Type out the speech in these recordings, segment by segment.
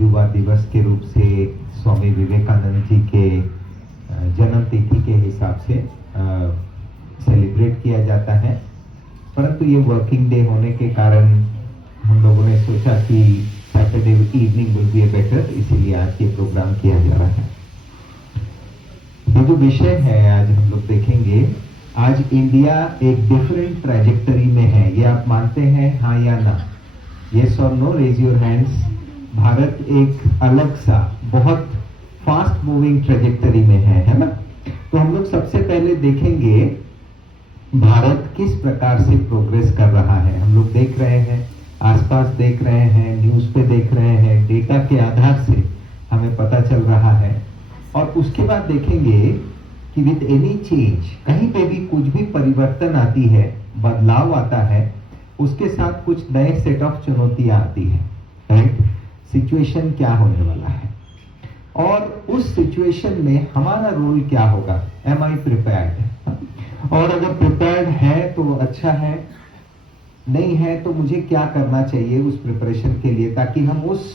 युवा दिवस के रूप से स्वामी विवेकानंद जी के जन्म तिथि के हिसाब से सेलिब्रेट किया जाता है, परंतु ये वर्किंग डे होने के कारण हम लोगों ने सोचा कि Saturday evening will be a better, इसीलिए आज ये प्रोग्राम किया जा रहा है। ये जो विषय है आज हम लोग देखेंगे, आज इंडिया एक डिफरेंट ट्रैजेक्टरी में है, ये आप मानते हैं हाँ या ना? यस और no, raise your hands. Bharat एक अलग सा बहुत फास्ट मूविंग ट्रैजेक्टरी में है ना? तो हम लोग सबसे पहले देखेंगे भारत किस प्रकार से प्रोग्रेस कर रहा है। हम लोग देख रहे हैं, आसपास देख रहे हैं, न्यूज़ पे देख रहे हैं, डेटा के आधार से हमें पता चल रहा है। और उसके बाद देखेंगे कि विद एनी चेंज, कहीं पे भी कुछ भी परिवर्तन आती है, बदलाव आता है, उसके साथ कुछ नए सेट ऑफ चुनौतियां आती है, राइट? सिचुएशन क्या होने वाला है और उस सिचुएशन में हमारा रोल क्या होगा? Am I prepared? और अगर प्रिपेयर्ड है तो अच्छा है, नहीं है तो मुझे क्या करना चाहिए उस प्रिपरेशन के लिए, ताकि हम उस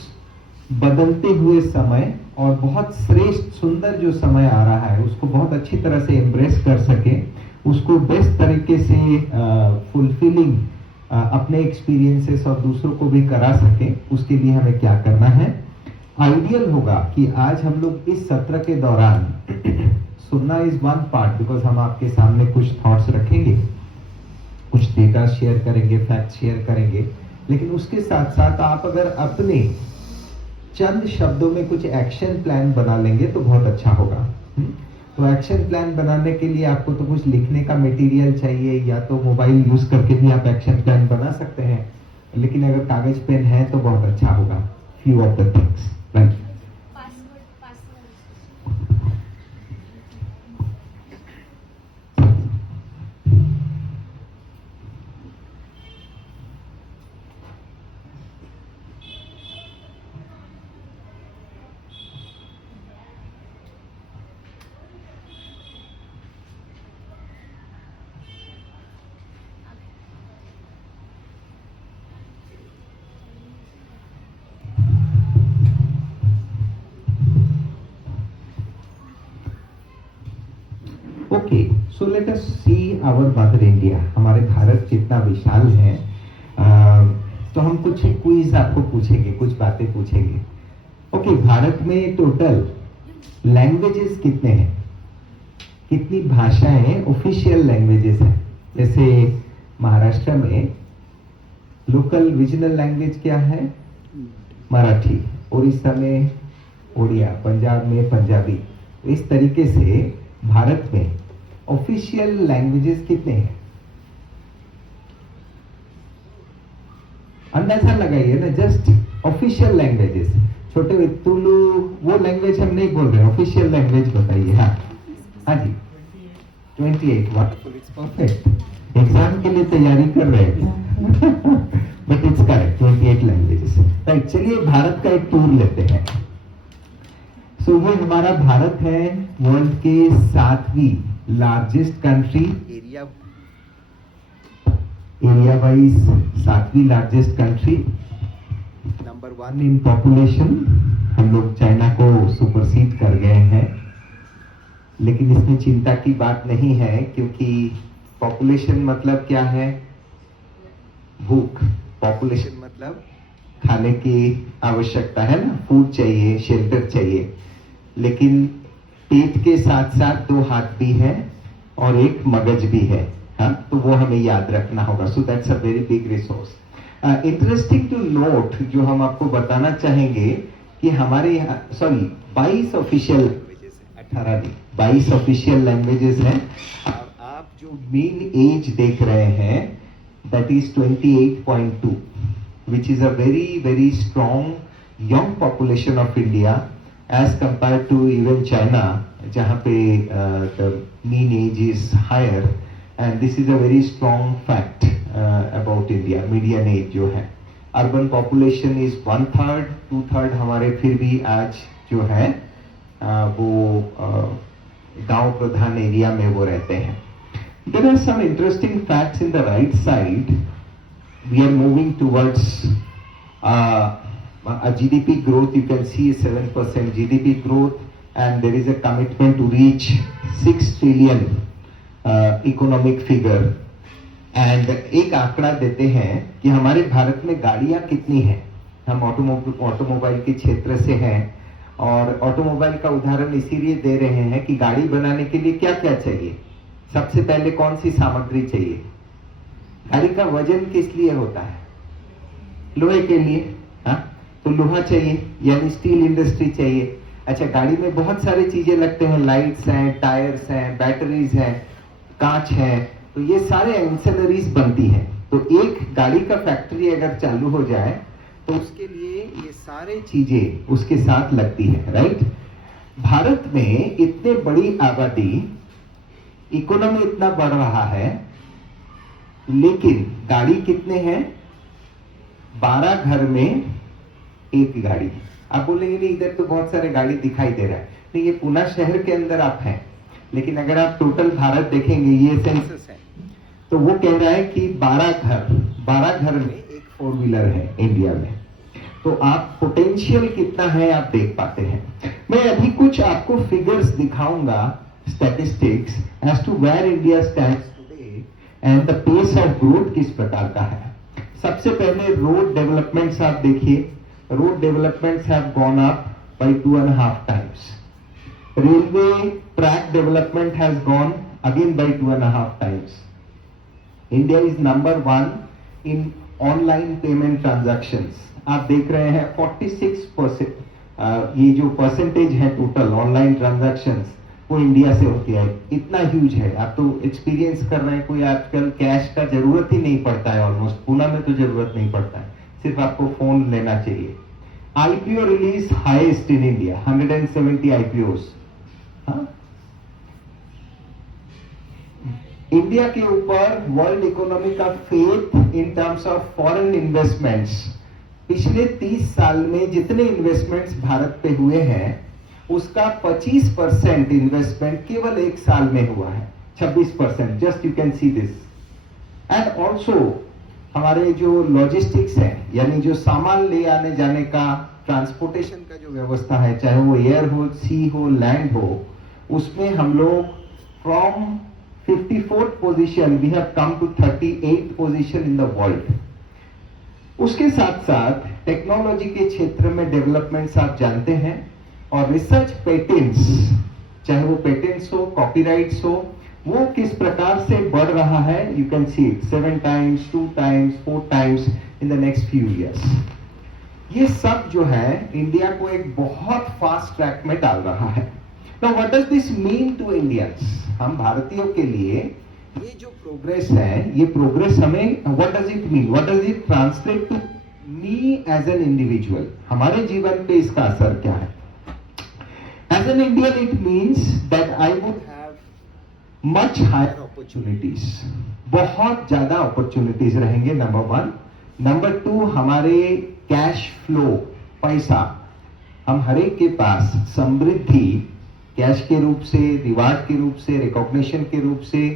बदलते हुए समय और बहुत श्रेष्ठ सुंदर जो समय आ रहा है उसको बहुत अच्छी तरह से एम्ब्रेस कर सके, उसको बेस्ट तरीके से फुलफिलिंग अपने एक्सपीरियंसेस और दूसरों को भी करा सके। उसके लिए हमें क्या करना है? आइडियल होगा कि आज हम लोग इस सत्र के दौरान सुनना इज वन पार्ट, बिकॉज हम आपके सामने कुछ थॉट्स रखेंगे, कुछ डेटा शेयर करेंगे, फैक्ट शेयर करेंगे, लेकिन उसके साथ साथ आप अगर अपने चंद शब्दों में कुछ एक्शन प्लान बना लेंगे तो बहुत अच्छा होगा। तो एक्शन प्लान बनाने के लिए आपको तो कुछ लिखने का मटेरियल चाहिए, या तो मोबाइल यूज करके भी आप एक्शन प्लान बना सकते हैं, लेकिन अगर कागज पेन है तो बहुत अच्छा होगा। Few of the things, right? Okay, so let us see our mother India. हमारे भारत कितना विशाल है। तो हम कुछ क्विज आपको पूछेंगे, कुछ बातें पूछेंगे। ओके, भारत में टोटल लैंग्वेजेस कितने हैं? कितनी भाषाएं ऑफिशियल लैंग्वेजेस हैं? जैसे महाराष्ट्र में लोकल रीजनल लैंग्वेज क्या है? मराठी। उड़ीसा में उड़िया, पंजाब में पंजाबी। इस तरीके से भारत में ऑफिशियल लैंग्वेजेस कितने हैं? अंदाजा लगाइए ना, जस्ट ऑफिशियल लैंग्वेजेस। छोटे तुलु वो लैंग्वेज हम नहीं बोल रहे, ऑफिशियल लैंग्वेज बताइए। हाँ हाँ जी, 28। Wonderful, it's perfect. एग्जाम के लिए तैयारी कर रहे हैं but it's correct, 28 languages. Right, चलिए भारत का एक टूर लेते हैं। सो ये हमारा भारत है, वर्ल्ड के 7वीं लार्जेस्ट कंट्री, एरिया वाइज 7वीं largest country, number 1 in population. हम लोग चाइना को सुपरसीड कर गए हैं, लेकिन इसमें चिंता की बात नहीं है, क्योंकि पॉपुलेशन मतलब क्या है? भूख। पॉपुलेशन मतलब खाने की आवश्यकता है ना, फूड चाहिए, शेल्टर चाहिए। लेकिन पेट के साथ साथ 2 हाथ भी है और एक मगज भी है, हाँ? तो वो हमें याद रखना होगा। So that's a very big resource. Interesting to note, जो हम आपको बताना चाहेंगे कि हमारे यहाँ 22 ऑफिशियल लैंग्वेजेस है, 18 नहीं, 22 ऑफिशियल लैंग्वेजेस हैं। और आप जो मीन एज देख रहे हैं, that is 28.2, which is a very very strong young population of India as compared to even China, जहाँ पे the mean age is higher, and this is a very strong fact about India. median age जो है, urban population is 1/3, 2/3 हमारे फिर भी आज जो है वो गांव प्रधान एरिया में वो रहते हैं। There are some interesting facts in the right side. We are moving towards a GDP growth, you can see 7% GDP growth, and there is a commitment to reach 6 trillion economic figure. And एक आंकड़ा देते हैं कि हमारे भारत में गाड़ियां कितनी हैं. हम ऑटोमोबाइल के क्षेत्र से हैं और ऑटोमोबाइल का उदाहरण इसीलिए दे रहे हैं कि गाड़ी बनाने के लिए क्या क्या चाहिए. सबसे पहले कौन सी सामग्री चाहिए. गाड़ी का वजन किस लिए होता है. लोहे के लिए. हाँ, तो लोहा चाहिए यानी स्टील इंडस्ट्री चाहिए. अच्छा, गाड़ी में बहुत सारी चीजें लगते हैं. लाइट्स हैं, टायर्स हैं, बैटरीज हैं, कांच है. तो ये सारे एंसेलरीज बनती हैं. तो एक गाड़ी का फैक्ट्री अगर चालू हो जाए तो उसके लिए ये सारे चीजें उसके साथ लगती है. राइट. भारत में इतने बड़ी आबादी, इकोनॉमी इतना बढ़ रहा है, लेकिन गाड़ी कितने हैं. 12 घर में एक गाड़ी. आप बोलेंगे नहीं, इधर तो बहुत सारे गाड़ी दिखाई दे रहा है. नहीं, ये पुणे शहर के अंदर आप हैं, लेकिन अगर आप टोटल भारत देखेंगे, ये सेंसस है, तो वो कह रहा है कि 12 घर में एक 4 व्हीलर है इंडिया में. तो आप पोटेंशियल कितना है आप देख पाते हैं. मैं अभी कुछ आपको फिगर्स दिखाऊंगा, statistics as to where India stands today and the pace of growth किस प्रकार का है. सबसे पहले रोड डेवलपमेंट्स आप देखिए. Road developments have gone up by 2.5 times. Railway track development has gone again by 2.5 times. India is number 1 in online payment transactions. आप देख रहे हैं 46%. ये जो परसेंटेज है टोटल ऑनलाइन ट्रांजैक्शंस, वो इंडिया से होती है. इतना ह्यूज है. आप तो एक्सपीरियंस कर रहे हैं. कोई आजकल कैश का जरूरत ही नहीं पड़ता है. ऑलमोस्ट पुणे में तो जरूरत नहीं पड़ता है, सिर्फ आपको फोन लेना चाहिए. IPO release highest in India, 170 IPOs. India के ऊपर वर्ल्ड इकोनॉमी का faith in terms of foreign investments, पिछले 30 साल में जितने इन्वेस्टमेंट्स भारत पे हुए हैं उसका 25% इन्वेस्टमेंट केवल एक साल में हुआ है. 26%. Just you can see this. And also हमारे जो लॉजिस्टिक्स है, यानी जो सामान ले आने जाने का, ट्रांसपोर्टेशन का जो व्यवस्था है, चाहे वो एयर हो, सी हो, लैंड हो, उसमें हम लोग from 54th position we have come to 38th position in the world. उसके साथ साथ टेक्नोलॉजी के क्षेत्र में डेवलपमेंट्स आप जानते हैं, और रिसर्च पेटेंट्स, चाहे वो पेटेंट्स हो, कॉपीराइट्स हो, वो किस प्रकार से बढ़ रहा है. You can see it 7 times, 2 times, 4 times in the next few years. ये सब जो है इंडिया को एक बहुत फास्ट ट्रैक में डाल रहा है. Now what does this mean to Indians. हम भारतीयों के लिए ये जो प्रोग्रेस है, ये प्रोग्रेस हमें what does it mean, what does it translate to me as an individual. हमारे जीवन पे इसका असर क्या है. As an Indian it means that I would have much higher opportunities. बहुत ज्यादा अपॉर्चुनिटीज रहेंगे, नंबर 1. नंबर 2, हमारे कैश फ्लो, पैसा, हम हर एक के पास समृद्धि, कैश के रूप से, रिवार्ड के रूप से, रिकॉग्निशन के रूप से,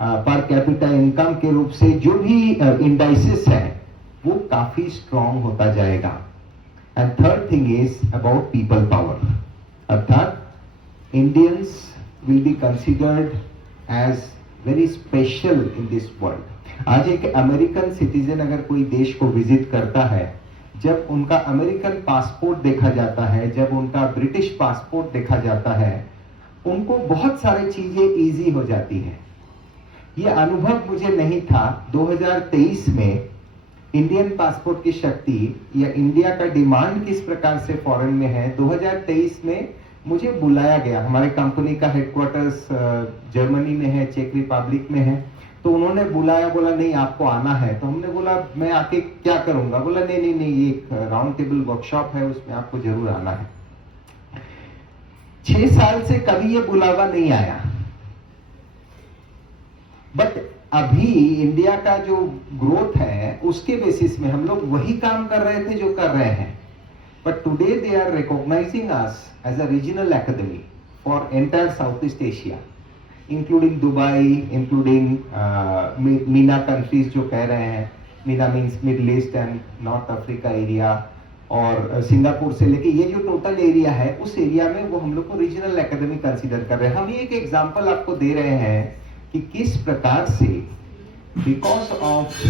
पर कैपिटा इनकम के रूप से, जो भी इंडाइसेस है वो काफी स्ट्रांग होता जाएगा. And third thing is about people power. अर्थात Indians will be considered as very special in this world. आज एक अमेरिकन सिटीजन अगर कोई देश को विजिट करता है, जब उनका अमेरिकन पासपोर्ट देखा जाता है, जब उनका ब्रिटिश पासपोर्ट देखा जाता है, उनको बहुत सारी चीजें इजी हो जाती हैं. ये अनुभव मुझे नहीं था. 2023 में इंडियन पासपोर्ट की शक्ति या इंडिया का डिमांड किस प्रकार से फॉरेन में है. 2023 में मुझे बुलाया गया. हमारे कंपनी का हेडक्वार्टर्स जर्मनी में है, चेक रिपब्लिक में है. तो उन्होंने बुलाया, बोला नहीं आपको आना है. तो हमने बोला मैं आके क्या करूंगा. बोला नहीं, ये एक राउंड टेबल वर्कशॉप है, उसमें आपको जरूर आना है. 6 साल से कभी ये बुलावा नहीं आया. बट अभी इंडिया का जो ग्रोथ है उसके बेसिस में हम लोग वही काम कर रहे थे जो कर रहे हैं. But today they are recognizing us as a regional academy for entire South East Asia, including Dubai, including MENA countries जो कह रहे हैं. MENA means Middle East and North Africa area. और सिंगापुर से लेके ये जो टोटल एरिया है उस एरिया में वो हम लोग को रीजनल एकेडमी कंसीडर कर रहे हैं। हम ये एक एग्जांपल आपको दे रहे हैं कि किस प्रकार से because of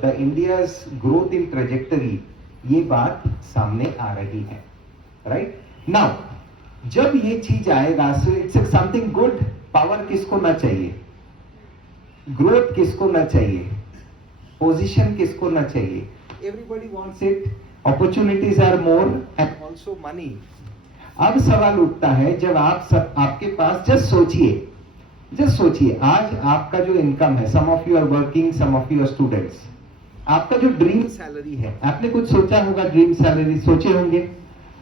the India's growth in trajectory ये बात सामने आ रही है, राइट। नाउ जब ये चीज आएगा so it's something good. Power किसको ना चाहिए, ग्रोथ किसको ना चाहिए, पोजीशन किसको ना चाहिए, everybody wants it, opportunities are more and also money. अब सवाल उठता है जब आपके पास जस्ट सोचिए आज आपका जो इनकम है, some of you are working, some of you are students, आपका जो ड्रीम सैलरी है, आपने कुछ सोचा होगा, ड्रीम सैलरी सोचे होंगे,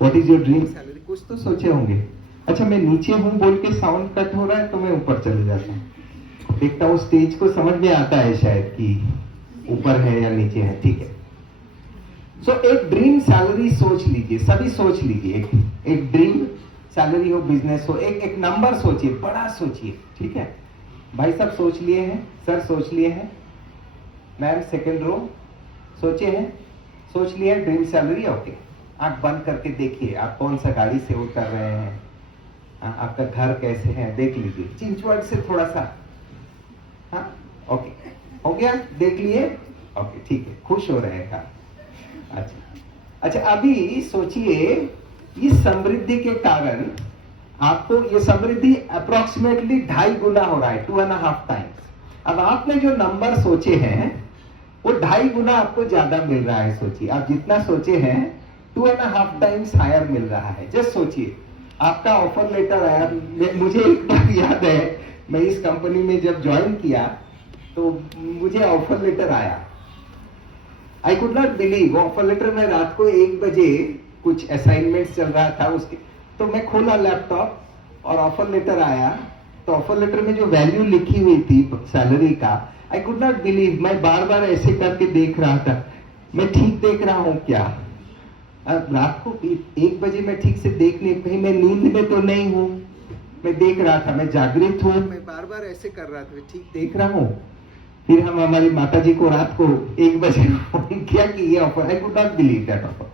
what is your dream salary, कुछ तो सोचे होंगे। अच्छा मैं नीचे हूं बोल के साउंड कट हो रहा है तो मैं ऊपर चले जाता हूं, देखता हूं स्टेज को समझ में आता है शायद कि ऊपर है या नीचे है, ठीक है। सो एक ड्रीम सैलरी सोच लीजिए, सभी सोच लीजिए, एक ड्रीम सैलरी हो, बिजनेस हो, एक नंबर सोचिए, बड़ा सोचिए, ठीक है। भाई साहब सोच लिए हैं, सर सोच लिए हैं, मैम सेकंड रो सोचे हैं, सोच लिया है ड्रीम सैलरी, ओके। आंख बंद करके देखिए आप कौन सा गाड़ी से उतर रहे हैं, आपका घर कैसे है, देख लीजिए चिंचवड़ से थोड़ा सा, हाँ ओके हो गया, देख लिए, ओके ठीक है, खुश हो रहे हैं। अच्छा अभी सोचिए इस समृद्धि के कारण आपको ये समृद्धि अप्रोक्सीमेटली 2.5 गुना हो रहा है, 2.5 टाइम्स। अब आपने जो नंबर सोचे हैं वो 2.5 गुना आपको ज्यादा मिल रहा है। सोचिए आप जितना सोचे हैं 2.5 टाइम्स हायर मिल रहा है। जस्ट सोचिए आपका ऑफर लेटर आया, मुझे एक बात याद है, मैं इस कंपनी में जब ज्वाइन किया तो मुझे ऑफर लेटर आया, I could not believe. Offer letter में रात को 1 बजे कुछ असाइनमेंट चल रहा था उसके, तो मैं खोला लैपटॉप और ऑफर लेटर आया, तो ऑफर लेटर में जो वैल्यू लिखी हुई थी सैलरी का, आई कुड नॉट बिलीव। मैं बार बार ऐसे करके देख रहा था, मैं ठीक देख रहा हूं क्या? रात को 1 बजे मैं ठीक से देख नहीं, कहीं मैं नींद में तो नहीं हूं, मैं देख रहा था, मैं जागृत हूं, मैं बार बार ऐसे कर रहा था, ठीक देख रहा हूं। फिर हम हमारी माता जी को रात को 1 बजे फोन किया कि ये offer, I could not believe that offer.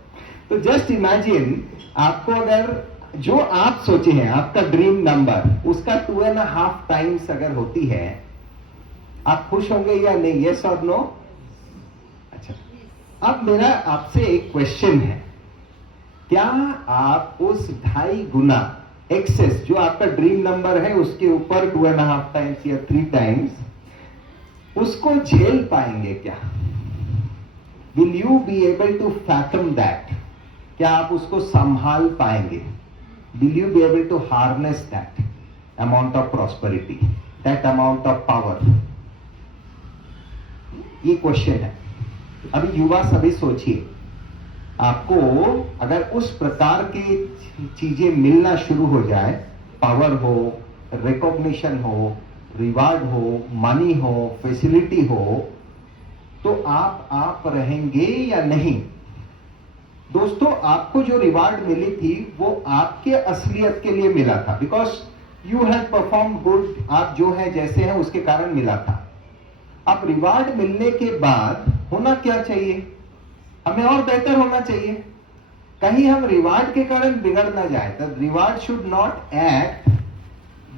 तो जस्ट इमेजिन आपको अगर जो आप सोचे हैं आपका ड्रीम नंबर उसका 2.5 टाइम्स अगर होती है, आप खुश होंगे या नहीं? यस और नो? अच्छा अब मेरा आपसे एक क्वेश्चन है, क्या आप उस 2.5 गुना एक्सेस जो आपका ड्रीम नंबर है उसके ऊपर 2.5 टाइम्स या 3 टाइम्स उसको झेल पाएंगे क्या? Will you be able to fathom that? क्या आप उसको संभाल पाएंगे? Will you be able to harness that amount of prosperity, that amount of power? ये क्वेश्चन है। अभी युवा सभी सोचिए, आपको अगर उस प्रकार की चीजें मिलना शुरू हो जाए, पावर हो, रिकॉग्निशन हो, रिवार्ड हो, मनी हो, फैसिलिटी हो, तो आप रहेंगे या नहीं? दोस्तों आपको जो रिवार्ड मिली थी वो आपके असलियत के लिए मिला था, because you had perform good, आप जो है जैसे हैं उसके कारण मिला था। अब रिवार्ड मिलने के बाद होना क्या चाहिए? हमें और बेहतर होना चाहिए, कहीं हम रिवार्ड के कारण बिगड़ ना जाए। The reward should not act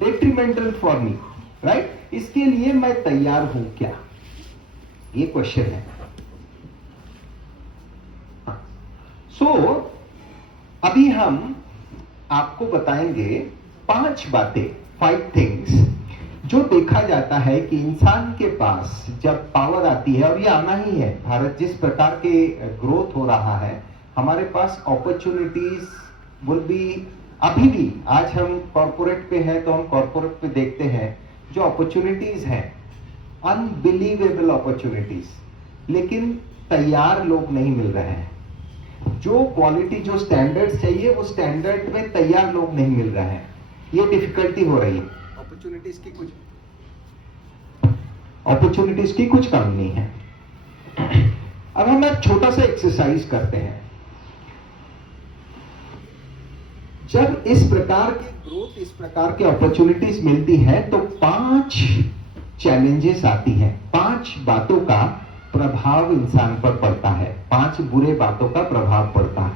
detrimental for me, right? इसके लिए मैं तैयार हूं क्या? ये क्वेश्चन है। सो अभी हम आपको बताएंगे 5 बातें, 5 थिंग्स जो देखा जाता है कि इंसान के पास जब पावर आती है, और ये आना ही है, भारत जिस प्रकार के ग्रोथ हो रहा है, हमारे पास अपॉर्चुनिटीज विल बी, अभी भी आज हम कॉर्पोरेट पे हैं तो हम कॉर्पोरेट पे देखते हैं जो अपॉर्चुनिटीज हैं, अनबिलीवेबल अपॉर्चुनिटीज, लेकिन तैयार लोग नहीं मिल रहे हैं। जो क्वालिटी, जो स्टैंडर्ड्स चाहिए वो स्टैंडर्ड में तैयार लोग नहीं मिल रहे हैं, ये डिफिकल्टी हो रही है। अपॉर्चुनिटीज की कुछ कमी है। अब हम एक छोटा सा एक्सरसाइज करते हैं। जब इस प्रकार की ग्रोथ, इस प्रकार की अपॉर्चुनिटीज मिलती है तो 5 चैलेंजेस आती हैं, 5 बातों का प्रभाव इंसान पर पड़ता है, 5 बुरे बातों का प्रभाव पड़ता है।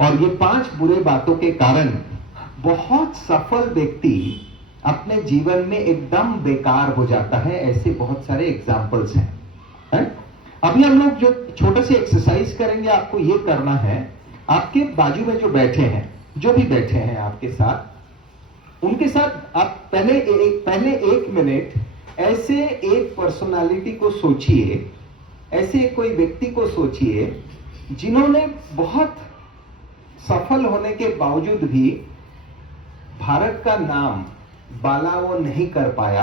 और ये 5 बुरे बातों के कारण बहुत सफल व्यक्ति अपने जीवन में एकदम बेकार हो जाता है। ऐसे बहुत सारे एग्जाम्पल्स हैं। अभी हम लोग जो छोटे से एक्सरसाइज करेंगे, आपको ये करना है, आपके बाजू में जो बैठे हैं, जो भी बैठे हैं आपके साथ, उनके साथ आप पहले 1 मिनट ऐसे एक पर्सनालिटी को सोचिए, ऐसे कोई व्यक्ति को सोचिए जिन्होंने बहुत सफल होने के बावजूद भी भारत का नाम बाला वो नहीं कर पाया,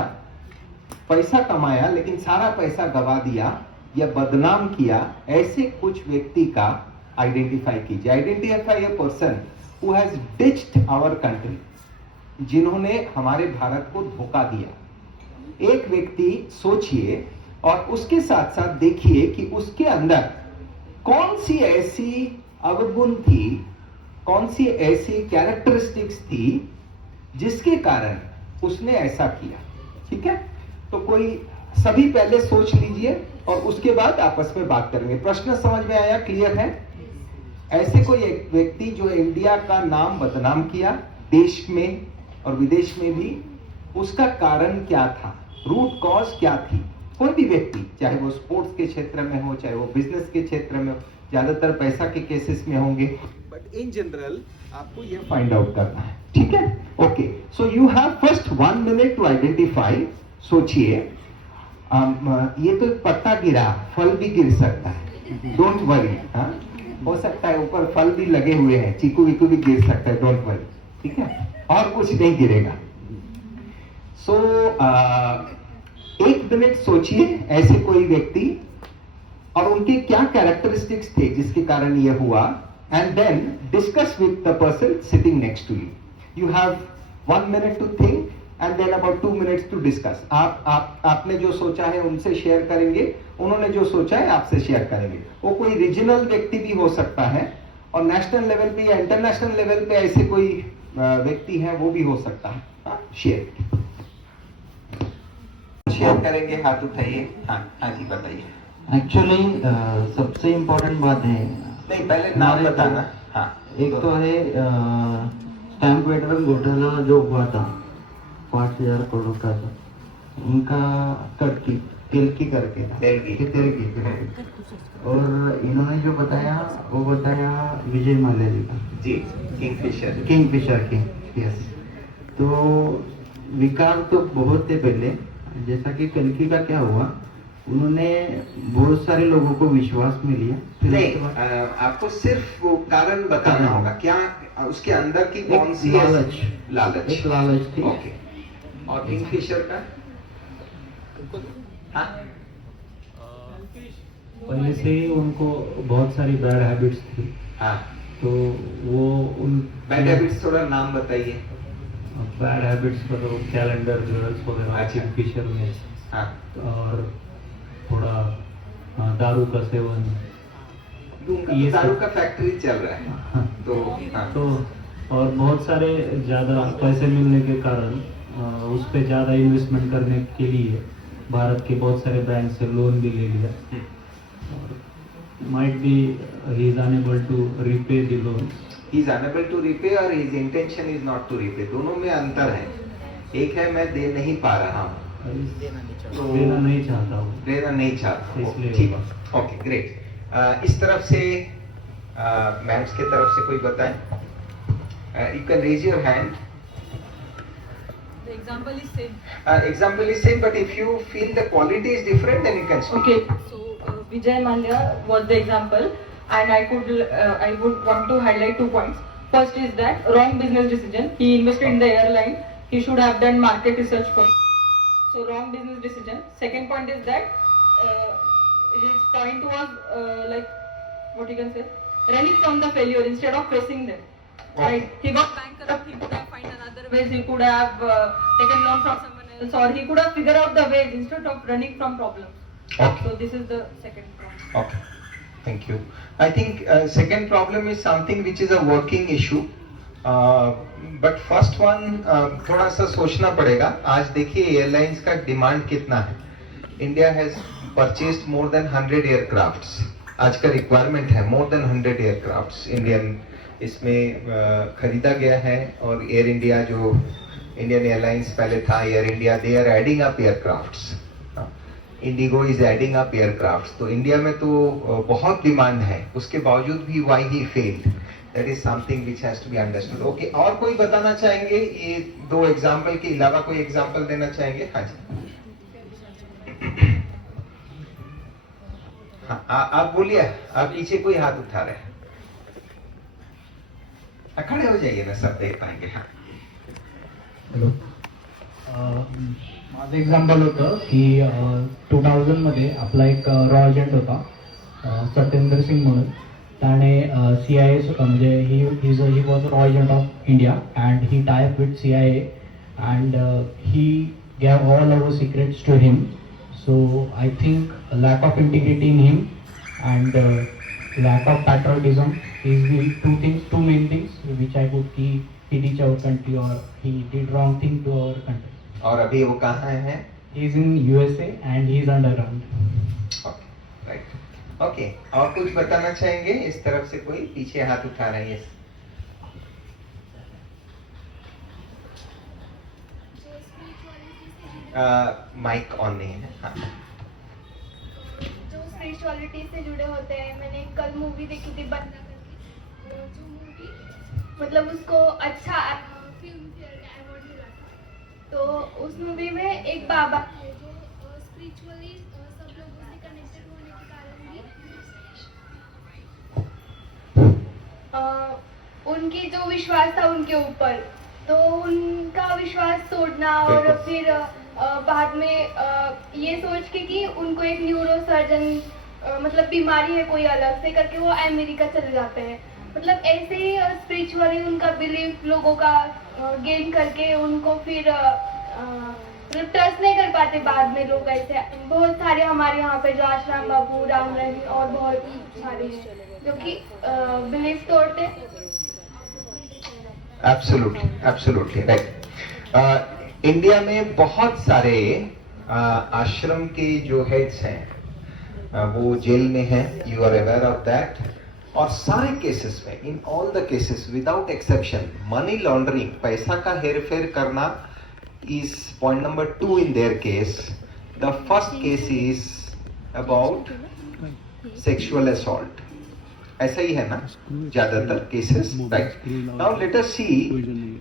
पैसा कमाया लेकिन सारा पैसा गवा दिया या बदनाम किया। ऐसे कुछ व्यक्ति का आइडेंटिफाई कीजिए। Identify a person who has ditched our country, जिन्होंने हमारे भारत को धोखा दिया। एक व्यक्ति सोचिए और उसके साथ साथ देखिए कि उसके अंदर कौन सी ऐसी अवगुण थी, कौन सी ऐसी कैरेक्टरिस्टिक्स थी जिसके कारण उसने ऐसा किया। ठीक है, तो कोई सभी पहले सोच लीजिए और उसके बाद आपस में बात करेंगे। प्रश्न समझ में आया? क्लियर है? ऐसे कोई एक व्यक्ति जो इंडिया का नाम बदनाम किया, देश में और विदेश में भी, उसका कारण क्या था, रूट कॉज क्या थी? कोई भी व्यक्ति, चाहे वो स्पोर्ट्स के क्षेत्र में हो, चाहे वो बिजनेस के क्षेत्र में हो, ज्यादातर पैसा के केसेस में होंगे, बट इन जनरल आपको ये फाइंड आउट करना है। ठीक है, okay. So you have first 1 minute to identify. सोचिए, ये तो पत्ता गिरा, फल भी गिर सकता है, डोंट वरी। हाँ, हो सकता है ऊपर फल भी लगे हुए हैं, चीकू वीकू भी गिर सकता है, डोंट वरी। ठीक है, और कुछ नहीं गिरेगा। सो 1 मिनट सोचिए ऐसे कोई व्यक्ति और उनके क्या कैरेक्टरिस्टिक्स थे जिसके कारण ये हुआ, and then discuss with the person sitting next to you. You have 1 minute to think and then about 2 minutes to discuss. आपने जो सोचा है उनसे शेयर करेंगे, उन्होंने जो सोचा है आपसे शेयर करेंगे। वो कोई रीजनल व्यक्ति भी हो सकता है और नेशनल लेवल पे या इंटरनेशनल लेवल पे ऐसे कोई व्यक्ति है वो भी हो सकता है। शेयर करेंगे, हाथ उठाइए। हाँ जी, बताइए। एक्चुअली सबसे इम्पोर्टेंट बात है, नहीं पहले नाम बताना। हाँ, एक तो है स्टैम्प वेटर घोटाला जो हुआ था 5,000 करोड़ का था, उनका तिलकी करके था, तिलकी। और इन्होंने जो बताया वो बताया विजय माल्या जी का, जी, किंगफिशर की। यस, तो विकार तो बहुत थे पहले। जैसा कि कल्कि का क्या हुआ, उन्होंने बहुत सारे लोगों को विश्वास में लिया। नहीं, आपको सिर्फ वो कारण बताना होगा, क्या उसके अंदर की कौन सी लालच, एक लालच थी। ओके। और किंगफिशर का? हाँ, पहले से ही उनको बहुत सारी बैड हैबिट्स थी। हाँ, तो वो उन बैड हैबिट्स थोड़ा नाम बताइए। बैड हैबिट्स मतलब कैलेंडर ज्वेलर्स वगैरह अच्छा। किंगफिशर में। हाँ, और थोड़ा दारू का सेवन, ये दारू का फैक्ट्री चल रहा है। हाँ, तो हाँ, तो और बहुत सारे ज़्यादा पैसे मिलने के कारण उस पर ज़्यादा इन्वेस्टमेंट करने के लिए भारत के बहुत सारे बैंक से लोन भी ले लिया। Might be he is unable to repay the loan. he is unable to repay और his intention is not to repay। दोनों में अंतर है। एक है मैं दे नहीं पा रहा हूँ, तो देना नहीं चाहता हूँ, देना नहीं चाहता हूँ। इसलिए ठीक, ओके, ग्रेट। इस तरफ से मैम्स के तरफ से कोई बताए? You can raise your hand. The example is same. Example is same, but if you feel the quality is different, then you can speak. Okay, so Vijay Mallya was the example, and I would want to highlight 2 points. First is that wrong business decision. He invested in the airline. He should have done market research first. So wrong business decision. Second point is that his point was like what you can say, running from the failure instead of facing them. Right? He got bankrupt. He could have found another ways. He could have taken loan from someone else, or he could have figured out the ways instead of running from problems. Okay. So this is the second point. Okay, thank you. I think second problem is something which is a working issue. But first one थोड़ा सा सोचना पड़ेगा। आज देखिए airlines का demand कितना है। India has purchased more than 100 aircrafts. आज का रिक्वायरमेंट है मोर देन 100 एयरक्राफ्ट्स इंडियन इसमें खरीदा गया है। और एयर इंडिया जो इंडियन एयरलाइंस पहले था, Air India, they are adding up aircrafts. IndiGo is adding up aircrafts. तो इंडिया में तो बहुत डिमांड है, उसके बावजूद भी why he failed, that is something which has to be understood. Okay, और कोई बताना चाहेंगे? ये दो एग्जांपल के अलावा कोई एग्जांपल देना चाहेंगे? हाँ जी, हाँ, आप बोलिए। आप पीछे कोई हाथ उठा रहे हैं? खड़े हो जाइए ना, सब देख पाएंगे। हाँ, हॅलो, माझं एक्झाम्पल होतं की 2000 मध्ये आपला एक रॉ एजंट होता सत्येंद्र सिंग म्हणून. त्याने CIA म्हणजे ही वॉज रॉ agent of India and he tie up with CIA and he gave all our secrets to him. So I think lack of integrity in him and lack of patriotism is the two main things which I could he teach our country or he did wrong thing to our country. और अभी वो कहाँ है? He is in USA and he is underground. Okay, right, okay. और कुछ बताना चाहेंगे? इस तरफ से कोई पीछे हाथ उठा रहे हैं? माइक ऑन नहीं है। हाँ, स्पिरिचुअलिटी से जुड़े होते हैं। मैंने कल मूवी देखी थी बंदा करके, जो मूवी मतलब उसको अच्छा फिल्म फेयर का अवार्ड मिला था। तो उस मूवी में एक बाबा थे जो स्पिरिचुअली सब लोगों से कनेक्टेड होने के कारण भी उनकी जो विश्वास था उनके ऊपर, तो उनका विश्वास तोड़ना और फिर बाद में ये सोच के कि उनको एक न्यूरो सर्जन मतलब बीमारी है कोई अलग से करके वो अमेरिका चले जाते हैं। मतलब ऐसे ही स्पिरिचुअली उनका बिलीफ लोगों का गेन करके उनको फिर मतलब ट्रस्ट नहीं कर पाते बाद में लोग। ऐसे बहुत सारे हमारे यहाँ पे जो आश्रम बाबू, राम रहीम और बहुत सारे हैं जो कि बिलीफ तोड़ते। Absolutely, absolutely right. इंडिया में बहुत सारे आश्रम के जो हेड्स हैं वो जेल में हैं, you are aware of that. और सारे केसेस में, in all the cases without exception, money laundering, पैसा का हेर फेर करना is point number 2 in their case. The first case is about sexual assault. ऐसा ही है ना ज्यादातर cases, right? Now let us see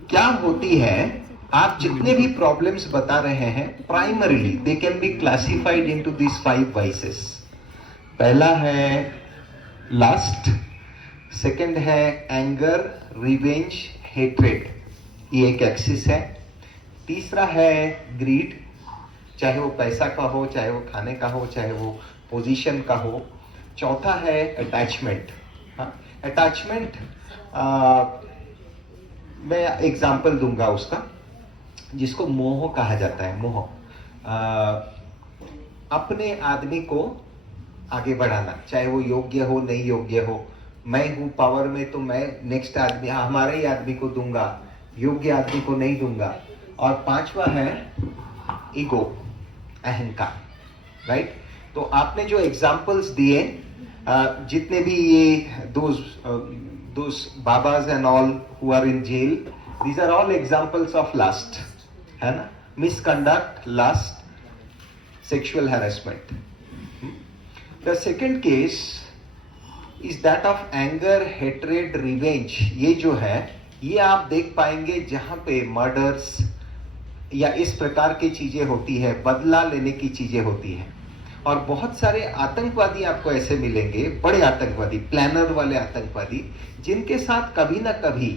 क्या होती है। आप जितने भी प्रॉब्लम्स बता रहे हैं, primarily they can be classified into this 5 vices. पहला है लस्ट, सेकंड है एंगर, रिवेंज, हेट्रेड, ये एक एक्सिस है। तीसरा है ग्रीड, चाहे वो पैसा का हो, चाहे वो खाने का हो, चाहे वो पोजीशन का हो। चौथा है अटैचमेंट। अटैचमेंट मैं एग्जांपल दूंगा उसका, जिसको मोह कहा जाता है। मोह अपने आदमी को आगे बढ़ाना, चाहे वो योग्य हो नहीं योग्य हो। मैं हूं पावर में तो मैं नेक्स्ट आदमी, हमारे ही आदमी को दूंगा, योग्य आदमी को नहीं दूंगा। और पांचवा है ईगो, अहंकार, राइट? तो आपने जो एग्जाम्पल्स दिए, जितने भी ये those babas and all who are in jail, these are all examples of lust, है ना? Misconduct, lust, sexual harassment. The second case is that of anger, hatred, revenge. ये जो है, ये आप देख पाएंगे जहां पे मर्डर्स या इस प्रकार की चीजें होती है, बदला लेने की चीजें होती है। और बहुत सारे आतंकवादी आपको ऐसे मिलेंगे, बड़े आतंकवादी, प्लानर वाले आतंकवादी, जिनके साथ कभी ना कभी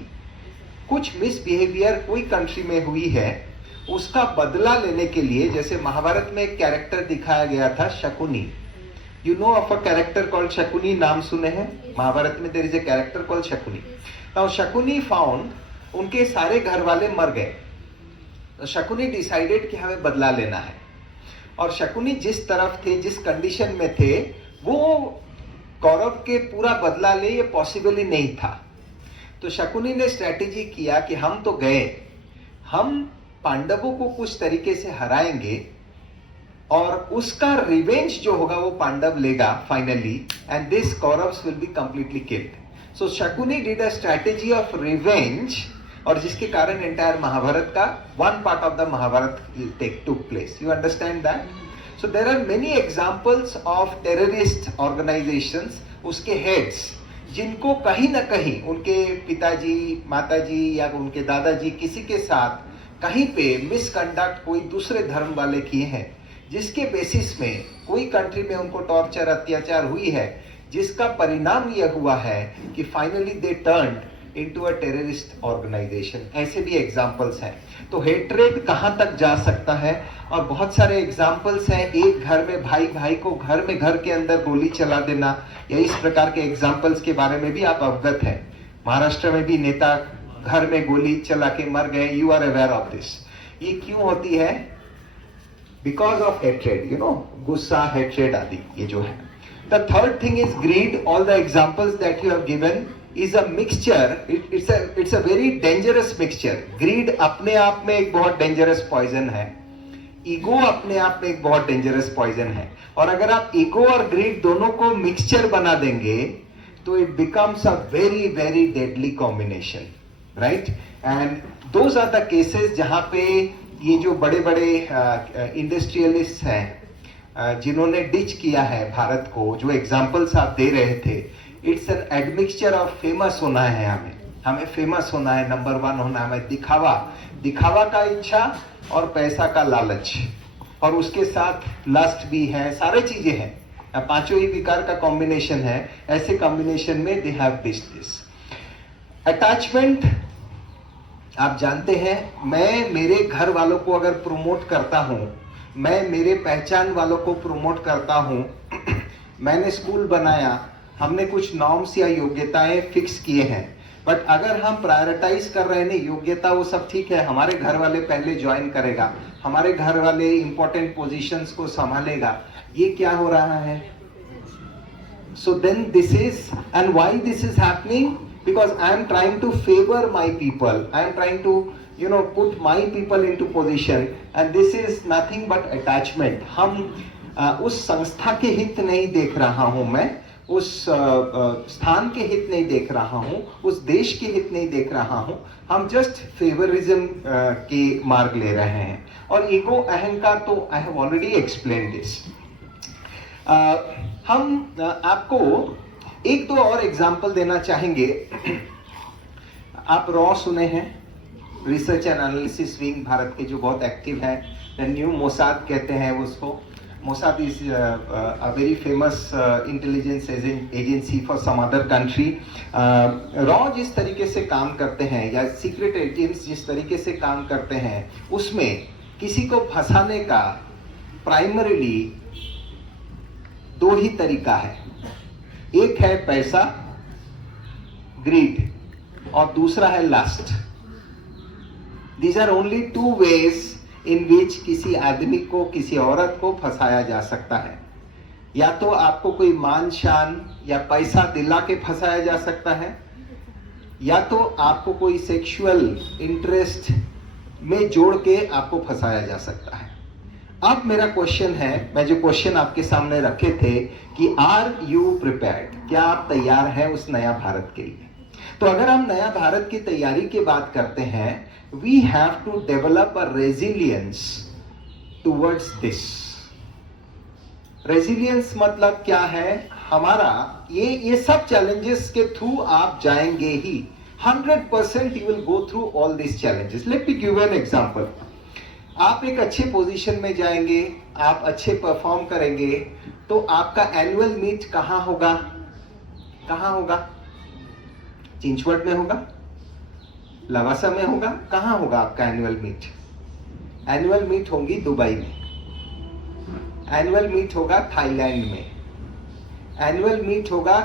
कुछ मिसबिहेवियर कोई कंट्री में हुई है, उसका बदला लेने के लिए, जैसे महाभारत में एक कैरेक्टर दिखाया गया था Shakuni. You know of a character called Shakuni, नाम सुने हैं? महाभारत में there is a character called Shakuni. Now Shakuni found उनके सारे घर वाले मर गए, तो शकुनी डिसाइडेड कि हमें बदला लेना है। और शकुनी जिस तरफ थे, जिस कंडीशन में थे, वो कौरव के पूरा बदला ले, ये पॉसिबल ही नहीं था। तो शकुनी ने स्ट्रेटेजी किया कि हम तो गए, हम पांडवों को कुछ तरीके से हराएंगे, और उसका रिवेंज जो होगा वो पांडव लेगा finally, and this Kauravs will be completely killed. So Shakuni did a strategy of revenge, और जिसके कारण एंटायर महाभारत का one part of the Mahabharata took place. You understand that? So there are many examples of terrorist organisations, उसके heads जिनको कहीं ना कहीं उनके पिताजी, माताजी या उनके दादाजी किसी के साथ कहीं पे मिसकंडक्ट कोई दूसरे धर्म वाले किए हैं, जिसके बेसिस में कोई कंट्री में उनको टॉर्चर, अत्याचार हुई है, जिसका परिणाम यह हुआ है कि finally they turned into a terrorist organization. ऐसे भी एग्जांपल्स हैं. तो हेट्रेड कहां तक जा सकता है, और बहुत सारे एग्जांपल्स हैं. एक घर में भाई भाई को घर के अंदर गोली चला देना, या इस प्रकार के एग्जांपल्स के बारे में भी आप अवगत हैं. महाराष्ट्र में भी नेता घर में गोली चला के मर गए. You are aware of this. ये क्यों होती है? Because of hatred, you know, गुस्सा, हेट्रेड आदि ये जो है. The third thing is greed. All the examples that you have given is a mixture. It's a very dangerous mixture. Greed अपने आप में एक बहुत dangerous poison है. ईगो अपने आप में एक बहुत डेंजरस पॉइजन है. और अगर आप ईगो और ग्रीड दोनों को मिक्सचर बना देंगे तो it becomes a very very deadly combination, right? And those are the cases जहां पे ये जो बड़े बड़े इंडस्ट्रियलिस्ट हैं जिन्होंने डिच किया है भारत को, जो एग्जांपल्स आप दे रहे थे, it's an admixture of famous होना है. हमें फेमस होना है, नंबर वन होना है, हमें दिखावा का इच्छा और पैसा का लालच, और उसके साथ लस्ट भी है, सारे चीजें हैं. पांचों ही विकार का कॉम्बिनेशन है. ऐसे कॉम्बिनेशन में दे हैव दिस. अटैचमेंट आप जानते हैं, मैं मेरे घर वालों को अगर प्रमोट करता हूं, मैं मेरे पहचान वालों को प्रमोट करता हूं, मैंने स्कूल बनाया, हमने कुछ नॉर्म्स या योग्यताएं फिक्स किए हैं, बट अगर हम प्रायोरिटाइज कर रहे हैं नहीं, योग्यता वो सब ठीक है, हमारे घर वाले पहले ज्वाइन करेगा, हमारे घर वाले इंपॉर्टेंट पोजीशंस को संभालेगा, ये क्या हो रहा है? So then this is, and why this is happening? Because I am trying to favour my people, I am trying to put my people into position, and this is nothing but attachment. हम उस संस्था के हित नहीं देख रहा हूं मैं, उस स्थान के हित नहीं देख रहा हूं, उस देश के हित नहीं देख रहा हूं, हम जस्ट फेवरिज्म के मार्ग ले रहे हैं. और ईगो, अहंकार, तो I have already explain this. हम आपको एक दो और एग्जांपल देना चाहेंगे. आप रॉ सुने हैं, research and analysis wing, Bharat के जो बहुत एक्टिव है, द न्यू मोसाद कहते हैं उसको. Mossad is a very famous intelligence agency for some other country. Raw जिस तरीके से काम करते हैं, या सीक्रेट एजेंट्स जिस तरीके से काम करते हैं, उसमें किसी को फंसाने का प्राइमरीली दो ही तरीका है. एक है पैसा, ग्रीड, और दूसरा है lust. These are only two ways in which किसी आदमी को, किसी औरत को फंसाया जा सकता है. या तो आपको कोई मान शान या पैसा दिला के फंसाया जा सकता है, या तो आपको कोई सेक्सुअल इंटरेस्ट में जोड़ के आपको फंसाया जा सकता है. अब मेरा क्वेश्चन है, मैं जो क्वेश्चन आपके सामने रखे थे कि आर यू प्रिपेयर्ड, क्या आप तैयार हैं उस नया भारत के लिए? तो अगर हम नया भारत की तैयारी की बात करते हैं, we have to develop a resilience towards this. Resilience मतलब क्या है? हमारा ये सब challenges के थ्रू आप जाएंगे ही. 100% you will go through all these challenges. Let me give you an example. आप एक अच्छे पोजीशन में जाएंगे, आप अच्छे परफॉर्म करेंगे, तो आपका एनुअल मीट कहाँ होगा? कहाँ होगा? चिंचवड में होगा, लवासा में होगा, कहां होगा आपका एनुअल मीट? एनुअल मीट होगी दुबई में, एनुअल मीट होगा थाईलैंड में, एनुअल मीट होगा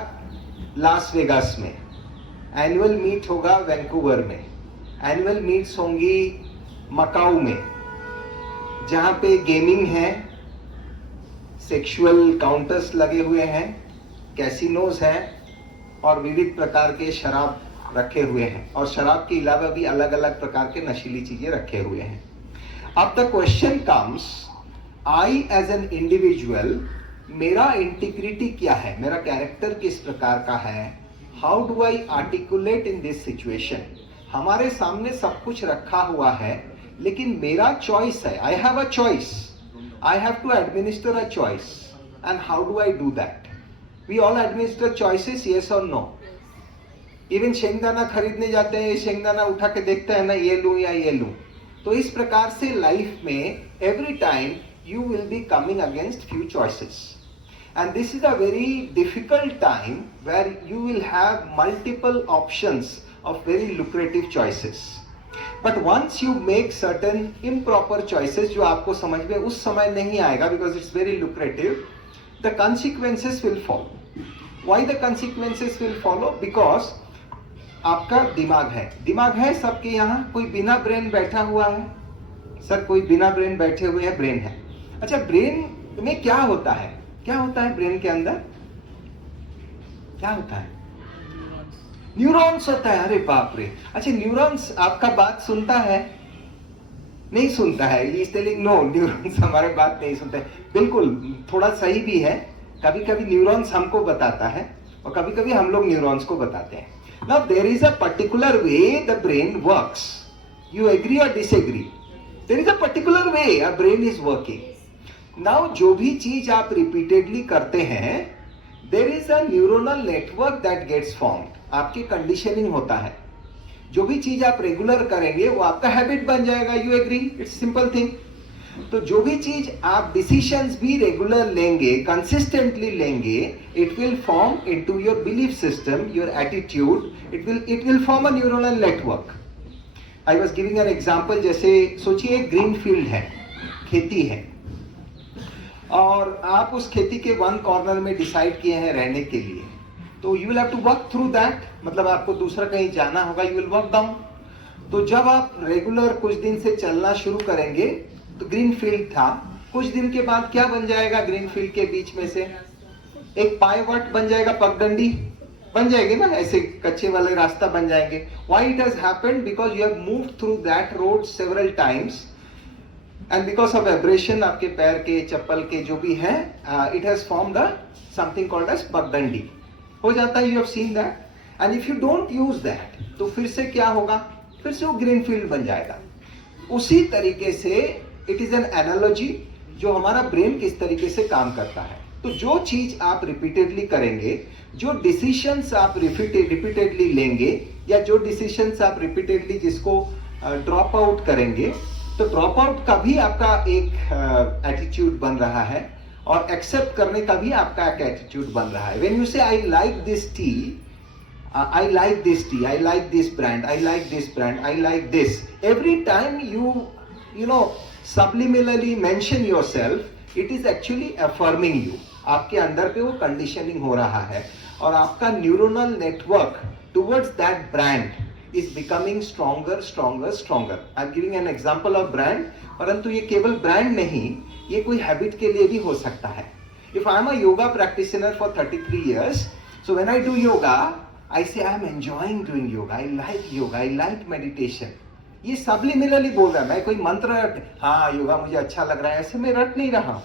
लास वेगास में, एनुअल मीट होगा वैंकूवर में, एनुअल मीट्स होंगी मकाऊ में, जहां पे गेमिंग है, सेक्सुअल काउंटर्स लगे हुए हैं, कैसीनोज हैं, और विविध प्रकार के शराब रखे हुए हैं, और शराब के अलावा भी अलग अलग प्रकार के नशीली चीजें रखे हुए हैं. अब the question comes, I as an individual, मेरा इंटीग्रिटी क्या है, मेरा कैरेक्टर किस प्रकार का है, how do I articulate in this situation. हमारे सामने सब कुछ रखा हुआ है, लेकिन मेरा चॉइस है, I have a choice, I have to administer a choice, and how do I do that. We all administer choices, yes और नो। इवन शेंगदाना खरीदने जाते हैं, शेंगदाना उठा के देखते हैं ना, ये लूं या ये लूं। तो इस प्रकार से लाइफ में every time you will be coming against few choices, and this is a very difficult time where you will have multiple options of very lucrative choices, but once you make certain improper choices जो आपको समझ में उस समय नहीं आएगा because it's very lucrative, the consequences will follow. Why the consequences will follow? Because आपका दिमाग है सबके यहाँ, कोई बिना ब्रेन बैठा हुआ है सर, कोई बिना ब्रेन बैठे हुए हैं, ब्रेन है। अच्छा, ब्रेन में क्या होता है, क्या होता है ब्रेन के अंदर, क्या होता है, न्यूरॉन्स होता है। अरे बाप रे, अच्छा न्यूरॉन्स आपका बात सुनता है, नहीं सुनता है, इज टेलिंग नो, न्यूरॉन्स हमारे बात नहीं सुनते। बिल्कुल, थोड़ा सही भी है, कभी कभी न्यूरॉन्स हमको बताता है और कभी कभी हम लोग न्यूरॉन्स को बताते हैं। Now there is a particular way the brain works. You agree or disagree? There is a particular way our brain is working. Now जो भी चीज आप repeatedly करते हैं, there is a neuronal network that gets formed. आपकी conditioning होता है। जो भी चीज आप रेगुलर करेंगे वो आपका हैबिट बन जाएगा। You agree? It's simple thing. तो जो भी चीज आप डिसीजंस भी रेगुलर लेंगे, कंसिस्टेंटली लेंगे, it will form into your belief system, your attitude, it will form a neural network. I was giving an example, जैसे सोचिए ग्रीन फील्ड है, खेती है, और आप उस खेती के वन कॉर्नर में डिसाइड किए हैं रहने के लिए, तो you will have to work through that, मतलब आपको दूसरा कहीं जाना होगा, यू विल वर्क डाउन। तो जब आप रेगुलर कुछ दिन से चलना शुरू करेंगे, तो ग्रीन फील्ड था, कुछ दिन के बाद क्या बन जाएगा, ग्रीन फील्ड के बीच में से एक पाइवट बन जाएगा, पगडंडी बन जाएगी ना, ऐसे कच्चे वाले रास्ता बन जाएंगे। Why it has happened? Because you have moved through that road several times, and because of vibration आपके पैर के, चप्पल के जो भी है, it has formed something called as पगडंडी हो जाता है। You have seen that, and if you don't use that, तो फिर से क्या होगा, फिर से वो ग्रीन फील्ड बन जाएगा। उसी तरीके से इट इज एन एनालॉजी, जो हमारा ब्रेन किस तरीके से काम करता है। तो जो चीज आप रिपीटेडली करेंगे, जो डिसीजंस आप रिपीटेडली लेंगे, या जो डिसीजंस आप रिपीटेडली जिसको ड्रॉप आउट करेंगे, तो ड्रॉप आउट का भी आपका एक एटीट्यूड बन रहा है, और एक्सेप्ट करने का भी आपका एक एटीट्यूड बन रहा है। व्हेन यू से I like this T, I like this tea, I like this brand, I like this brand, I like this. Every time you know, subliminally mention yourself, it is actually affirming you. आपके अंदर पे वो conditioning हो रहा है, और आपका neuronal network towards that brand is becoming stronger, stronger, stronger. I'm giving an example of brand, परंतु ये केवल brand नहीं, ये कोई habit के लिए भी हो सकता है। If I am a yoga practitioner for 33 years, so when I do yoga, I say I am enjoying doing yoga, I like meditation. ये subliminally बोल रहा है, मैं कोई मंत्र हाँ योगा मुझे अच्छा लग रहा है ऐसे मैं रट नहीं रहा हूँ।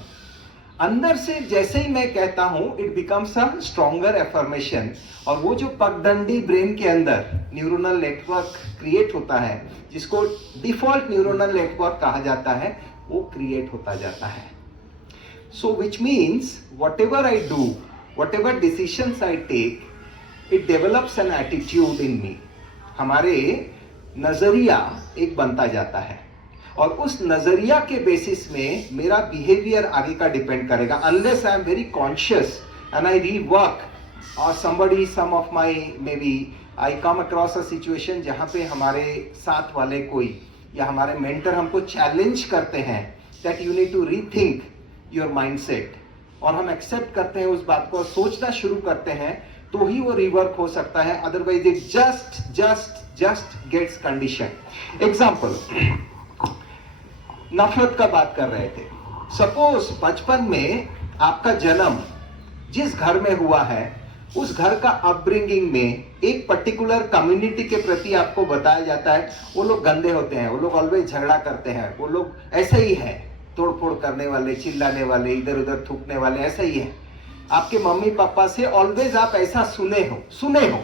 अंदर से जैसे ही मैं कहता हूँ, it becomes a stronger affirmation, और वो जो पगडंडी ब्रेन के अंदर न्यूरोनल नेटवर्क क्रिएट होता है, जिसको डिफॉल्ट न्यूरोनल नेटवर्क कहा जाता है, वो क्रिएट होता जाता है। So which means whatever I do, whatever decisions I take, it develops an attitude in me. हमारे नजरिया एक बनता जाता है, और उस नजरिया के बेसिस में मेरा बिहेवियर आगे का डिपेंड करेगा। Unless I am very conscious and I rework, और somebody, some of my maybe I come across a situation जहाँ पे हमारे साथ वाले कोई या हमारे मेंटर हमको चैलेंज करते हैं that you need to rethink your mindset, और हम एक्सेप्ट करते हैं उस बात को, सोचना शुरू करते हैं, तो ही वो रिवर्क हो सकता है। Otherwise it just gets condition. Example, नफरत का बात कर रहे थे। सपोज बचपन में आपका जन्म जिस घर में हुआ है, उस घर का अपब्रिंगिंग में एक पर्टिकुलर कम्युनिटी के प्रति आपको बताया जाता है वो लोग गंदे होते हैं, वो लोग ऑलवेज झगड़ा करते हैं, वो लोग ऐसे ही है, तोड़फोड़ करने वाले, चिल्लाने वाले, इधर उधर थूकने वाले, ऐसा ही है। आपके मम्मी पापा से ऑलवेज आप ऐसा सुने हो,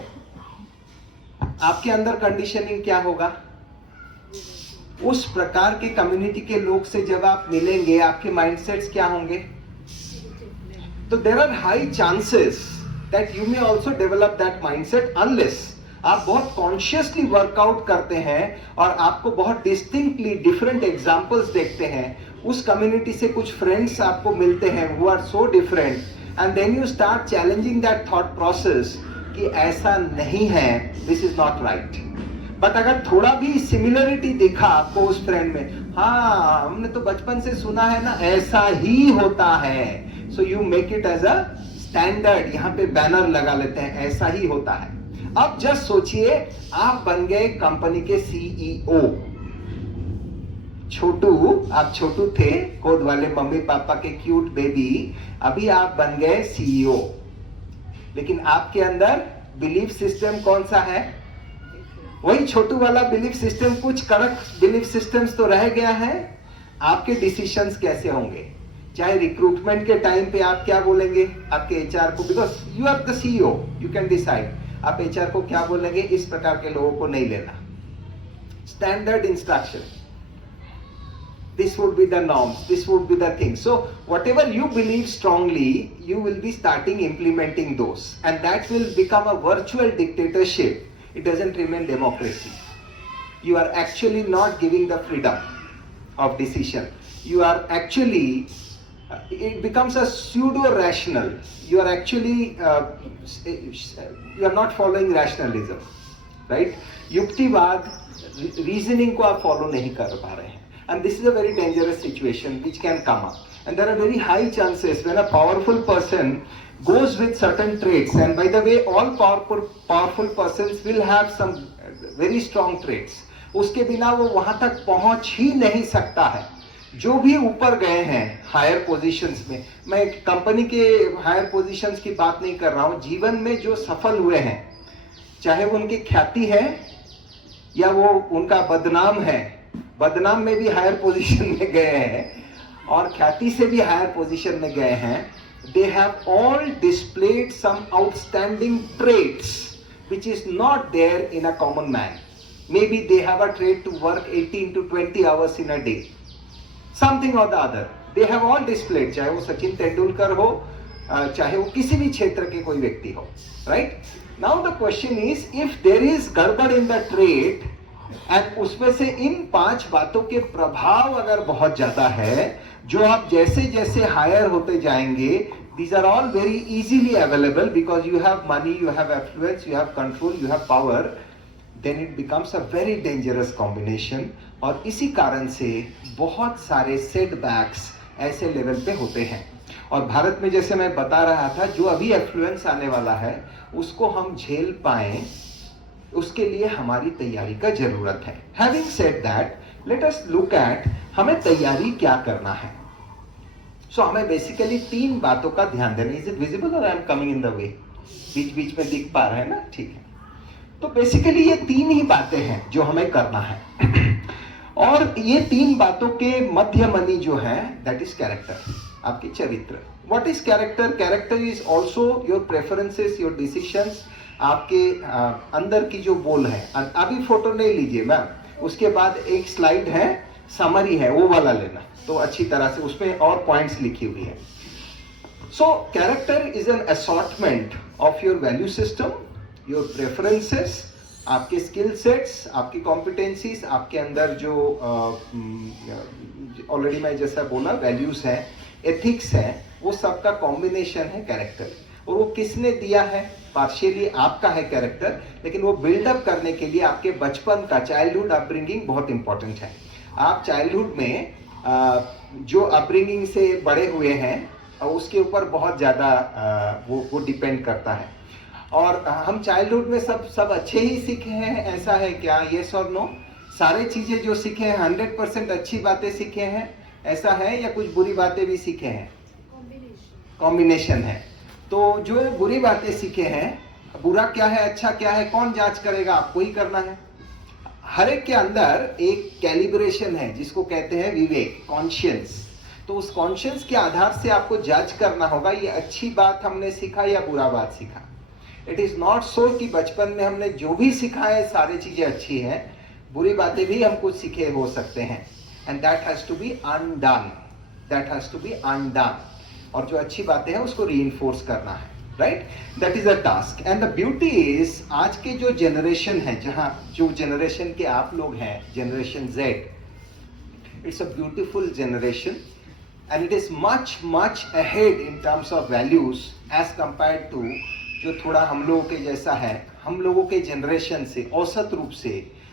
आपके अंदर कंडीशनिंग क्या होगा? उस प्रकार के कम्युनिटी के लोग से जब आप मिलेंगे, आपके माइंडसेट्स क्या होंगे? तो there are high chances that you may also develop that mindset unless आप बहुत कॉन्शियसली वर्कआउट करते हैं और आपको बहुत डिस्टिंक्टली डिफरेंट एग्जांपल्स देखते हैं, उस कम्युनिटी से कुछ फ्रेंड्स आपको मिलते हैं who are so different, and then you start challenging that thought process कि ऐसा नहीं है, this is not right. But अगर थोड़ा भी सिमिलरिटी दिखा आपको उस फ्रेंड में, हाँ हमने तो बचपन से सुना है ना, ऐसा ही होता है, so you make it as a standard, यहाँ पे बैनर लगा लेते हैं, ऐसा ही होता है। अब जस्ट सोचिए आप बन गए कंपनी के सीईओ। आप छोटू थे, गोद वाले मम्मी पापा के क्यूट बेबी, अभी आप बन गए सीईओ। लेकिन आपके अंदर बिलीफ सिस्टम कौन सा है? वही छोटू वाला बिलीफ सिस्टम, कुछ कड़क बिलीफ सिस्टम्स तो रह गया है। आपके डिसीजंस कैसे होंगे? चाहे रिक्रूटमेंट के टाइम पे आप क्या बोलेंगे आपके एचआर को, because you are the CEO, you can decide. आप एचआर को क्या बोलेंगे? इस प्रकार के लोगों को नहीं लेना। Standard instruction, this would be the norms, this would be the thing. So whatever you believe strongly, you will be starting implementing those, and that will become a virtual dictatorship. It doesn't remain democracy. You are actually not giving the freedom of decision. You are actually it becomes a pseudo rational. You are actually you are not following rationalism, right? युक्तिवाद, reasoning को आप follow नहीं कर पा रहे हैं. And this is a very dangerous situation which can come up. And there are very high chances when a powerful person goes with certain traits, and by the way, all powerful persons will have some very strong traits. उसके बिना वो वहां तक पहुंच ही नहीं सकता है। जो भी ऊपर गए हैं हायर पोजीशंस में, मैं कंपनी के हायर पोजीशंस की बात नहीं कर रहा हूं, जीवन में जो सफल हुए हैं, चाहे वो उनकी ख्याति है या वो उनका बदनाम है, बदनाम में भी हायर पोजीशन में गए हैं और ख्याति से भी हायर पोजीशन में गए हैं, they have all displayed some outstanding traits which is not there in a common man. Maybe they have a trait to work 18 to 20 hours in a day, something or the other. They have all displayed, चाहे वो सचिन तेंदुलकर हो, चाहे वो किसी भी क्षेत्र के कोई व्यक्ति हो, right? Now the question is, if there is गड़बड़ in the trait, एंड उसमें से इन 5 बातों के प्रभाव अगर बहुत ज्यादा है, जो आप जैसे जैसे हायर होते जाएंगे, these are all very easily available because you have money, you have affluence, you have control, you have power, then it becomes a very dangerous combination. और इसी कारण से बहुत सारे सेटबैक्स ऐसे लेवल पे होते हैं। और भारत में जैसे मैं बता रहा था, जो अभी एफ्लुएंस आने वाला है उसको हम झेल पाएं, उसके लिए हमारी तैयारी का जरूरत है। Having said that, let us look at हमें तैयारी क्या करना है। So हमें बेसिकली 3 बातों का ध्यान देना। Is it visible or I am coming in the way? बीच बीच में दिख पा रहे हैं ना? ठीक है। तो बेसिकली ये 3 ही बातें हैं जो हमें करना है और ये 3 बातों के मध्यमनी जो है, that is character, आपकी चरित्र। What is character? Character is also your preferences, your decisions, आपके अंदर की जो बोल है। अभी फोटो नहीं लीजिए मैम, उसके बाद एक स्लाइड है, समरी है, वो वाला लेना तो अच्छी तरह से उसमें और पॉइंट्स लिखी हुई है। So character is an assortment of your value system, your preferences, आपके स्किल सेट्स, आपकी कॉम्पिटेंसीज, आपके अंदर जो ऑलरेडी मैं जैसा बोला वैल्यूज है, एथिक्स है, वो सबका कॉम्बिनेशन है कैरेक्टर। और वो किसने दिया है? पार्शियली आपका है कैरेक्टर, लेकिन वो बिल्डअप करने के लिए आपके बचपन का चाइल्डहुड अपब्रिंगिंग बहुत इंपॉर्टेंट है। आप चाइल्डहुड में जो अपब्रिंगिंग से बड़े हुए हैं उसके ऊपर बहुत ज़्यादा वो डिपेंड करता है। और हम चाइल्डहुड में सब अच्छे ही सीखे हैं, ऐसा है क्या? येस और नो? सारे चीज़ें जो सीखे हैं 100% अच्छी बातें सीखे हैं, ऐसा है, या कुछ बुरी बातें भी सीखे हैं? कॉम्बिनेशन है। तो जो बुरी बातें सीखे हैं, बुरा क्या है अच्छा क्या है कौन जांच करेगा? आपको ही करना है। हर एक के अंदर एक कैलिब्रेशन है जिसको कहते हैं विवेक, कॉन्शियंस। तो उस कॉन्शियस के आधार से आपको जज करना होगा ये अच्छी बात हमने सीखा या बुरा बात सीखा। इट इज नॉट सो कि बचपन में हमने जो भी सीखा है सारी चीजें अच्छी हैं, बुरी बातें भी हम कुछ सीखे हो सकते हैं, and that has to be undone, that has to be undone. और जो अच्छी बातें हैं उसको रीइंफोर्स करना है, right? That is a task. And the beauty is आज के जो जनरेशन है, जहां जो जनरेशन के आप लोग हैं, generation Z, it's a beautiful generation and it is much ahead in terms of values as compared to जो थोड़ा हम लोगों के जैसा है। हम लोगों के जनरेशन से औसत रूप से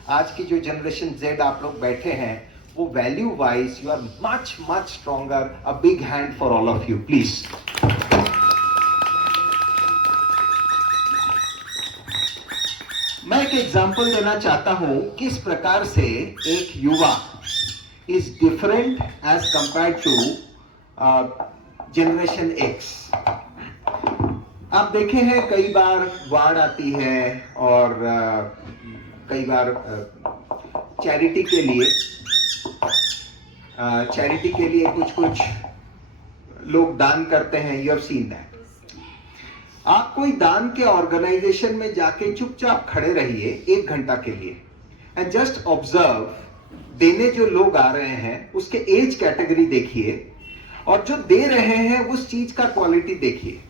आज की जो जनरेशन Z आप लोग बैठे हैं, वो value wise you are much stronger. A big hand for all of you please. मैं एक एग्जांपल देना चाहता हूं किस प्रकार से एक युवा is different as compared to generation X। आप देखे हैं कई बार बाढ़ आती है और कई बार चैरिटी के लिए कुछ लोग दान करते हैं। You have seen that. आप कोई दान के ऑर्गेनाइजेशन में जाके चुपचाप खड़े रहिए 1 घंटा के लिए एंड जस्ट ऑब्जर्व। देने जो लोग आ रहे हैं उसके एज कैटेगरी देखिए और जो दे रहे हैं उस चीज का क्वालिटी देखिए।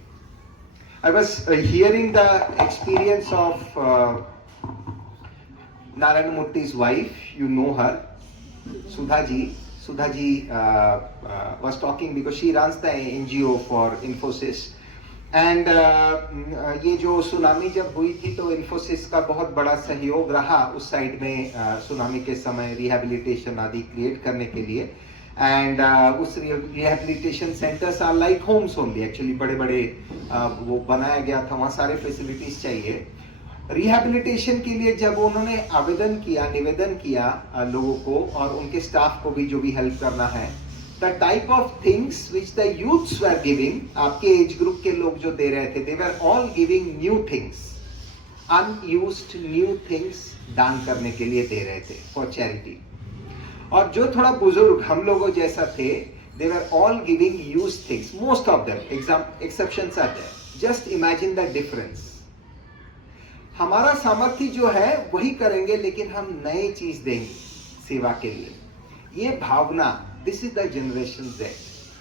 I was hearing the experience of Narayana Murthy's wife, you know her, Sudha ji was talking because she runs the NGO for Infosys and ये जो सुनामी जब हुई थी तो इन्फोसिस का बहुत बड़ा सहयोग रहा उस साइड में सुनामी के समय रिहैबिलिटेशन आदि क्रिएट करने के लिए। एंड उस rehabilitation centres are like homes only, actually बड़े वो बनाया गया था, वहाँ सारे फैसिलिटीज चाहिए। रिहैबिलिटेशन के लिए जब उन्होंने निवेदन किया लोगों को और उनके स्टाफ को भी जो भी हेल्प करना है, the type of things which the youths were giving, आपके एज ग्रुप के लोग जो दे रहे थे, they were all giving new things, unused new things दान करने के लिए दे रहे थे for charity। और जो थोड़ा बुजुर्ग हम लोगों जैसा थे, they were all giving used things, most of them, exceptions are there। just imagine the difference। हमारा सामर्थ्य जो है वही करेंगे, लेकिन हम नई चीज देंगे सेवा के लिए। ये भावना, This is the generation Z,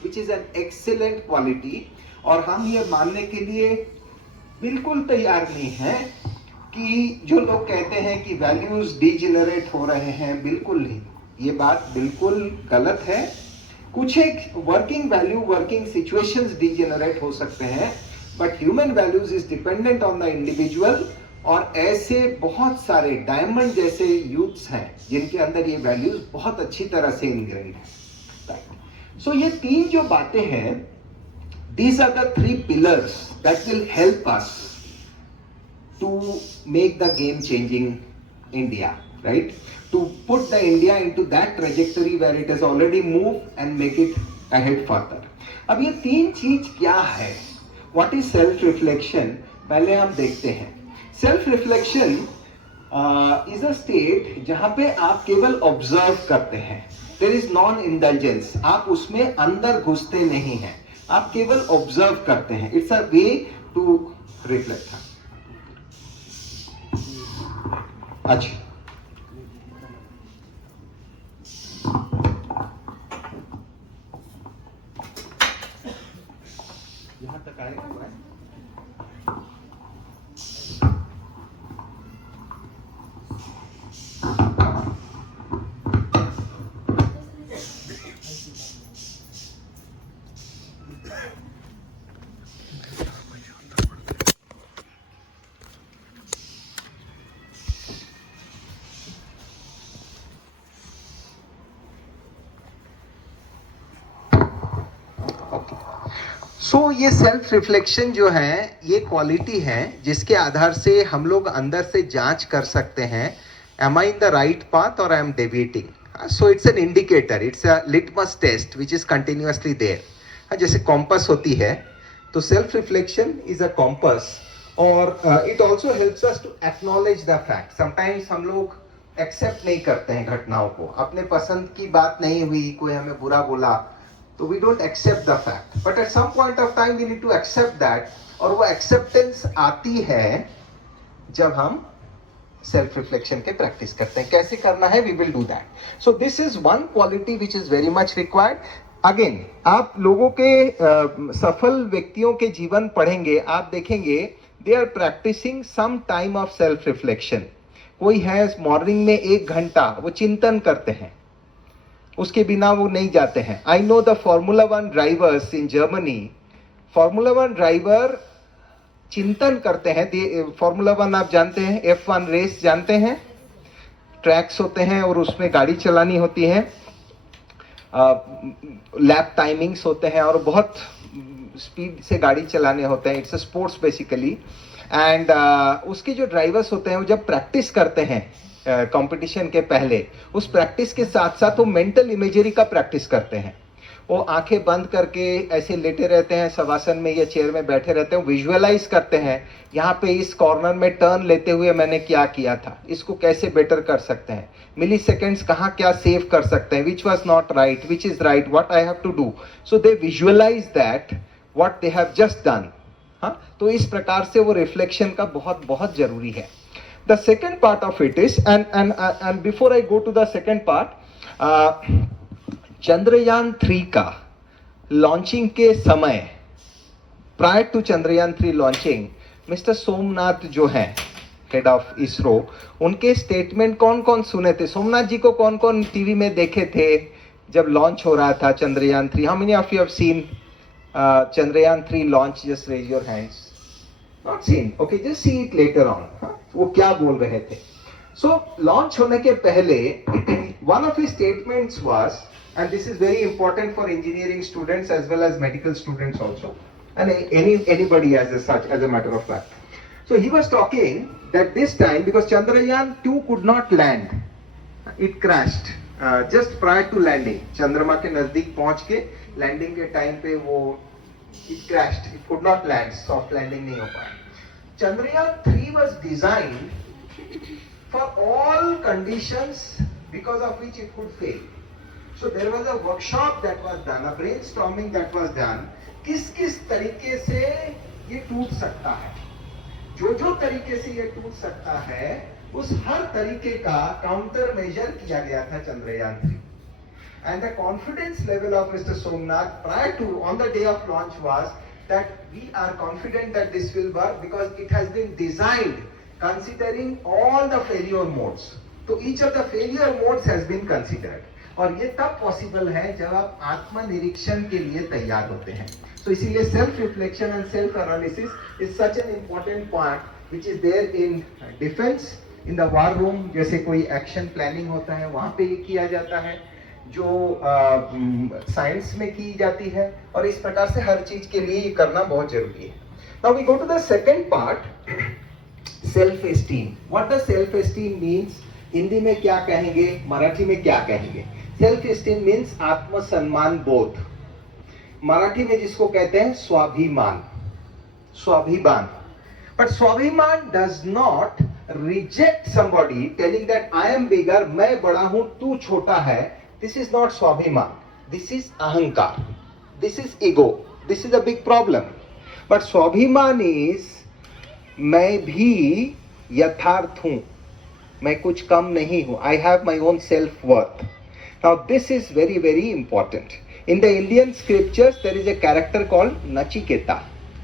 which is an excellent quality। और हम ये मानने के लिए बिल्कुल तैयार नहीं हैं कि जो लोग कहते हैं कि वैल्यूज डीजेनरेट हो रहे हैं, बिल्कुल नहीं, ये बात बिल्कुल गलत है। कुछ एक working value, working situations degenerate हो सकते हैं, but human values is dependent on the individual. और ऐसे बहुत सारे डायमंड जैसे यूथ्स हैं जिनके अंदर ये वैल्यूज बहुत अच्छी तरह से इनग्रेन्ड है। सो ये 3 जो बातें हैं, these are the 3 pillars that will help us to make the game changing India, right? To put the India into that trajectory where it has already moved and make it ahead further। अब ये 3 चीज क्या है? What is self reflection? पहले हम देखते हैं। Self reflection is a state जहां पे आप केवल ऑब्जर्व करते हैं। देयर इज नॉन इंडल्जेंस, आप उसमें अंदर घुसते नहीं हैं, आप केवल ऑब्जर्व करते हैं। It's a way to reflect. अच्छा, यहां तक आएगा। ये सेल्फ रिफ्लेक्शन जो है, ये क्वालिटी है जिसके आधार से हम लोग अंदर से जांच कर सकते हैं, am I in the right path और I am deviating. So it's an indicator, it's a litmus test which is continuously there. जैसे कॉम्पस होती है, तो self reflection is a compass. और it also helps us to acknowledge the fact. Sometimes हम लोग accept नहीं करते हैं घटनाओं को, अपने पसंद की बात नहीं हुई, कोई हमें बुरा बोला तो we don't accept the fact, but at some point of time we need to accept that, और वो एक्सेप्टेंस आती है जब हम सेल्फ रिफ्लेक्शन के प्रैक्टिस करते हैं. कैसे करना है, we will do that. So this is one quality which is very much required. Again, आप लोगों के सफल व्यक्तियों के जीवन पढ़ेंगे, आप देखेंगे they are practicing some time of self reflection. कोई है मॉर्निंग में 1 घंटा वो चिंतन करते हैं, उसके बिना वो नहीं जाते हैं. I know the Formula 1 drivers in Germany. Formula 1 driver चिंतन करते हैं. Formula 1 आप जानते हैं, F1 रेस जानते हैं, ट्रैक्स होते हैं और उसमें गाड़ी चलानी होती है, लैप टाइमिंग्स होते हैं और बहुत स्पीड से गाड़ी चलाने होते हैं. It's a sports basically. And उसके जो ड्राइवर्स होते हैं वो जब प्रैक्टिस करते हैं कंपटीशन के पहले, उस प्रैक्टिस के साथ साथ वो मेंटल इमेजरी का प्रैक्टिस करते हैं. वो आंखें बंद करके ऐसे लेटे रहते हैं, शवासन में या चेयर में बैठे रहते हैं, विजुअलाइज करते हैं यहाँ पे इस कॉर्नर में टर्न लेते हुए मैंने क्या किया था, इसको कैसे बेटर कर सकते हैं, मिली सेकेंड्स कहाँ क्या सेव कर सकते हैं, which was not right, which is right, what I have to do. So they visualize that what they have just done. हाँ, तो इस प्रकार से वो रिफ्लेक्शन का बहुत बहुत जरूरी है. The second part of it is, and before I go to the second part, Chandrayaan 3 का लॉन्चिंग के समय, prior to Chandrayaan 3 launching, mister Somnath जो हैं हेड ऑफ इसरो, उनके स्टेटमेंट कौन कौन सुने थे? सोमनाथ जी को कौन कौन टीवी में देखे थे जब लॉन्च हो रहा था Chandrayaan 3? How many of you have seen Chandrayaan 3 launch? Just raise your hands. Not seen, okay, just see it later on. वो क्या बोल रहे थे? सो लॉन्च होने के पहले one of his statements was, and this is very important for engineering students as well as medical students also, and anybody as such, as a matter of fact. So he was talking that this time, because Chandrayaan 2 could not land, it crashed just prior to landing. चंद्रमा के नजदीक पहुंच के landing के time पे वो it crashed, it could not land, soft landing नहीं हो पाया. Chandrayaan 3 was designed for all conditions because of which it could fail. So there was a workshop that was done, a brainstorming that was done. किस तरीके से ये टूट सकता है, जो तरीके से ये टूट सकता है, उस हर तरीके का काउंटर मेजर किया गया था Chandrayaan 3. And the confidence level of Mr. Somnath prior to, on the day of launch, was that we are confident that this will work because it has been designed considering all the failure modes. So each of the failure modes has been considered. और ये तब possible है जब आप आत्मनिरीक्षण के लिए तैयार होते हैं. तो इसीलिए self reflection and self analysis is such an important part which is there in defence, in the war room. जैसे कोई एक्शन प्लानिंग होता है वहां पे ये किया जाता है, जो साइंस में की जाती है, और इस प्रकार से हर चीज के लिए ये करना बहुत जरूरी है. Now we go to the second part, self esteem. What the self esteem means, Hindi में क्या कहेंगे, मराठी में क्या कहेंगे? सेल्फ एस्टीम मीन्स आत्मसम्मान बोध. मराठी में जिसको कहते हैं स्वाभिमान, swabhiman. But swabhiman does not reject somebody telling that I am bigger, मैं बड़ा हूं तू छोटा है. This is not swabhiman, this is ahankar, this is ego, this is a big problem. But swabhiman is मैं भी यथार्थ हूं, मैं कुछ कम नहीं हूं. I have my own self worth. Now this is very very important. In the Indian scriptures there is a character called Nachiketa.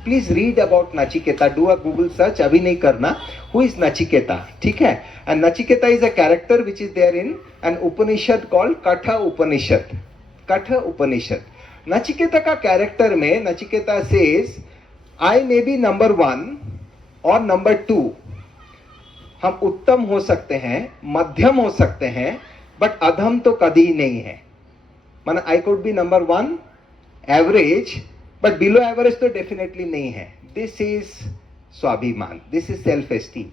Please read about Nachiketa, do a Google search, अभी नहीं करना, हु इज नचिकेता, ठीक है? And Nachiketa is a character which is there in an Upanishad called Katha Upanishad. Katha Upanishad. Nachiketa का character में Nachiketa says, I may be number 1 और number 2. हम उत्तम हो सकते हैं, मध्यम हो सकते हैं, बट अधम तो कभी नहीं है. माना I could be number 1 average, but below average तो डेफिनेटली नहीं है. This is swabhiman, this is self esteem.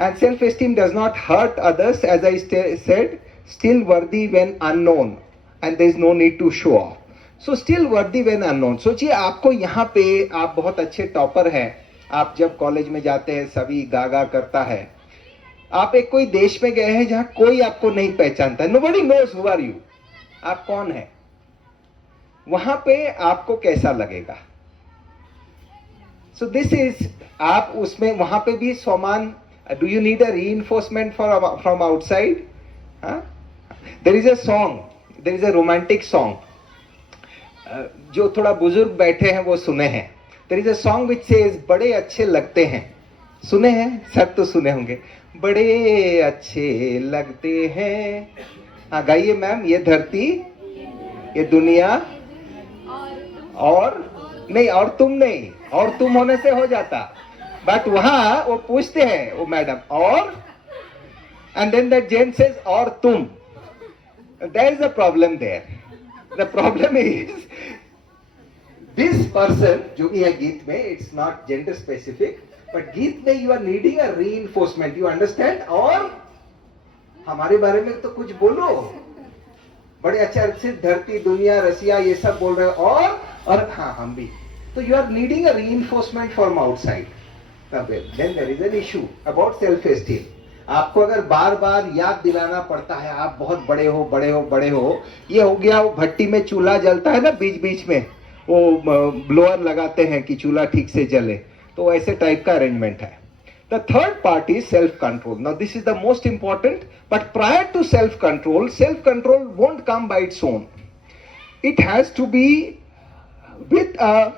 And self esteem does not hurt others, as I said, still worthy when unknown, and there is no need to show off. So still worthy when unknown. सोचिए आपको यहाँ पे, आप बहुत अच्छे topper हैं, आप जब कॉलेज में जाते हैं सभी गागा करता है. आप एक कोई देश में गए हैं जहां कोई आपको नहीं पहचानता, nobody knows who are you, आप कौन है. वहां पे आपको कैसा लगेगा? सो दिस इज, आप उसमें वहां पे भी समान, do you need a reinforcement from outside? There is a song, there is a romantic song, जो थोड़ा बुजुर्ग बैठे हैं वो सुने हैं. There is a song which says बड़े अच्छे लगते हैं. सुने हैं? सब तो सुने होंगे. बड़े अच्छे लगते हैं. हाँ गाइए मैम. ये धरती, ये दुनिया, और नहीं, और तुम नहीं, और तुम होने से हो जाता, बट वहां वो पूछते हैं वो मैडम, और, and then that gent says और तुम. There is a problem there. The problem is this person, जो भी है गीत में, it's not gender specific, but गीत में you are needing a reinforcement. You understand? और हमारे बारे में तो कुछ बोलो. बड़े अच्छे धरती, दुनिया, रसिया, ये सब बोल रहे हो, और हाँ हम भी. तो you are needing a reinforcement from outside. Then there is an issue about self esteem. आपको अगर बार बार याद दिलाना पड़ता है आप बहुत बड़े हो, बड़े हो, बड़े हो. ये हो गया वो भट्टी में चूल्हा जलता है ना, बीच बीच में वो ब्लोअर लगाते हैं कि चूल्हा ठीक से जले, तो ऐसे टाइप का अरेंजमेंट है. The third part is self-control. Now this is the most important, but prior to self-control won't come by its own. It has to be with a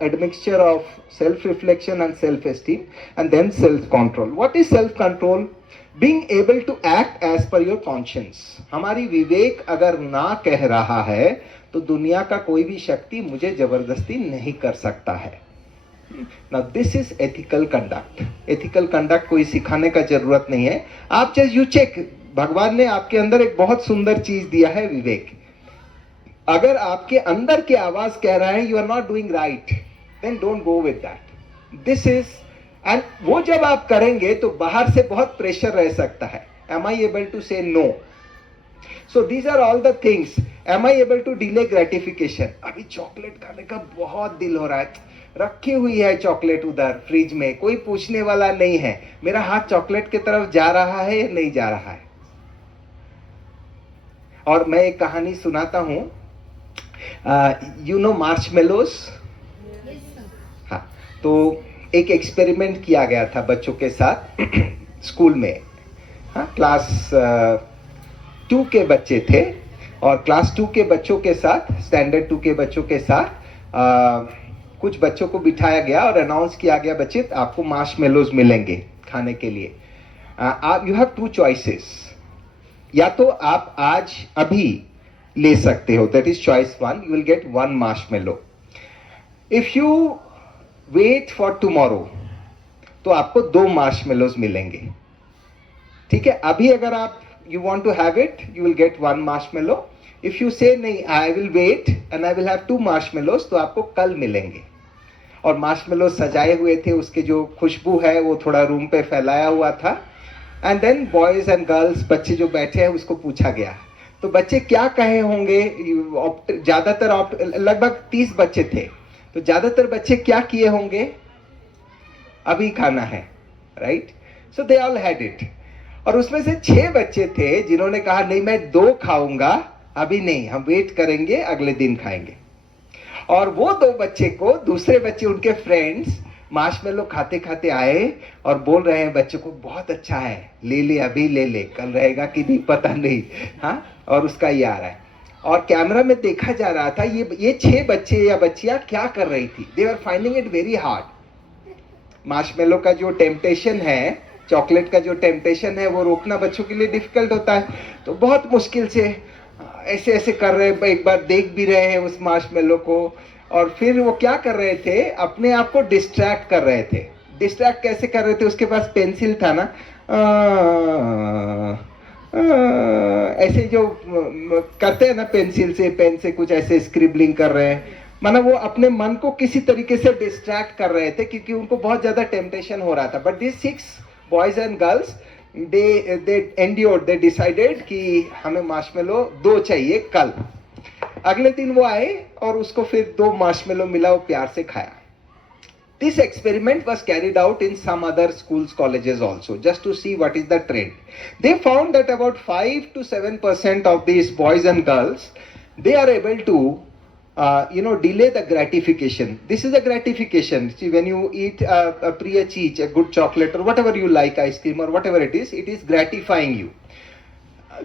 admixture of self-reflection and self-esteem, and then self-control. What is self-control? Being able to act as per your conscience. हमारी विवेक अगर ना कह रहा है तो दुनिया का कोई भी शक्ति मुझे जबरदस्ती नहीं कर सकता है. Now this is ethical conduct. Ethical conduct कोई सिखाने का जरूरत नहीं है. आप जस्ट यू चेक, भगवान ने आपके अंदर एक बहुत सुंदर चीज दिया है, विवेक. अगर आपके अंदर की आवाज कह रहा है you are not doing right, then don't go with that. This is, and वो जब आप करेंगे तो बाहर से बहुत प्रेशर रह सकता है. Am I able to say no? So these are all the things. Am I able to delay gratification? अभी चॉकलेट खाने का बहुत दिल हो रहा है, रखी हुई है चॉकलेट उधर फ्रिज में, कोई पूछने वाला नहीं है, मेरा हाथ चॉकलेट की तरफ जा रहा है या नहीं जा रहा है. और मैं एक कहानी सुनाता हूं. You know marshmallows? हाँ, तो एक एक्सपेरिमेंट किया गया था बच्चों के साथ स्कूल में. हाँ, क्लास 2 के बच्चे थे, और क्लास 2 के बच्चों के साथ, स्टैंडर्ड 2 के बच्चों के साथ कुछ बच्चों को बिठाया गया और अनाउंस किया गया, बच्चे आपको मार्शमेलोज मिलेंगे खाने के लिए. आप, यू हैव 2 चॉइसेस. या तो आप आज अभी ले सकते हो, that is choice 1, you will get 1 marshmallow. If you wait for tomorrow तो आपको 2 मार्शमेलोज मिलेंगे. ठीक है, अभी अगर आप you want to have it, you will get 1 marshmallow. If you say नहीं, I will wait and I will have 2 marshmallows, तो आपको कल मिलेंगे. और मार्शमेलो सजाए हुए थे, उसके जो खुशबू है वो थोड़ा रूम पे फैलाया हुआ था. And than boys and girls, बच्चे जो बैठे हैं, उसको पूछा गया. तो बच्चे क्या कहे होंगे? ज्यादातर, लगभग 30 बच्चे थे, तो ज्यादातर बच्चे क्या किए होंगे? अभी खाना है, right? So they all had it. और उसमें से 6 बच्चे थे जिन्होंने कहा नहीं, मैं 2 खाऊंगा, अभी नहीं, हम वेट करेंगे, अगले दिन खाएंगे. और वो 2 बच्चे को दूसरे बच्चे, उनके फ्रेंड्स, मार्शमेलो खाते खाते आए और बोल रहे हैं बच्चों को, बहुत अच्छा है, ले ले, अभी ले ले, कल रहेगा कि नहीं पता नहीं. हाँ, और उसका ये आ रहा है. और कैमरा में देखा जा रहा था ये 6 बच्चे या बच्चियां क्या कर रही थी. They are finding it very hard. Marshmallow का जो टेम्पटेशन है, चॉकलेट का जो टेम्पटेशन है, वो रोकना बच्चों के लिए डिफिकल्ट होता है. तो बहुत मुश्किल से ऐसे ऐसे कर रहे हैं, एक बार देख भी रहे हैं उस मार्शमेलो को. और फिर वो क्या कर रहे थे, अपने आप को डिस्ट्रैक्ट कर रहे थे. डिस्ट्रैक्ट कैसे कर रहे थे? उसके पास पेंसिल था ना, ऐसे जो करते हैं ना पेंसिल से, पेन से कुछ ऐसे स्क्रिबलिंग कर रहे हैं. माना वो अपने मन को किसी तरीके से डिस्ट्रैक्ट कर रहे थे, क्योंकि उनको बहुत ज्यादा टेम्पटेशन हो रहा था. But this 6 boys and girls, they endured, they decided कि हमें मार्शमेलो 2 चाहिए कल. अगले दिन वो आए और उसको फिर 2 मार्शमेलो मिला, वो प्यार से खाया. This experiment was carried out in some other schools, colleges also, just to see what is the trend. They found that about 5 to 7% of these boys and girls they are able to delay the gratification. This is a gratification. See, when you eat a priya cheez, a good chocolate or whatever you like, ice cream or whatever it is gratifying you.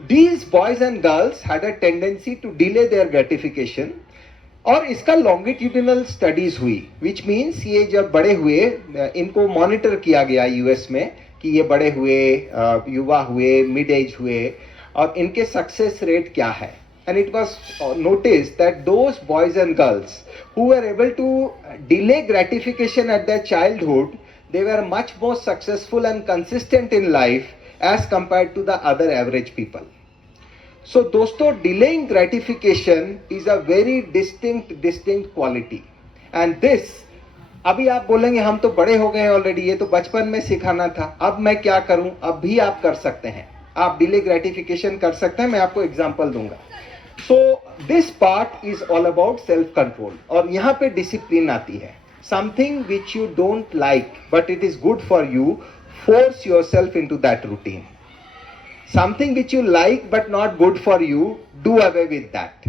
These boys and girls had a tendency to delay their gratification. और इसका longitudinal studies हुई, which means ये जब बड़े हुए इनको monitor किया गया यूएस में कि ये बड़े हुए, युवा हुए, मिड एज हुए और इनके सक्सेस रेट क्या है. And it was noticed that those boys and girls who were able to delay gratification at their childhood, they were much more successful and consistent in life as compared to the other average people. So दोस्तों, delaying gratification is a very distinct quality. And this, अभी आप बोलेंगे हम तो बड़े हो गए already, ये तो बचपन में सिखाना था, अब मैं क्या करूं. अब भी आप कर सकते हैं, आप डिले ग्रेटिफिकेशन कर सकते हैं. मैं आपको एग्जांपल दूंगा. So this part is all about self control. और यहाँ पे डिसिप्लिन आती है. Something which you don't like but it is good for you, force yourself into that routine. Something which you like but not good for you, do away with that.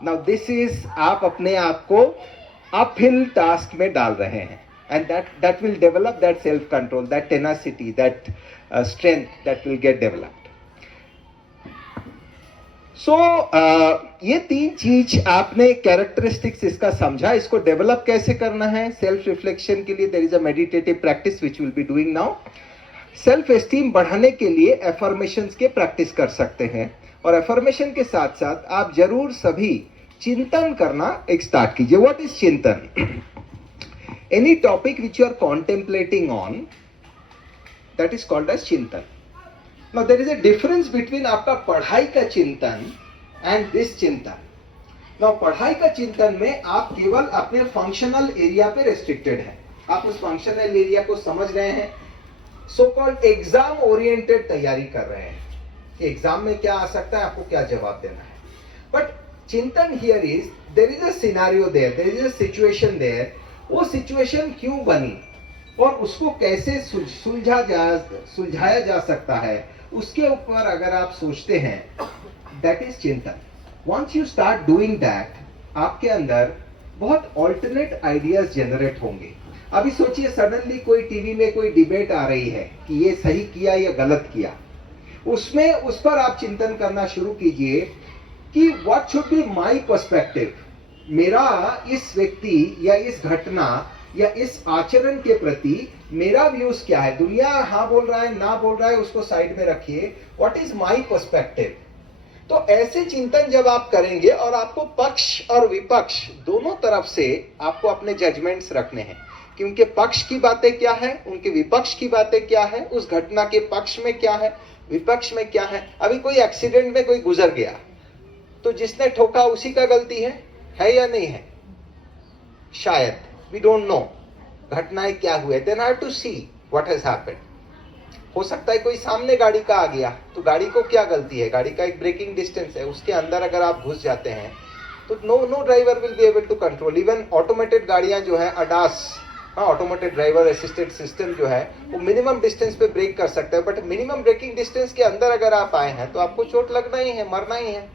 Now this is, आप अपने आप को uphill task में डाल रहे हैं, and that will develop that self control, that tenacity, that strength that will get developed. So ये तीन चीज आपने कैरेक्टरिस्टिक्स इसका समझा. इसको डेवलप कैसे करना है सेल्फ रिफ्लेक्शन के लिए, there is a meditative practice which will be doing now. Self esteem बढ़ाने के लिए एफर्मेशंस के प्रैक्टिस कर सकते हैं, और एफर्मेशन के साथ साथ आप जरूर सभी चिंतन करना एक स्टार्ट कीजिए. What is chintan? Any topic which you are contemplating on, that is called as chintan. Now there is a difference between आपका पढ़ाई का चिंतन and this चिंतन. Now पढ़ाई का चिंतन में आप केवल अपने फंक्शनल एरिया पे रेस्ट्रिक्टेड हैं. आप उस फंक्शनल एरिया को समझ रहे हैं, सो कॉल्ड एग्जाम ओरिएंटेड तैयारी कर रहे हैं कि एग्जाम में क्या आ सकता है, आपको क्या जवाब देना है. But chintan here is, there is a scenario there, there is a situation there. वो सिचुएशन क्यों बनी और उसको कैसे सुलझाया जा सकता है, उसके ऊपर अगर आप सोचते हैं, that is chintan. Once you start doing that, आपके अंदर बहुत ऑल्टरनेट आइडियाज जनरेट होंगे. अभी सोचिए सडनली कोई टीवी में कोई डिबेट आ रही है कि ये सही किया या गलत किया, उसमें उस पर आप चिंतन करना शुरू कीजिए कि what should be my perspective. मेरा इस व्यक्ति या इस घटना या इस आचरण के प्रति मेरा व्यूज क्या है. दुनिया हाँ बोल रहा है, ना बोल रहा है, उसको साइड में रखिए. What is my perspective. तो ऐसे चिंतन जब आप करेंगे, और आपको पक्ष और विपक्ष दोनों तरफ से आपको अपने जजमेंट्स रखने हैं कि उनके पक्ष की बातें क्या है, उनके विपक्ष की बातें क्या है, उस घटना के पक्ष में क्या है, विपक्ष में क्या है. अभी कोई एक्सीडेंट में कोई गुजर गया, तो जिसने ठोका उसी का गलती है या नहीं है? शायद, we don't know. घटनाएं क्या हुए, then I have to see what has happened. हो सकता है कोई सामने गाड़ी का आ गया, तो गाड़ी को क्या गलती है? गाड़ी का एक ब्रेकिंग डिस्टेंस है, उसके अंदर अगर आप घुस जाते हैं तो no driver will be able to control. Even automated गाड़ियां जो है, ADAS, automated driver assisted system जो है, वो मिनिमम डिस्टेंस पे ब्रेक कर सकता है. बट मिनिमम ब्रेकिंग डिस्टेंस के अंदर अगर आप आए हैं तो आपको चोट लगना ही है, मरना ही है.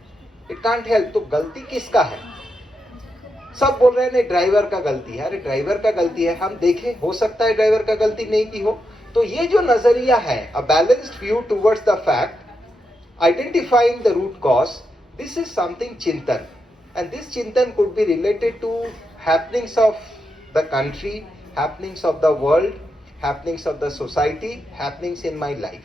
It can't help. तो गलती किसका है? सब बोल रहे हैं नहीं ड्राइवर का गलती है. अरे ड्राइवर का गलती है, हम देखें, हो सकता है ड्राइवर का गलती नहीं की हो. तो ये जो नजरिया है, a balanced view towards the fact, identifying the root cause, this is something chintan. And this chintan could be related to happenings of the country, happenings of the world, happenings of the society, happenings in my life.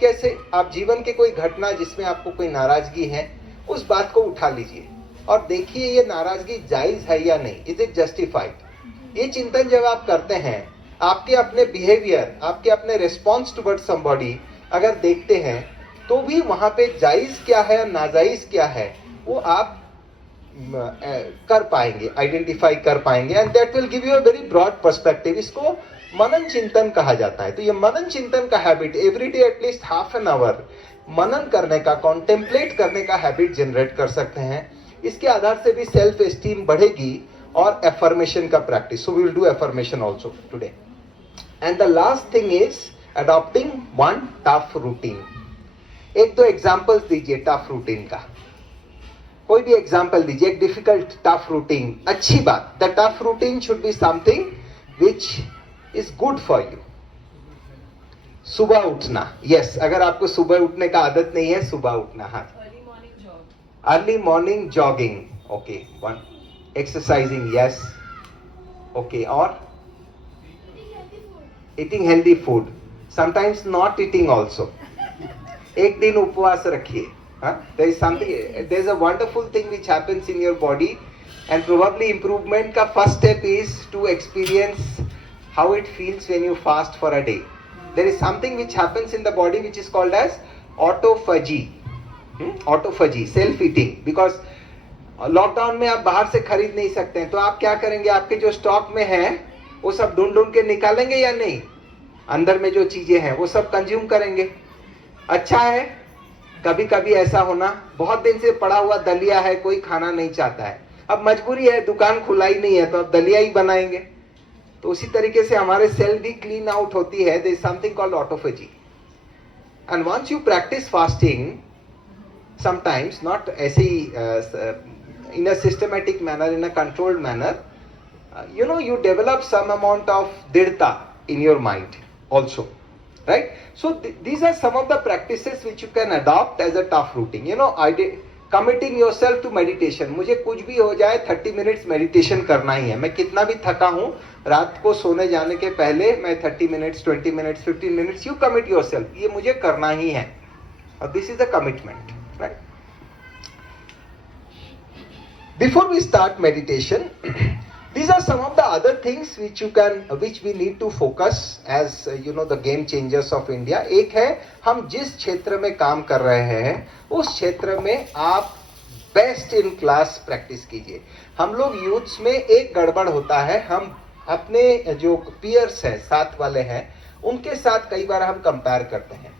कैसे? आप जीवन के कोई घटना जिसमें आपको कोई नाराजगी है, उस बात को उठा लीजिए और देखिए ये नाराजगी जायज है या नहीं, इज इट जस्टिफाइड. ये चिंतन जब आप करते हैं, आपके अपने बिहेवियर, आपके अपने रिस्पॉन्स टुवर्ड समबॉडी अगर देखते हैं, तो भी वहां पे जायज क्या है और नाजायज क्या है वो आप कर पाएंगे, आइडेंटिफाई कर पाएंगे. And that will give you a very broad perspective. इसको मनन चिंतन कहा जाता है. तो ये मनन चिंतन का habit, everyday at least half an hour मनन करने का, कॉन्टेम्पलेट करने का हैबिट जनरेट कर सकते हैं. इसके आधार से भी सेल्फ एस्टीम बढ़ेगी. और एफर्मेशन का practice, so we will do affirmation also today. And the last thing is adopting one tough routine. एक दो एग्जांपल्स दीजिए टफ रूटीन का. कोई भी एग्जाम्पल दीजिए, एक डिफिकल्ट टफ रूटीन, अच्छी बात. The tough routine should be something which is good for you. सुबह उठना, यस, अगर आपको सुबह उठने का आदत नहीं है, सुबह उठना. हाँ, early morning jogging, okay. One, exercising, yes, okay. और eating healthy food, sometimes not eating also. एक दिन उपवास रखिए. There is something, there is a wonderful thing which happens in your body, and probably improvement का first step is to experience how it feels when you fast for a day. There is something which happens in the body which is called as autophagy. Autophagy, self eating. Because lockdown में आप बाहर से खरीद नहीं सकते हैं, तो आप क्या करेंगे, आपके जो स्टॉक में है वो सब ढूंढ ढूंढ के निकालेंगे या नहीं, अंदर में जो चीजें हैं वो सब कंज्यूम करेंगे. अच्छा है. कभी कभी ऐसा होना, बहुत दिन से पड़ा हुआ दलिया है, कोई खाना नहीं चाहता है, अब मजबूरी है, दुकान खुला ही नहीं है, तो अब दलिया ही बनाएंगे. तो उसी तरीके से हमारे सेल भी क्लीन आउट होती है. There is something called autophagy. And once you practise fasting, sometimes not ऐसे ही in a systematic manner, in a controlled manner, you know, you develop some amount of dridhta in your mind also, right? So these are some of the practices which you can adopt as a tough routine. You know, committing yourself to meditation. मुझे कुछ भी हो जाए 30 minutes meditation करना ही है. मैं कितना भी थका हूँ, रात को सोने जाने के पहले मैं 30 minutes, 20 minutes, 15 minutes, you commit yourself. ये मुझे करना ही है. और this is a commitment, right? Before we start meditation, these are some of the other things which we need to focus as you know the game changers of India. एक है, हम जिस क्षेत्र में काम कर रहे हैं उस क्षेत्र में आप बेस्ट इन क्लास प्रैक्टिस कीजिए. हम लोग यूथ्स में एक गड़बड़ होता है, हम अपने जो पीयर्स हैं, साथ वाले हैं, उनके साथ कई बार हम कंपेयर करते हैं.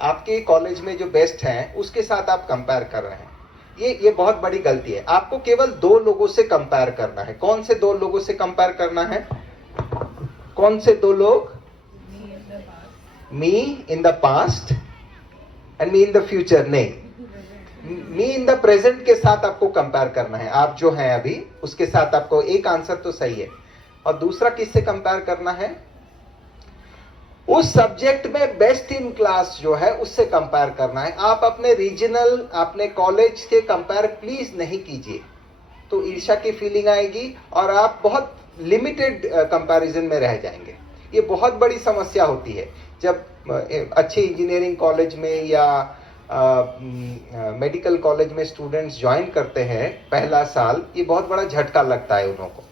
आपके कॉलेज में जो बेस्ट हैं उसके साथ आप कंपेयर कर रहे हैं. ये बहुत बड़ी गलती है. आपको केवल 2 लोगों से कंपेयर करना है. कौन से 2 लोगों से कंपेयर करना है? कौन से 2 लोग? Me in the past and me in the future. नहीं, मी इन द प्रेजेंट के साथ आपको कंपेयर करना है. आप जो हैं अभी उसके साथ आपको, एक आंसर तो सही है. और दूसरा किससे कंपेयर करना है? उस सब्जेक्ट में बेस्ट इन क्लास जो है उससे कंपेयर करना है. आप अपने रीजनल, अपने कॉलेज से कंपेयर प्लीज नहीं कीजिए, तो ईर्ष्या की फीलिंग आएगी और आप बहुत लिमिटेड कंपैरिजन में रह जाएंगे. ये बहुत बड़ी समस्या होती है जब अच्छे इंजीनियरिंग कॉलेज में या मेडिकल कॉलेज में स्टूडेंट्स ज्वाइन करते हैं पहला साल. ये बहुत बड़ा झटका लगता है उन लोगों को.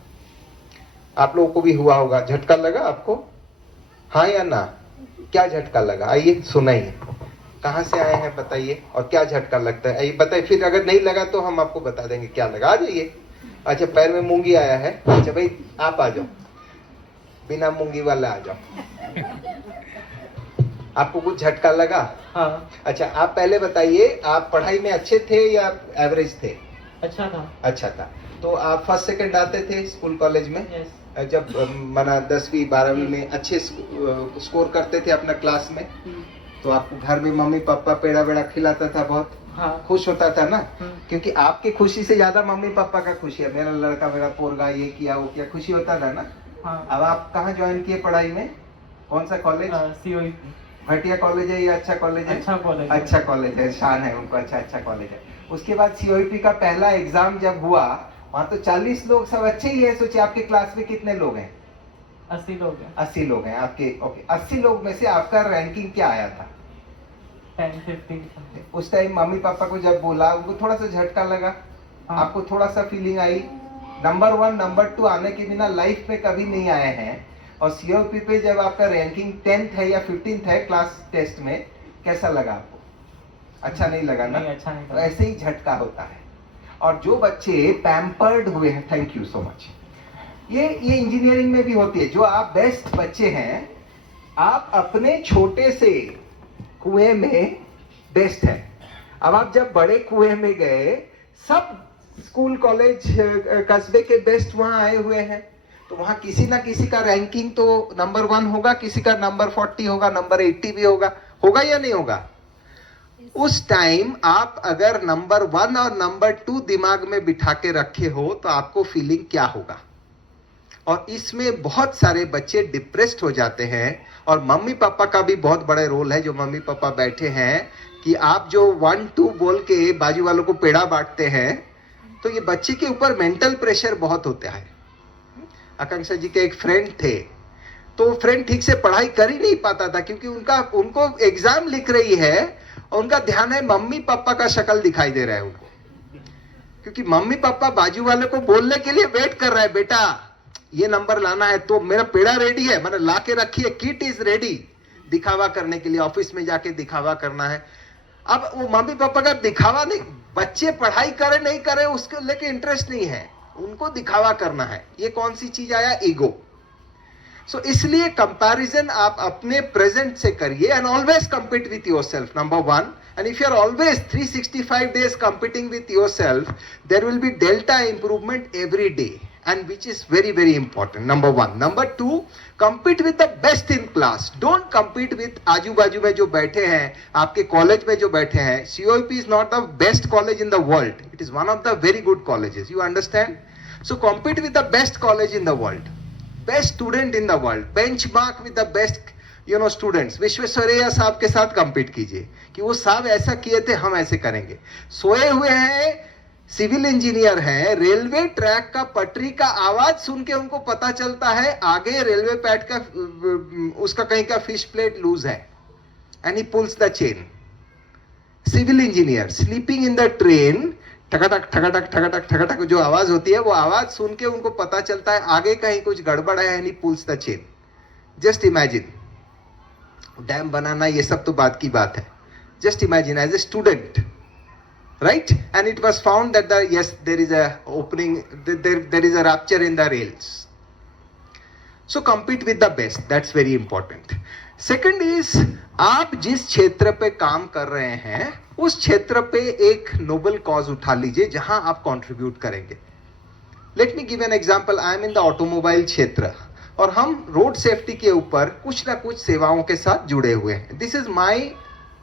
आप लोगों को भी हुआ होगा. झटका लगा आपको? हाँ या ना? क्या झटका लगा? आइए सुनाइए. कहाँ से आए हैं बताइए, और क्या झटका लगता है? आइए बताइए. फिर अगर नहीं लगा तो हम आपको बता देंगे क्या लगा. आ जाइए. अच्छा, पैर में मूंगी आया है. अच्छा भाई आप आ जाओ, बिना मूंगी वाला आ जाओ. आपको कुछ झटका लगा? हाँ. अच्छा, आप पहले बताइए, आप पढ़ाई में अच्छे थे या एवरेज थे? अच्छा था. अच्छा था. तो आप फर्स्ट सेकंड आते थे स्कूल कॉलेज में? यस. जब मना 10वीं 12वीं में अच्छे स्कोर करते थे अपना क्लास में, तो आपको घर में मम्मी पापा पेड़ा वेड़ा खिलाता था, बहुत हाँ. खुश होता था ना? क्योंकि आपकी खुशी से ज्यादा मम्मी पापा का खुशी है. मेरा लड़का, मेरा पोरगा ये किया वो किया, खुशी होता था ना? हाँ. अब आप कहाँ ज्वाइन किए पढ़ाई में? कौन सा कॉलेज? COEP. घटिया कॉलेज है या अच्छा कॉलेज है? अच्छा कॉलेज. अच्छा कॉलेज है. शान है उनको. अच्छा कॉलेज है. उसके बाद COEP का पहला एग्जाम जब हुआ, वहाँ तो 40 लोग सब अच्छे ही है. सोचिए आपके क्लास में कितने लोग हैं? 80 लोग हैं. 80 लोग हैं आपके. ओके, 80 लोग में से आपका रैंकिंग क्या आया था? 10-15. उस टाइम मम्मी पापा को जब बोला, उनको थोड़ा सा झटका लगा? हाँ. आपको थोड़ा सा फीलिंग आई? नंबर 1 नंबर 2 आने के बिना लाइफ में कभी नहीं आए हैं. और COEP पे जब आपका रैंकिंग 10th है या 15th है क्लास टेस्ट में, कैसा लगा आपको? अच्छा नहीं लगा ना? नहीं, अच्छा नहीं तो लगा. ऐसे ही झटका होता है. और जो बच्चे पैम्पर्ड हुए हैं, थैंक यू सो मच, ये इंजीनियरिंग में भी होती है. जो आप बेस्ट बच्चे हैं, आप अपने छोटे से कुएं में बेस्ट है. अब आप जब बड़े कुएं में गए, सब स्कूल कॉलेज कस्बे के बेस्ट वहां आए हुए हैं, तो वहां किसी ना किसी का रैंकिंग तो नंबर 1 होगा, किसी का नंबर 40 होगा, नंबर 80 भी होगा. होगा या नहीं होगा? उस टाइम आप अगर नंबर 1 और नंबर 2 दिमाग में बिठा के रखे हो तो आपको फीलिंग क्या होगा। और इसमें बहुत सारे बच्चे डिप्रेस्ड हो जाते हैं, और मम्मी पापा का भी बहुत बड़ा रोल है। जो मम्मी पापा बैठे हैं कि आप जो 1-2 बोल के बाजू वालों को पेड़ा बांटते हैं, तो ये बच्चे के ऊपर मेंटल प्रेशर बहुत होता है। आकांक्षा जी के एक फ्रेंड थे, तो फ्रेंड ठीक से पढ़ाई कर ही नहीं पाता था, क्योंकि उनको एग्जाम लिख रही है और उनका ध्यान है मम्मी पापा का शक्ल दिखाई दे रहा है उनको, क्योंकि मम्मी पापा बाजू वाले को बोलने के लिए वेट कर रहा है, बेटा ये नंबर लाना है तो मेरा पेड़ा रेडी है, मैंने ला के रखी है, किट इज रेडी, दिखावा करने के लिए ऑफिस में जाके दिखावा करना है। अब वो मम्मी पापा का दिखावा नहीं, बच्चे पढ़ाई करे नहीं करे उसको लेके इंटरेस्ट नहीं है, उनको दिखावा करना है। ये कौन सी चीज आया, ईगो। सो इसलिए कंपैरिजन आप अपने प्रेजेंट से करिए, and always compete with yourself, number 1। And if you are always 365 days competing with yourself, there will be delta improvement every day, and which is very, very important. Number 1. Number 2, compete with the best in class. Don't compete with आजू बाजू में जो बैठे हैं, आपके college में जो बैठे हैं। COEP is not the best college in the world. It is one of the very good colleges. You understand? So compete with the best college in the world, best student in the world. Benchmark with the best students. Visvesvaraya साहब के साथ compete कीजिए कि वो साहब ऐसा किए थे, हम ऐसे करेंगे। सोए हुए हैं, सिविल इंजीनियर हैं, रेलवे ट्रैक का पटरी का आवाज सुन के उनको पता चलता है आगे रेलवे पैड का उसका कहीं का फिश प्लेट लूज है, and he pulls the chain. Civil engineer sleeping in the train, ठकाटक ठकाटक ठकाटक ठकाटक जो आवाज होती है, वो आवाज सुन के उनको पता चलता है आगे कहीं कुछ गड़बड़ है, and he pulls the chain. Just imagine, dam बनाना ये सब तो बात की बात है। Just imagine as a student, right? And it was found that there is a opening, there is a rupture in the rails. So compete with the best, that's very important. Second is, आप जिस क्षेत्र पे काम कर रहे हैं उस क्षेत्र पे एक नोबल कॉज उठा लीजिए जहां आप कंट्रीब्यूट करेंगे। Let me give an example, I am in the automobile क्षेत्र, और हम रोड सेफ्टी के ऊपर कुछ ना कुछ सेवाओं के साथ जुड़े हुए हैं। This is my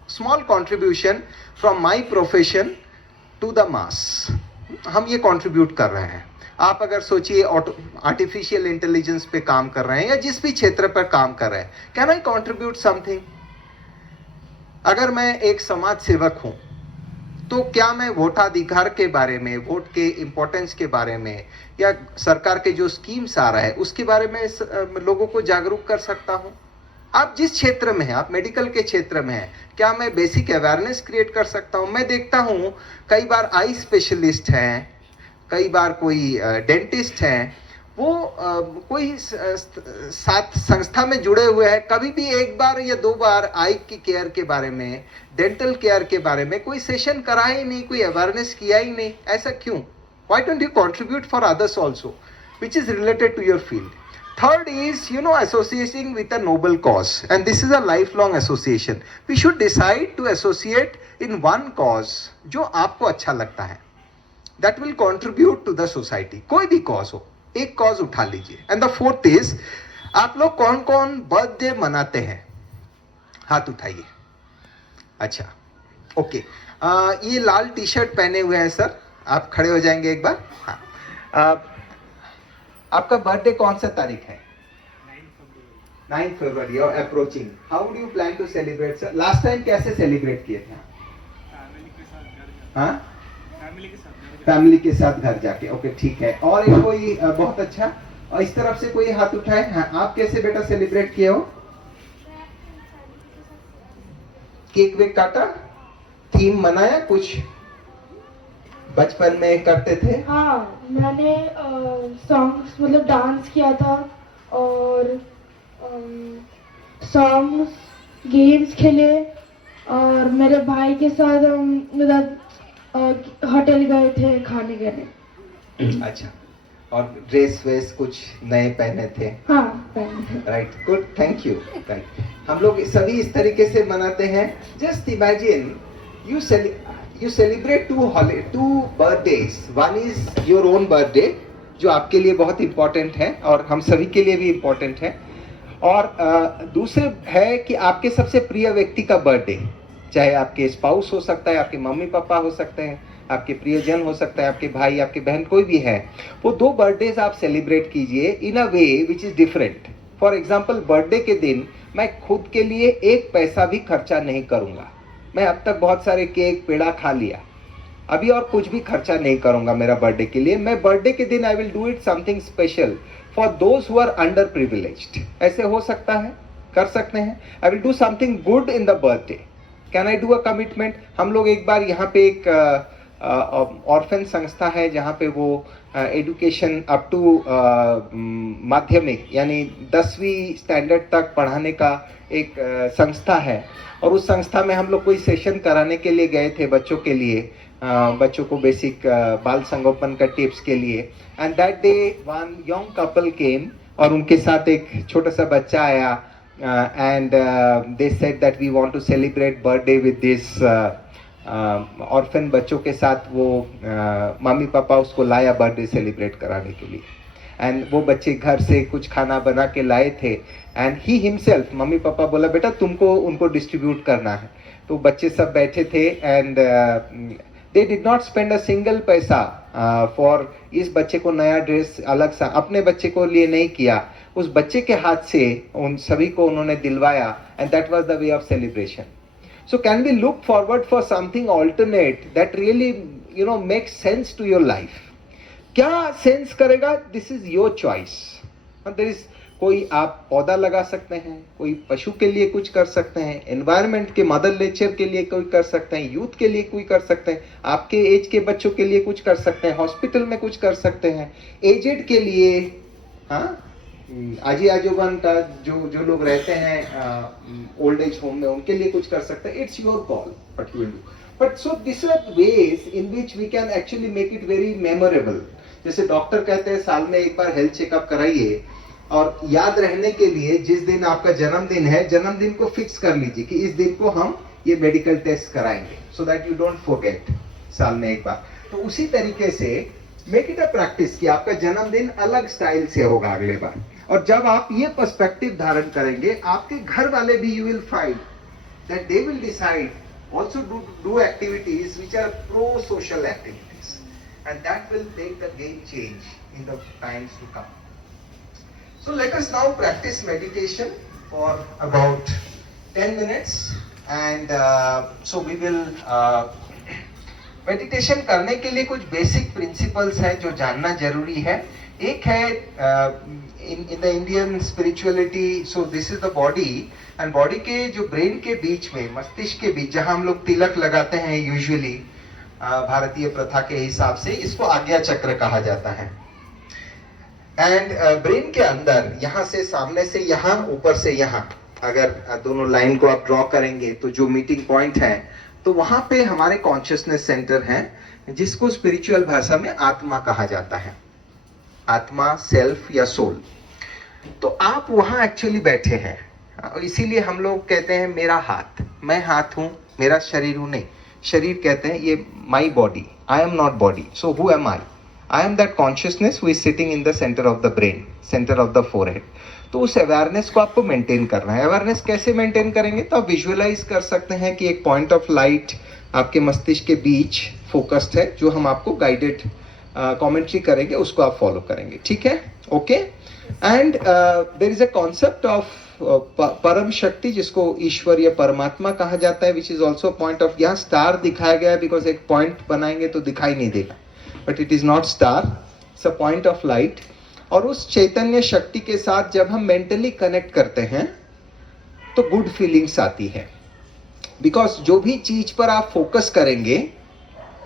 small contribution from my profession to the mass. हम ये कंट्रीब्यूट कर रहे हैं। आप अगर सोचिए आर्टिफिशियल इंटेलिजेंस पे काम कर रहे हैं या जिस भी क्षेत्र पर काम कर रहे हैं, कैन आई कंट्रीब्यूट समथिंग? अगर मैं एक समाज सेवक हूं तो क्या मैं वोटाधिकार के बारे में, वोट के इंपॉर्टेंस के बारे में, या सरकार के जो स्कीम्स आ रहा है उसके बारे में लोगों को जागरूक कर सकता हूं? आप जिस क्षेत्र में हैं, आप मेडिकल के क्षेत्र में हैं, क्या मैं बेसिक अवेयरनेस क्रिएट कर सकता हूं? मैं देखता हूं कई बार आई स्पेशलिस्ट हैं, कई बार कोई डेंटिस्ट हैं, वो कोई साथ संस्था में जुड़े हुए हैं, कभी भी एक बार या दो बार आई की केयर के बारे में, डेंटल केयर के बारे में कोई सेशन कराया ही नहीं, कोई अवेयरनेस किया ही नहीं। ऐसा क्यों? Why don't you contribute for others also, which is related to your field? Third is, associating with a noble cause, and this is a lifelong association. We should decide to associate in one cause जो आपको अच्छा लगता है, that will contribute to the society. कोई भी cause हो, एक cause उठा लीजिए। And the fourth is, आप लोग कौन कौन बर्थडे मनाते हैं? हाथ उठाइए। अच्छा, ओके। ये लाल टी शर्ट पहने हुए हैं सर, आप खड़े हो जाएंगे एक बार। हाँ, आपका बर्थडे कौन सा तारीख है? 9 फरवरी और approaching. How do you plan to celebrate sir? Last time कैसे सेलिब्रेट किए थे? हाँ, फैमिली के साथ घर जाके। ओके, ठीक है। और एक कोई बहुत अच्छा, और इस तरफ से कोई हाथ उठाए। हाँ, आप कैसे बेटा सेलिब्रेट किए हो? केक वेक काटा, थीम मनाया, कुछ बचपन में करते थे? हाँ, मैंने सॉन्ग्स मतलब डांस किया था, और सॉन्ग्स गेम्स खेले, और मेरे भाई के साथ हम मतलब होटल गए थे खाने के लिए। अच्छा, और ड्रेस वेस कुछ नए पहने थे? हाँ, पहने। Right, good, thank you. Right, हम लोग सभी इस तरीके से मनाते हैं। Just imagine you celebrate two birthdays. One is your own birthday, जो आपके लिए बहुत important है और हम सभी के लिए भी important है, और दूसरे है कि आपके सबसे प्रिय व्यक्ति का बर्थडे। चाहे आपके स्पाउस हो सकता है, आपके मम्मी पापा हो सकते हैं, आपके प्रियजन हो सकता है, आपके भाई, आपकी बहन, कोई भी है, वो 2 बर्थडेज आप सेलिब्रेट कीजिए in a way which is different. For example, birthday के दिन मैं खुद के लिए 1 पैसा भी खर्चा नहीं करूंगा। मैं अब तक बहुत सारे केक पेड़ा खा लिया, अभी और कुछ भी खर्चा नहीं करूंगा मेरा बर्थडे के लिए। मैं बर्थडे के दिन I will do it something special for those who are underprivileged. ऐसे हो सकता है, कर सकते हैं। I will do something good in the birthday. Can I do a commitment? हम लोग एक बार यहाँ पे एक ऑर्फन संस्था है जहाँ पे वो एजुकेशन अप टू माध्यमिक यानी 10वीं स्टैंडर्ड तक पढ़ाने का एक संस्था है, और उस संस्था में हम लोग कोई सेशन कराने के लिए गए थे बच्चों के लिए, बच्चों को बेसिक बाल संगोपन का टिप्स के लिए। And that day one young couple came, और उनके साथ एक छोटा सा बच्चा आया, and they said that we want to celebrate birthday with this orphan बच्चों के साथ। वो मम्मी पापा उसको लाया बर्थडे सेलिब्रेट कराने के लिए, एंड वो बच्चे घर से कुछ खाना बना के लाए थे, and he himself, mummy papa बोला बेटा तुमको उनको डिस्ट्रीब्यूट करना है। तो बच्चे सब बैठे थे, and they did not spend a single पैसा फॉर इस बच्चे को नया ड्रेस अलग सा अपने बच्चे को लिए नहीं किया, उस बच्चे के हाथ से उन सभी को उन्होंने दिलवाया, and that was the way of celebration. So can we look forward for something alternate that really, makes sense to your life? क्या सेंस करेगा? This is your choice. There is कोई आप पौधा लगा सकते हैं, कोई पशु के लिए कुछ कर सकते हैं, एनवायरनमेंट के मदर नेचर के लिए कोई कर सकते हैं, यूथ के लिए कोई कर सकते हैं, आपके एज के बच्चों के लिए कुछ कर सकते हैं, हॉस्पिटल में कुछ कर सकते हैं, एजेड के लिए, हाँ आजी आजोबन का जो लोग रहते हैं ओल्ड एज होम में, उनके लिए कुछ कर सकते हैं। It's your call what you will do, but so this are ways in which we can actually make it very memorable. जैसे डॉक्टर कहते हैं साल में एक बार हेल्थ चेकअप कराइए, और याद रहने के लिए जिस दिन आपका जन्मदिन है, जन्मदिन को फिक्स कर लीजिए कि इस दिन को हम ये मेडिकल टेस्ट कराएंगे, so that you don't forget, साल में एक बार। तो उसी तरीके से मेक इट अ प्रैक्टिस कि आपका जन्मदिन अलग स्टाइल से होगा अगले बार। और जब आप ये पर्सपेक्टिव धारण करेंगे, आपके घर वाले भी you will find that they will decide also do activities which are pro-social activities, and that will make the game change in the times to come. So let us now practice meditation for about 10 minutes, and so we will meditation करने के लिए कुछ basic principles हैं जो जानना जरूरी है। एक है in the Indian spirituality, so this is the body, and body के जो ब्रेन के बीच में, मस्तिष्क के बीच, जहां हम लोग तिलक लगाते हैं यूजुअली भारतीय प्रथा के हिसाब से, इसको आज्ञा चक्र कहा जाता है। एंड ब्रेन के अंदर यहाँ से सामने से यहाँ, ऊपर से यहाँ, अगर दोनों लाइन को आप ड्रॉ करेंगे तो जो मीटिंग पॉइंट है, तो वहां पे हमारे कॉन्शियसनेस सेंटर है, जिसको स्पिरिचुअल भाषा में आत्मा कहा जाता है। आत्मा, सेल्फ या सोल। तो आप वहां एक्चुअली बैठे हैं, इसीलिए हम लोग कहते हैं मेरा हाथ, मैं हाथ हूं, मेरा शरीर हूं, नहीं, शरीर कहते हैं ये my body, I am not body, so who am I am that consciousness who is sitting in the centre of the brain, centre of the forehead. तो उस अवेयरनेस को आपको मेंटेन करना है। अवेयरनेस कैसे मेंटेन करेंगे? तो आप विजुअलाइज कर सकते हैं कि एक पॉइंट ऑफ लाइट आपके मस्तिष्क के बीच फोकस्ड है, जो हम आपको गाइडेड कमेंट्री करेंगे, उसको आप फॉलो करेंगे, ठीक है? Okay. And there is a concept of param shakti, जिसको ईश्वर या परमात्मा कहा जाता है, which is also point of, यहाँ स्टार दिखाया गया है बिकॉज एक पॉइंट बनाएंगे तो दिखाई नहीं देगा, but it is not star, it's a point of light. और उस चैतन्य शक्ति के साथ जब हम मेंटली कनेक्ट करते हैं तो गुड फीलिंग्स आती है, बिकॉज जो भी चीज पर आप फोकस करेंगे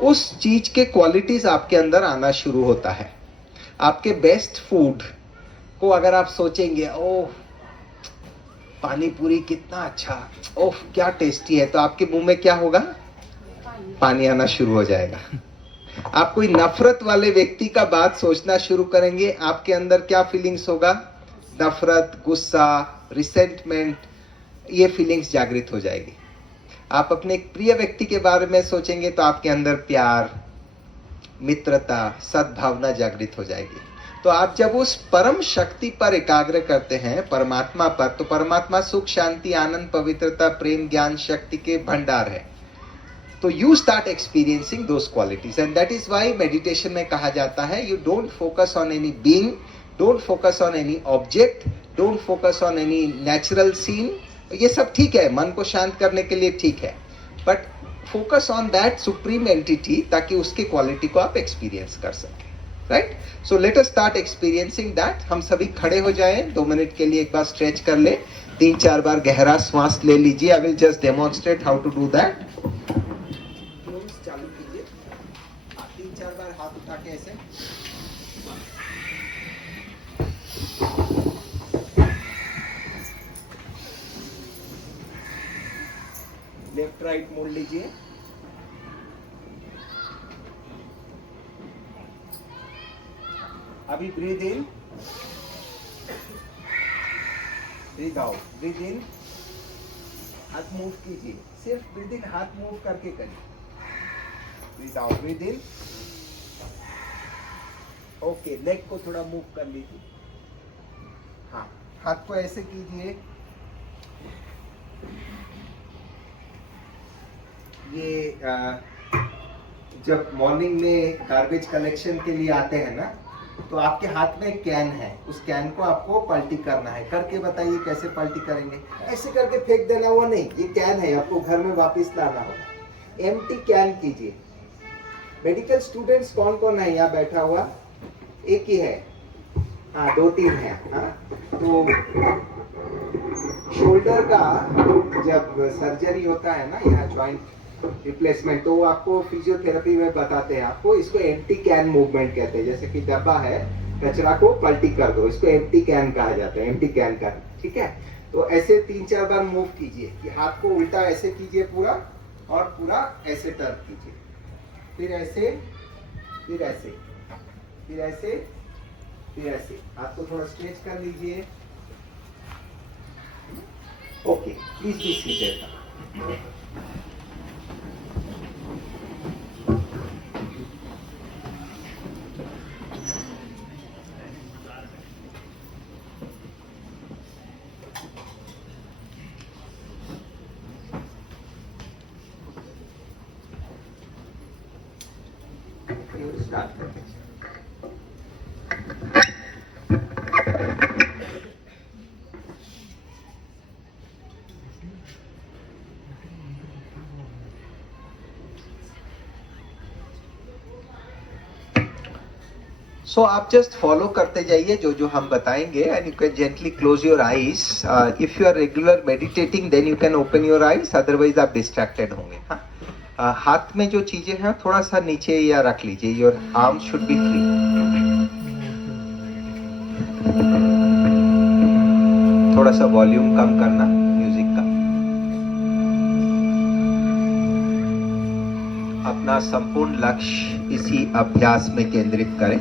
उस चीज के क्वालिटीज आपके अंदर आना शुरू होता है। आपके बेस्ट फूड को अगर आप सोचेंगे, ओह पानी पूरी कितना अच्छा, ओह क्या टेस्टी है, तो आपके मुंह में क्या होगा? पानी आना शुरू हो जाएगा। आप कोई नफरत वाले व्यक्ति का बात सोचना शुरू करेंगे, आपके अंदर क्या फीलिंग्स होगा? नफरत, गुस्सा, रिसेंटमेंट, ये फीलिंग्स जागृत हो जाएगी। आप अपने एक प्रिय व्यक्ति के बारे में सोचेंगे तो आपके अंदर प्यार, मित्रता, सद्भावना जागृत हो जाएगी। तो आप जब उस परम शक्ति पर एकाग्र करते हैं, परमात्मा पर, तो परमात्मा सुख, शांति, आनंद, पवित्रता, प्रेम, ज्ञान, शक्ति के भंडार है। तो you start experiencing those qualities, and that is why meditation में कहा जाता है you don't focus on any being, don't focus on any object, don't focus on any natural scene. ये सब ठीक है, मन को शांत करने के लिए ठीक है, but focus on that supreme entity, ताकि उसकी क्वालिटी को आप एक्सपीरियंस कर सकें। Right, so let us start experiencing that. हम सभी खड़े हो जाएं, 2 मिनट के लिए एक बार स्ट्रेच कर ले, 3-4 बार गहरा श्वास ले लीजिए। I will just demonstrate how to do that. चालू कीजिए, 3-4 बार हाथ उठा के ऐसे। लेफ्ट राइट मोड़ लीजिए। अभी breathe in, breathe out, breathe in, हाथ मूव कीजिए, सिर्फ ब्रीद इन हाथ मूव करके करिए। Breathe out, breathe in. Okay, leg को थोड़ा मूव कर लीजिए। हाँ, हाथ को ऐसे कीजिए। ये जब मॉर्निंग में गार्बेज कलेक्शन के लिए आते हैं ना, तो आपके हाथ में एक कैन है, उस कैन को आपको पलटी करना है। करके बताइए कैसे पलटी करेंगे। ऐसे करके फेंक देना वो नहीं, ये कैन है, आपको घर में वापस लाना होगा। एम्प्टी कैन कीजिए। मेडिकल स्टूडेंट्स कौन कौन है यहाँ बैठा हुआ? एक ही है? हाँ, 2-3 है। हाँ, तो शोल्डर का जब सर्जरी होता है ना, यहाँ ज्वाइंट रिप्लेसमेंट, तो वो आपको फिजियोथेरेपी में बताते हैं आपको, इसको एम्प्टी कैन मूवमेंट कहते हैं। जैसे कि डब्बा है, कचरा को पलटी कर दो, इसको एम्प्टी कैन कहा जाता है, एम्प्टी कैन का। ठीक है, तो ऐसे 3-4 बार मूव कीजिए कि हाथ को उल्टा ऐसे कीजिए पूरा, और पूरा ऐसे टर्न कीजिए, फिर ऐसे, फिर ऐसे, फिर ऐसे, फिर ऐसे। हाथ को थोड़ा स्ट्रेच कर लीजिए। Okay, please be seated. Start करते हैं। सो आप जस्ट फॉलो करते जाइए जो जो हम बताएंगे, and you can gently close your eyes. If you are regular meditating then you can open your eyes, otherwise आप डिस्ट्रैक्टेड होंगे। हाँ, हाथ में जो चीजें हैं थोड़ा सा नीचे या रख लीजिए। Your arm should be free. थोड़ा सा वॉल्यूम कम करना म्यूजिक का। अपना संपूर्ण लक्ष्य इसी अभ्यास में केंद्रित करें।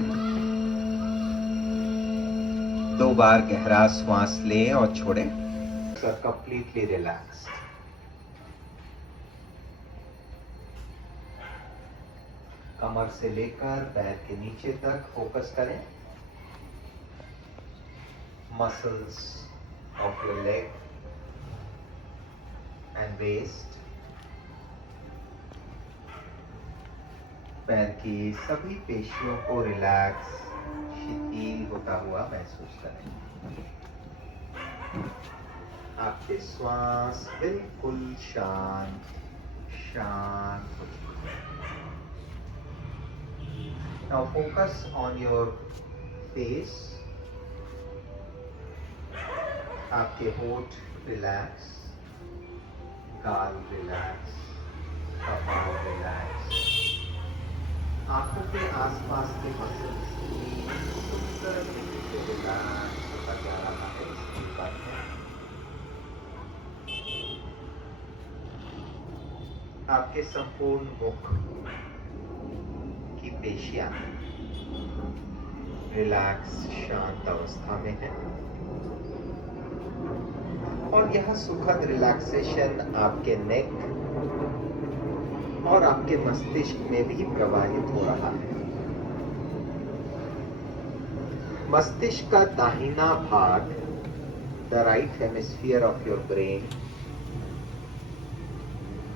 2 बार गहरा श्वास लें और छोड़ें। Completely relax. कमर से लेकर पैर के नीचे तक फोकस करें। Muscles of your leg and waist, पैर की सभी पेशियों को रिलैक्स, शिथिल होता हुआ महसूस करें। आपके श्वास बिल्कुल शांत शांत हो चुके हैं। Now focus on your face. आपके होठ रिलैक्स, गाल रिलैक्स, कपाल रिलैक्स, आंखों के आसपास के मसल्स सुंदर तरीके से रिलैक्स होता जा रहा है। इसकी बात है। आपके संपूर्ण मुख की पेशियां रिलैक्स शांत अवस्था में है, और यह सुखद रिलैक्सेशन आपके नेक और आपके मस्तिष्क में भी प्रवाहित हो रहा है। मस्तिष्क का दाहिना भाग, the right hemisphere of your brain,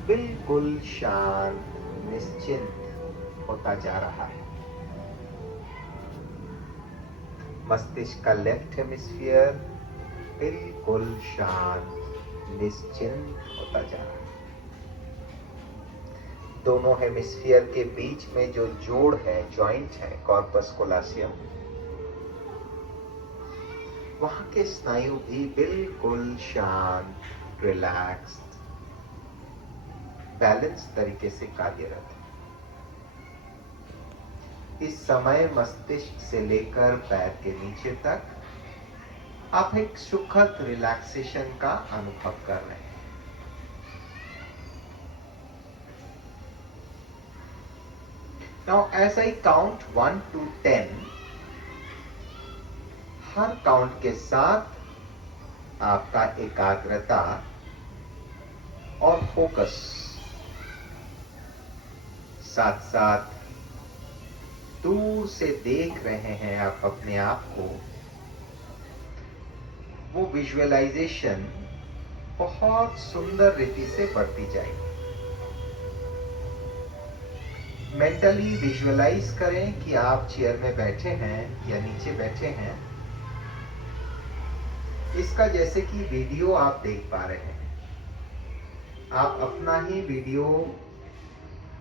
बिल्कुल शांत निश्चिंत होता जा रहा है। मस्तिष्क का लेफ्ट हेमिस्फीयर बिल्कुल शांत निश्चिंत होता जा रहा है। दोनों हेमिस्फीयर के बीच में जो जोड़ है, जॉइंट है, कॉर्पस कोलासियम, वहां के स्नायु भी बिल्कुल शांत, रिलैक्स्ड, बैलेंस तरीके से कार्यरत है। इस समय मस्तिष्क से लेकर पैर के नीचे तक आप एक सुखद रिलैक्सेशन का अनुभव कर रहे हैं। Now as I count 1 to 10, her count के साथ आपका एकाग्रता और फोकस साथ साथ दूर से देख रहे हैं आप अपने आप को, वो विजुअलाइजेशन बहुत सुंदर रीति से बढ़ती जाएगी। मेंटली विजुअलाइज करें कि आप चेयर में बैठे हैं या नीचे बैठे हैं। इसका जैसे कि वीडियो आप देख पा रहे हैं, आप अपना ही वीडियो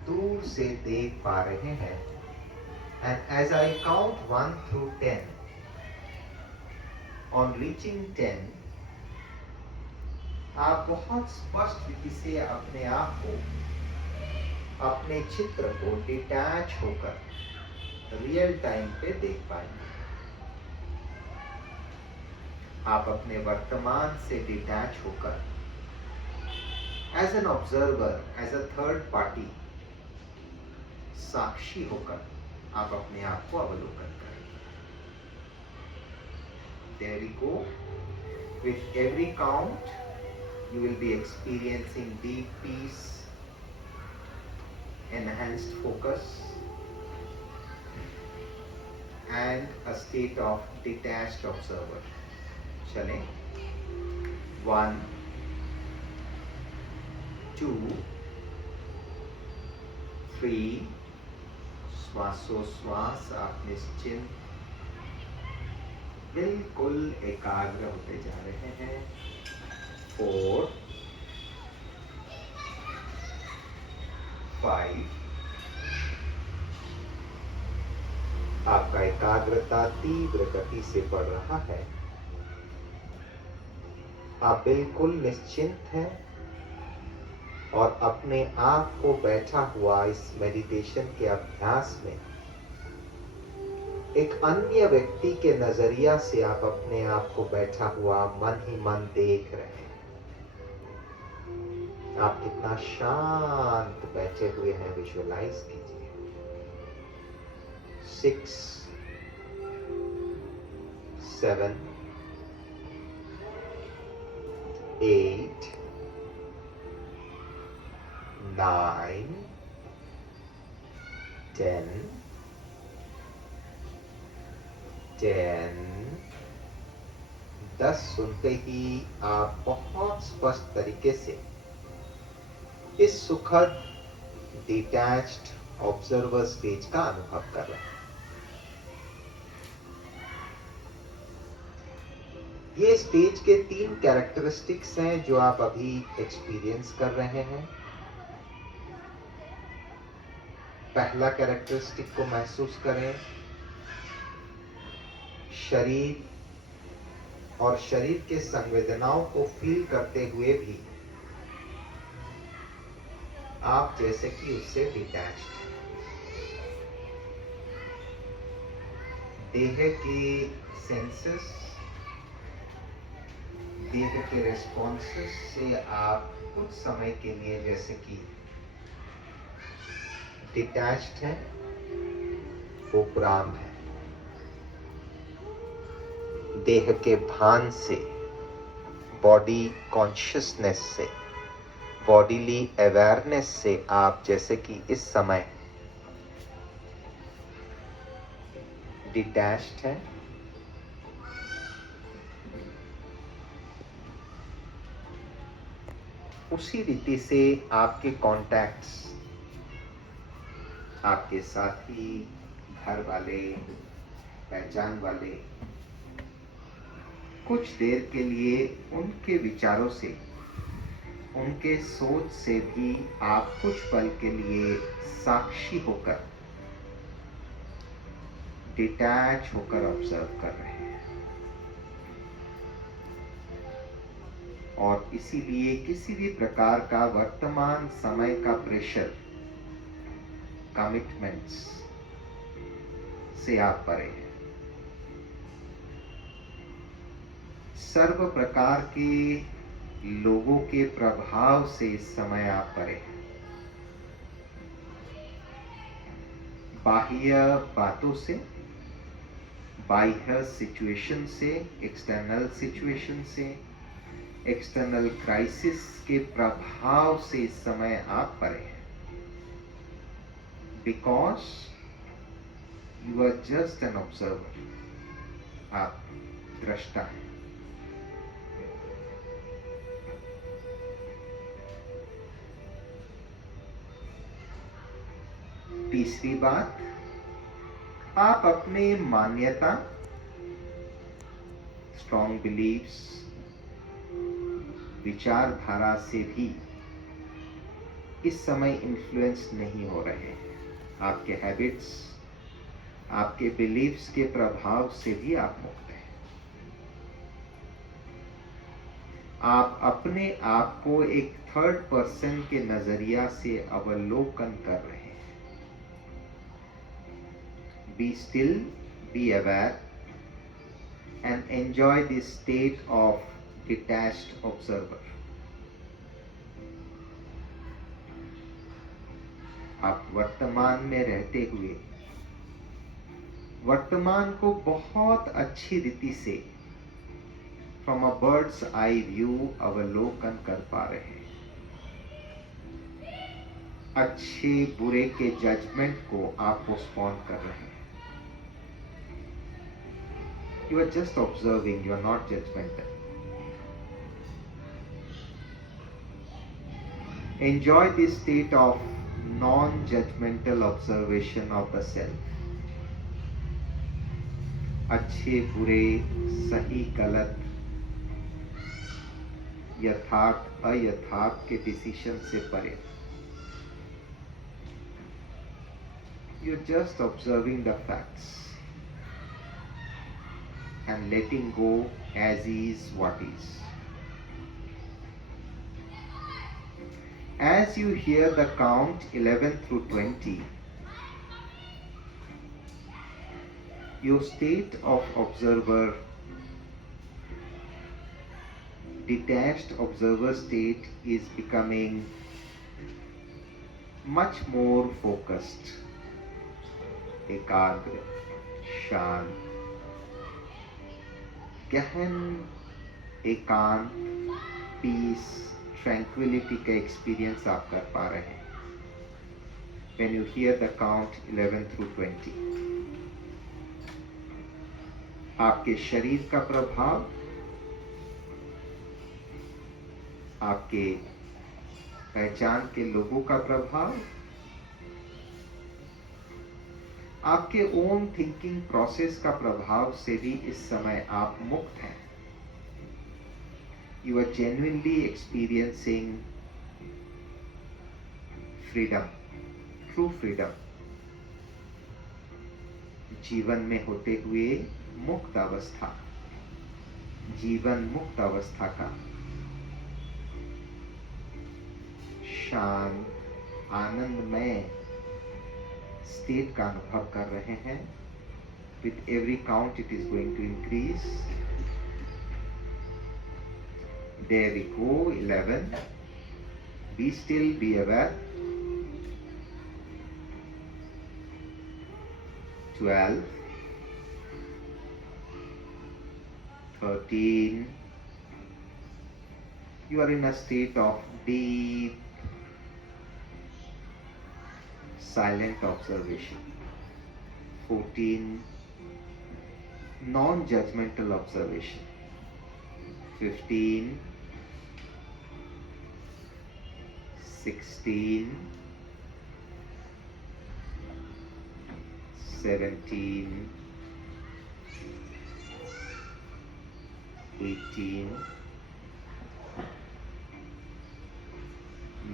दूर से देख पा रहे हैं। And as I count 1 through 10, on reaching 10, आप बहुत स्पष्ट रीति से अपने आप को, अपने चित्र को डिटैच होकर रियल टाइम पे देख पाएंगे। आप अपने वर्तमान से डिटैच होकर as an observer, as a third party, साक्षी होकर आप अपने आप को अवलोकन करेंगे। There we go. With every count, you will be experiencing deep peace, enhanced focus, and a state of detached observer. चलें 1, 2, 3, श्वासोश्वास आप निश्चिंत बिल्कुल एकाग्र होते जा रहे हैं। 4, 5, आपका एकाग्रता तीव्र गति से बढ़ रहा है। आप बिल्कुल निश्चिंत हैं और अपने आप को बैठा हुआ इस मेडिटेशन के अभ्यास में एक अन्य व्यक्ति के नजरिया से आप अपने आप को बैठा हुआ मन ही मन देख रहे हैं। आप कितना शांत बैठे हुए हैं, विजुअलाइज कीजिए। 6, 7, 8, 9, 10, 10 सुनते ही आप बहुत स्पष्ट तरीके से इस सुखद डिटैच्ड ऑब्जर्वर स्टेज का अनुभव कर रहे हैं। ये स्टेज के 3 कैरेक्टरिस्टिक्स हैं जो आप अभी एक्सपीरियंस कर रहे हैं। पहला कैरेक्टरिस्टिक को महसूस करें, शरीर और शरीर के संवेदनाओं को फील करते हुए भी आप जैसे कि उससे डिटैच्ड हैं। देह की सेंसेस, देह के रेस्पॉन्सेस से आप कुछ समय के लिए जैसे कि डिटैच्ड हैं, उपराम है। देह के भान से, बॉडी कॉन्शियसनेस से, बॉडीली अवेयरनेस से आप जैसे कि इस समय डिटैच्ड हैं, उसी रीति से आपके कॉन्टैक्ट्स, आपके साथी, घर वाले, पहचान वाले, कुछ देर के लिए उनके विचारों से, उनके सोच से भी आप कुछ पल के लिए साक्षी होकर, डिटैच होकर ऑब्जर्व कर रहे हैं। और इसीलिए किसी भी प्रकार का वर्तमान समय का प्रेशर, कमिटमेंट्स से आप परे हैं। सर्व प्रकार के लोगों के प्रभाव से इस समय आप परे हैं। बाह्य बातों से, बाह्य सिचुएशन से, एक्सटर्नल सिचुएशन से, एक्सटर्नल क्राइसिस के प्रभाव से इस समय आप परे हैं। Because you are just an observer, आप दृष्टा हैं। तीसरी बात, आप अपने मान्यता, स्ट्रॉन्ग बिलीव्स, विचारधारा से भी इस समय इन्फ्लुएंस नहीं हो रहे हैं। आपके हैबिट्स, आपके बिलीव्स के प्रभाव से भी आप मुक्त हैं। आप अपने आप को एक थर्ड पर्सन के नजरिया से अवलोकन कर रहे हैं। Be still, be aware, and enjoy this state of detached observer. आप वर्तमान में रहते हुए वर्तमान को बहुत अच्छी रीति से from a bird's eye view अवलोकन कर पा रहे हैं। अच्छे बुरे के जजमेंट को आप पोस्टपोन कर रहे हैं। You are just observing, you are not judgmental. Enjoy this state of non-judgmental observation of the self. अच्छे बुरे, सही गलत, यथार्थ अयथार्थ के डिसीजन से परे। You are just observing the facts and letting go as is what is. As you hear the count 11 through 20, your state of observer, detached observer state is becoming much more focused, एकाग्र, शांत, गहन एकांत, piece, tranquillity का experience आप कर पा रहे हैं। When you hear the count 11 through 20, आपके शरीर का प्रभाव, आपके पहचान के लोगों का प्रभाव, आपके ओन थिंकिंग प्रोसेस का प्रभाव से भी इस समय आप मुक्त हैं। You are genuinely experiencing freedom, true freedom. जीवन में होते हुए मुक्त अवस्था, जीवन मुक्त अवस्था का शांत, आनंदमय स्टेट का अनुभव कर रहे हैं। With every count it is going to increase. There we go, 11. Be still, be aware. 12. 13. You are in a state of deep silent observation. 14. Non-judgmental observation. 15. 16, 17, 18,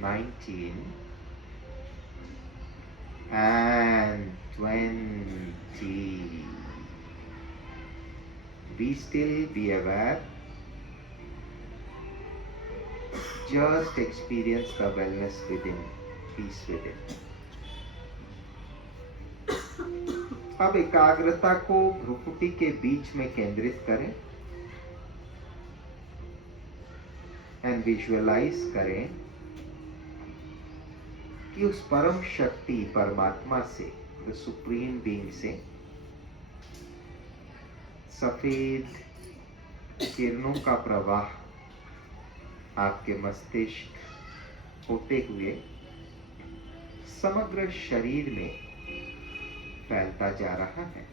19, and 20. Be still, be aware. Just experience the wellness within, peace within. अब एकाग्रता को भ्रुकुटी के बीच में केंद्रित करें and visualise करें कि उस परम शक्ति परमात्मा से, द सुप्रीम बीइंग से सफेद किरणों का प्रवाह आपके मस्तिष्क होते हुए समग्र शरीर में फैलता जा रहा है.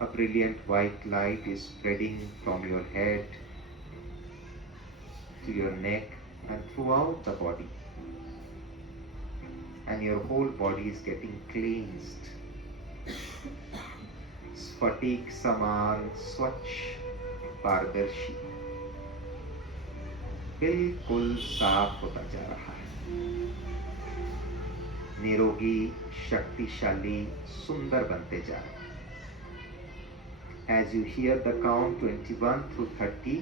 A brilliant white light is spreading from your head to your neck and throughout the body, and your whole body is getting cleansed. स्फटिक समान स्वच्छ पारदर्शी बिल्कुल साफ होता जा रहा है. निरोगी, शक्तिशाली, सुंदर बनते जा रहा है. As you hear the count 21 through 30,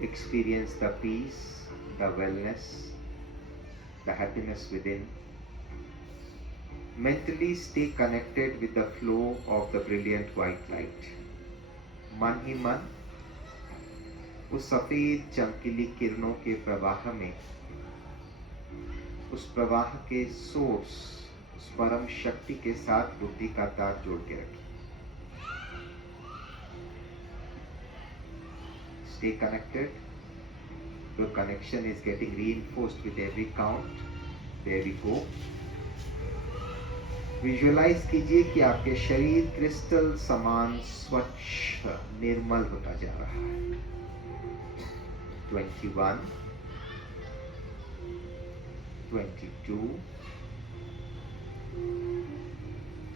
experience the peace, the wellness, the happiness within. Mentally stay connected with the flow of the brilliant white light. मन ही मन उस सफेद चमकीली किरणों के प्रवाह में, उस प्रवाह के सोर्स, उस परम शक्ति के साथ बुद्धि का तार जोड़ के रखिए. Stay connected. Your connection is getting reinforced with every count. There we go. Visualize कीजिए कि आपके शरीर क्रिस्टल समान स्वच्छ निर्मल होता जा रहा है. 21, 22,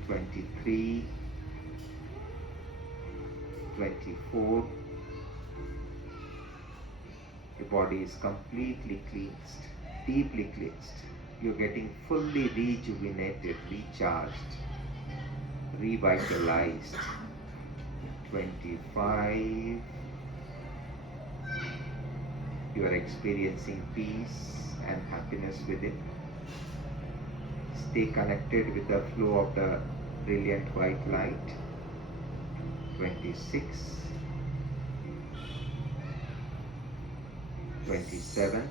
23, 24. Your body is completely cleansed, deeply cleansed. You're getting fully rejuvenated, recharged, revitalized. 25. You are experiencing peace and happiness within. Stay connected with the flow of the brilliant white light. 26. 27.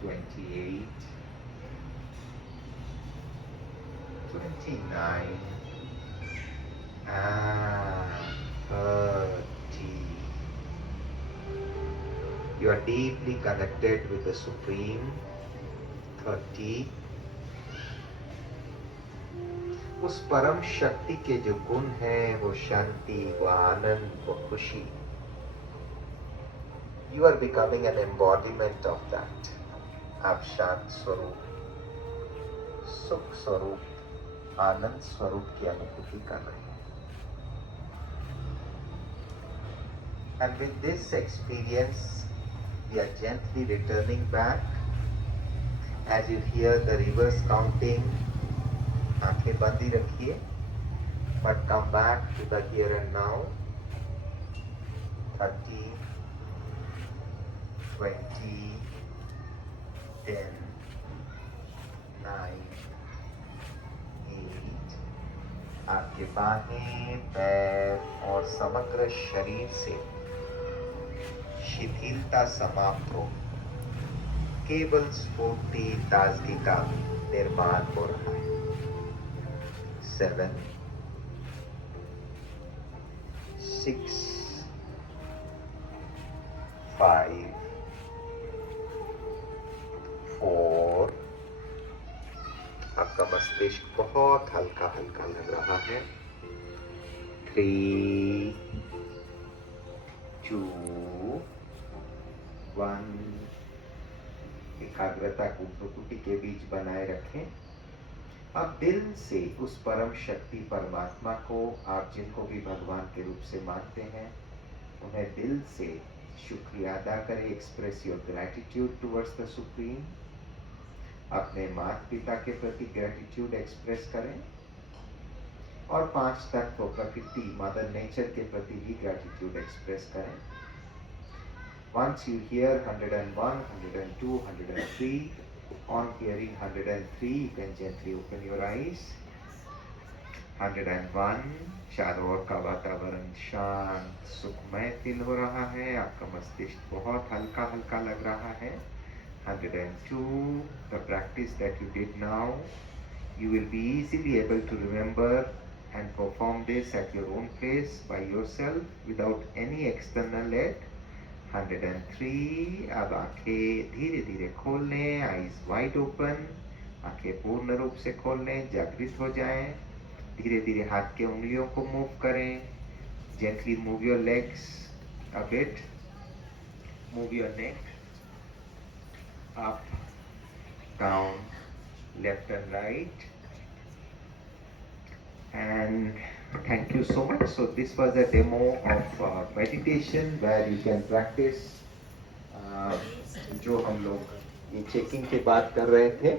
28, 29, and 30. You are deeply connected with the Supreme. 30. उस परम शक्ति के जो गुण हैं, वो शांति, वो आनंद, वो खुशी. You are becoming an embodiment of that. आप शांत स्वरूप, सुख स्वरूप, आनंद स्वरूप की अनुभूति कर रहे हैं. And with this experience, we are gently returning back. As you hear the reverse counting, आंखें बंद ही रखिए, but come back to the here and now. 30, 20, 10, 9, 8. आपके बाहें, पैर और समग्र शरीर से शिथिलता समाप्त हो, केवल स्फूर्ति, ताजगी का निर्माण हो रहा है. 7, 6, 5, 4. आपका मस्तिष्क बहुत हल्का हल्का लग रहा है. 3, 2 1। एकाग्रता को भ्रुकुटी के बीच बनाए रखें। अब दिल से उस परम शक्ति परमात्मा को, आप जिनको भी भगवान के रूप से मानते हैं, उन्हें दिल से शुक्रिया अदा करें। Express your gratitude towards the supreme. अपने माता पिता के प्रति ग्रैटिट्यूड एक्सप्रेस करें और 5 तत्व प्रकृति मदर नेचर के प्रति भी ग्रैटिट्यूड एक्सप्रेस करें। Once you hear 101, 102, 103, on hearing 103, you can gently open your eyes. 101, चारों ओर का वातावरण शांत सुखमय फील हो रहा है, आपका मस्तिष्क बहुत हल्का हल्का लग रहा है। 102, the practice that you did now, you will be easily able to remember and perform this at your own pace by yourself without any external aid. 103, अब आंखें धीरे धीरे खोल लें, आईज वाइड ओपन, आंखें पूर्ण रूप से खोल लें, जागृत हो जाएं। धीरे धीरे हाथ के उंगलियों को मूव करें। Gently move your legs a bit, move your neck up down, left and right. And thank you so much. So this was a demo of meditation where you can practice जो हम लोग ये checking की बात कर रहे थे।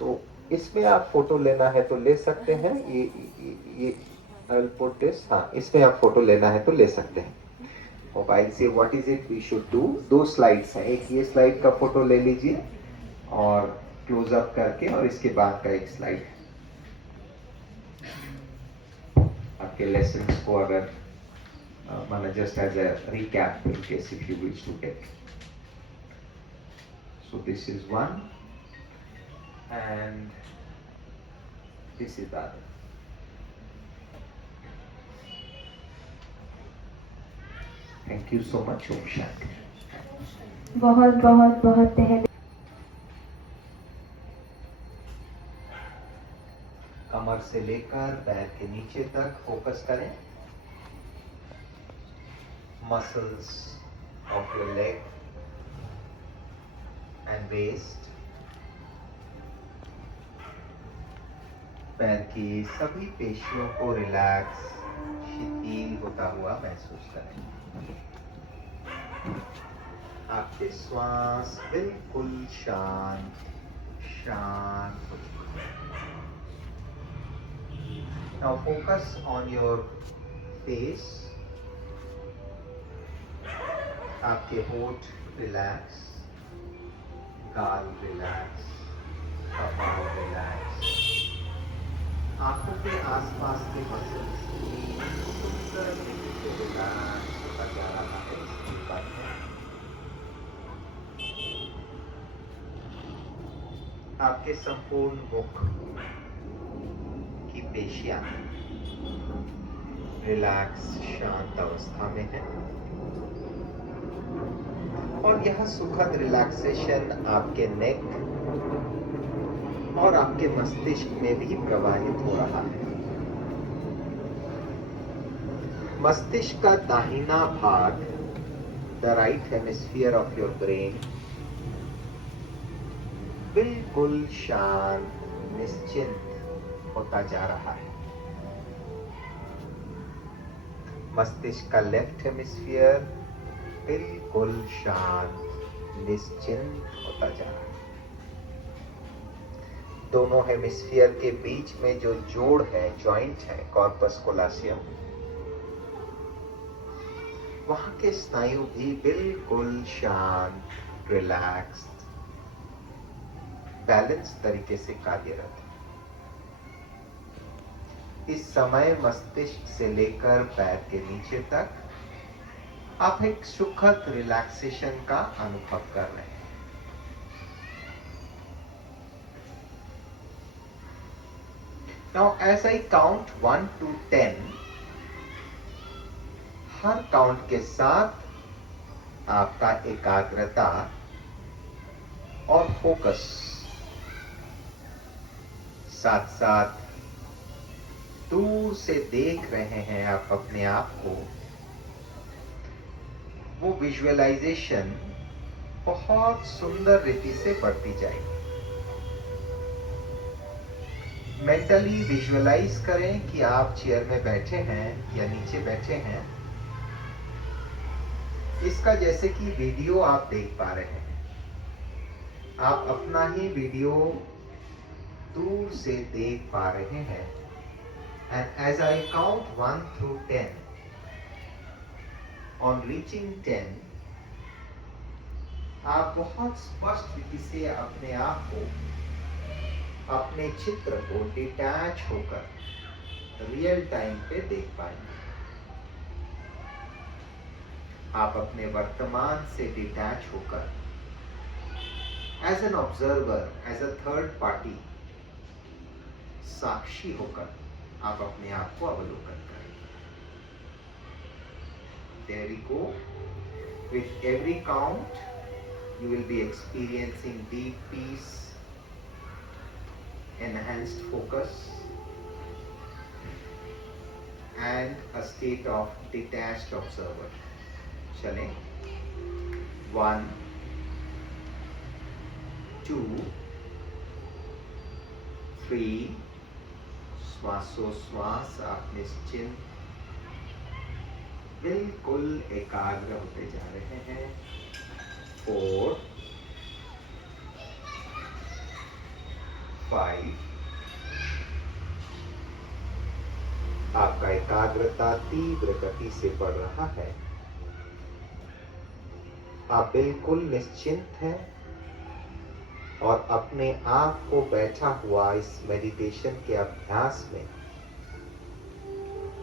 तो इसमें आप फोटो लेना है तो ले सकते हैं। ये I will put this, हाँ, इसमें आप फोटो लेना है तो ले सकते हैं। मोबाइल से what is it we should do, 2 slides हैं। एक ये स्लाइड का फोटो ले लीजिए और क्लोज अप करके, और इसके बाद का एक स्लाइड आपके लेसन्स को अगर माना just as a recap in case if you wish to take. So this is one and this is the other. Thank you so much. Om Shanti. बहुत बहुत बहुत तहे कमर से लेकर पैर के नीचे तक फोकस करें। Muscles of your leg and waist, पैर की सभी पेशियों को रिलैक्स, शिथिल होता हुआ महसूस करें। आपके श्वास बिल्कुल शांत शांत हो चुके हैं। Now focus on your face. आपके होठ रिलैक्स, गाल रिलैक्स, कपाल रिलैक्स, आंखों के आसपास के मसल्स सुंदर तरीके से रिलैक्स होता जा रहा है। इसके बाद आपके संपूर्ण मुख की पेशियां रिलैक्स शांत अवस्था में है और यह सुखद रिलैक्सेशन आपके नेक और आपके मस्तिष्क में भी प्रवाहित हो रहा है। मस्तिष्क का दाहिना भाग, the right hemisphere of your brain, बिल्कुल शांत निश्चिंत होता जा रहा है। मस्तिष्क का लेफ्ट हेमिस्फीयर बिल्कुल शांत निश्चिंत होता जा रहा है। दोनों हेमिस्फीयर के बीच में जो जोड़ है, जॉइंट है, कॉर्पस कोलासियम, वहां के स्नायु भी बिल्कुल शांत, रिलैक्स्ड, बैलेंस तरीके से कार्यरत है। इस समय मस्तिष्क से लेकर पैर के नीचे तक आप एक सुखद रिलैक्सेशन का अनुभव कर रहे हैं। Now as I count 1 to 10, her count के साथ आपका एकाग्रता और फोकस साथ साथ दूर से देख रहे हैं आप अपने आप को, वो विजुअलाइजेशन बहुत सुंदर रीति से बढ़ती जाएगी। मेंटली विजुअलाइज करें कि आप चेयर में बैठे हैं या नीचे बैठे हैं। इसका जैसे कि वीडियो आप देख पा रहे हैं, आप अपना ही वीडियो दूर से देख पा रहे हैं। And as I count 1 through 10, on reaching 10, आप बहुत स्पष्ट रीति से अपने आप को, अपने चित्र को डिटैच होकर रियल टाइम पे देख पाएंगे। आप अपने वर्तमान से डिटैच होकर as an observer, as a third party, साक्षी होकर आप अपने आप को अवलोकन करेंगे। There we go. With every count, you will be experiencing deep peace, enhanced focus, and a state of detached observer. चलें 1, 2, 3, श्वासोश्वास आप निश्चिंत बिल्कुल एकाग्र होते जा रहे हैं। 4, 5, आपका एकाग्रता तीव्र गति से बढ़ रहा है। आप बिल्कुल निश्चिंत हैं और अपने आप को बैठा हुआ इस मेडिटेशन के अभ्यास में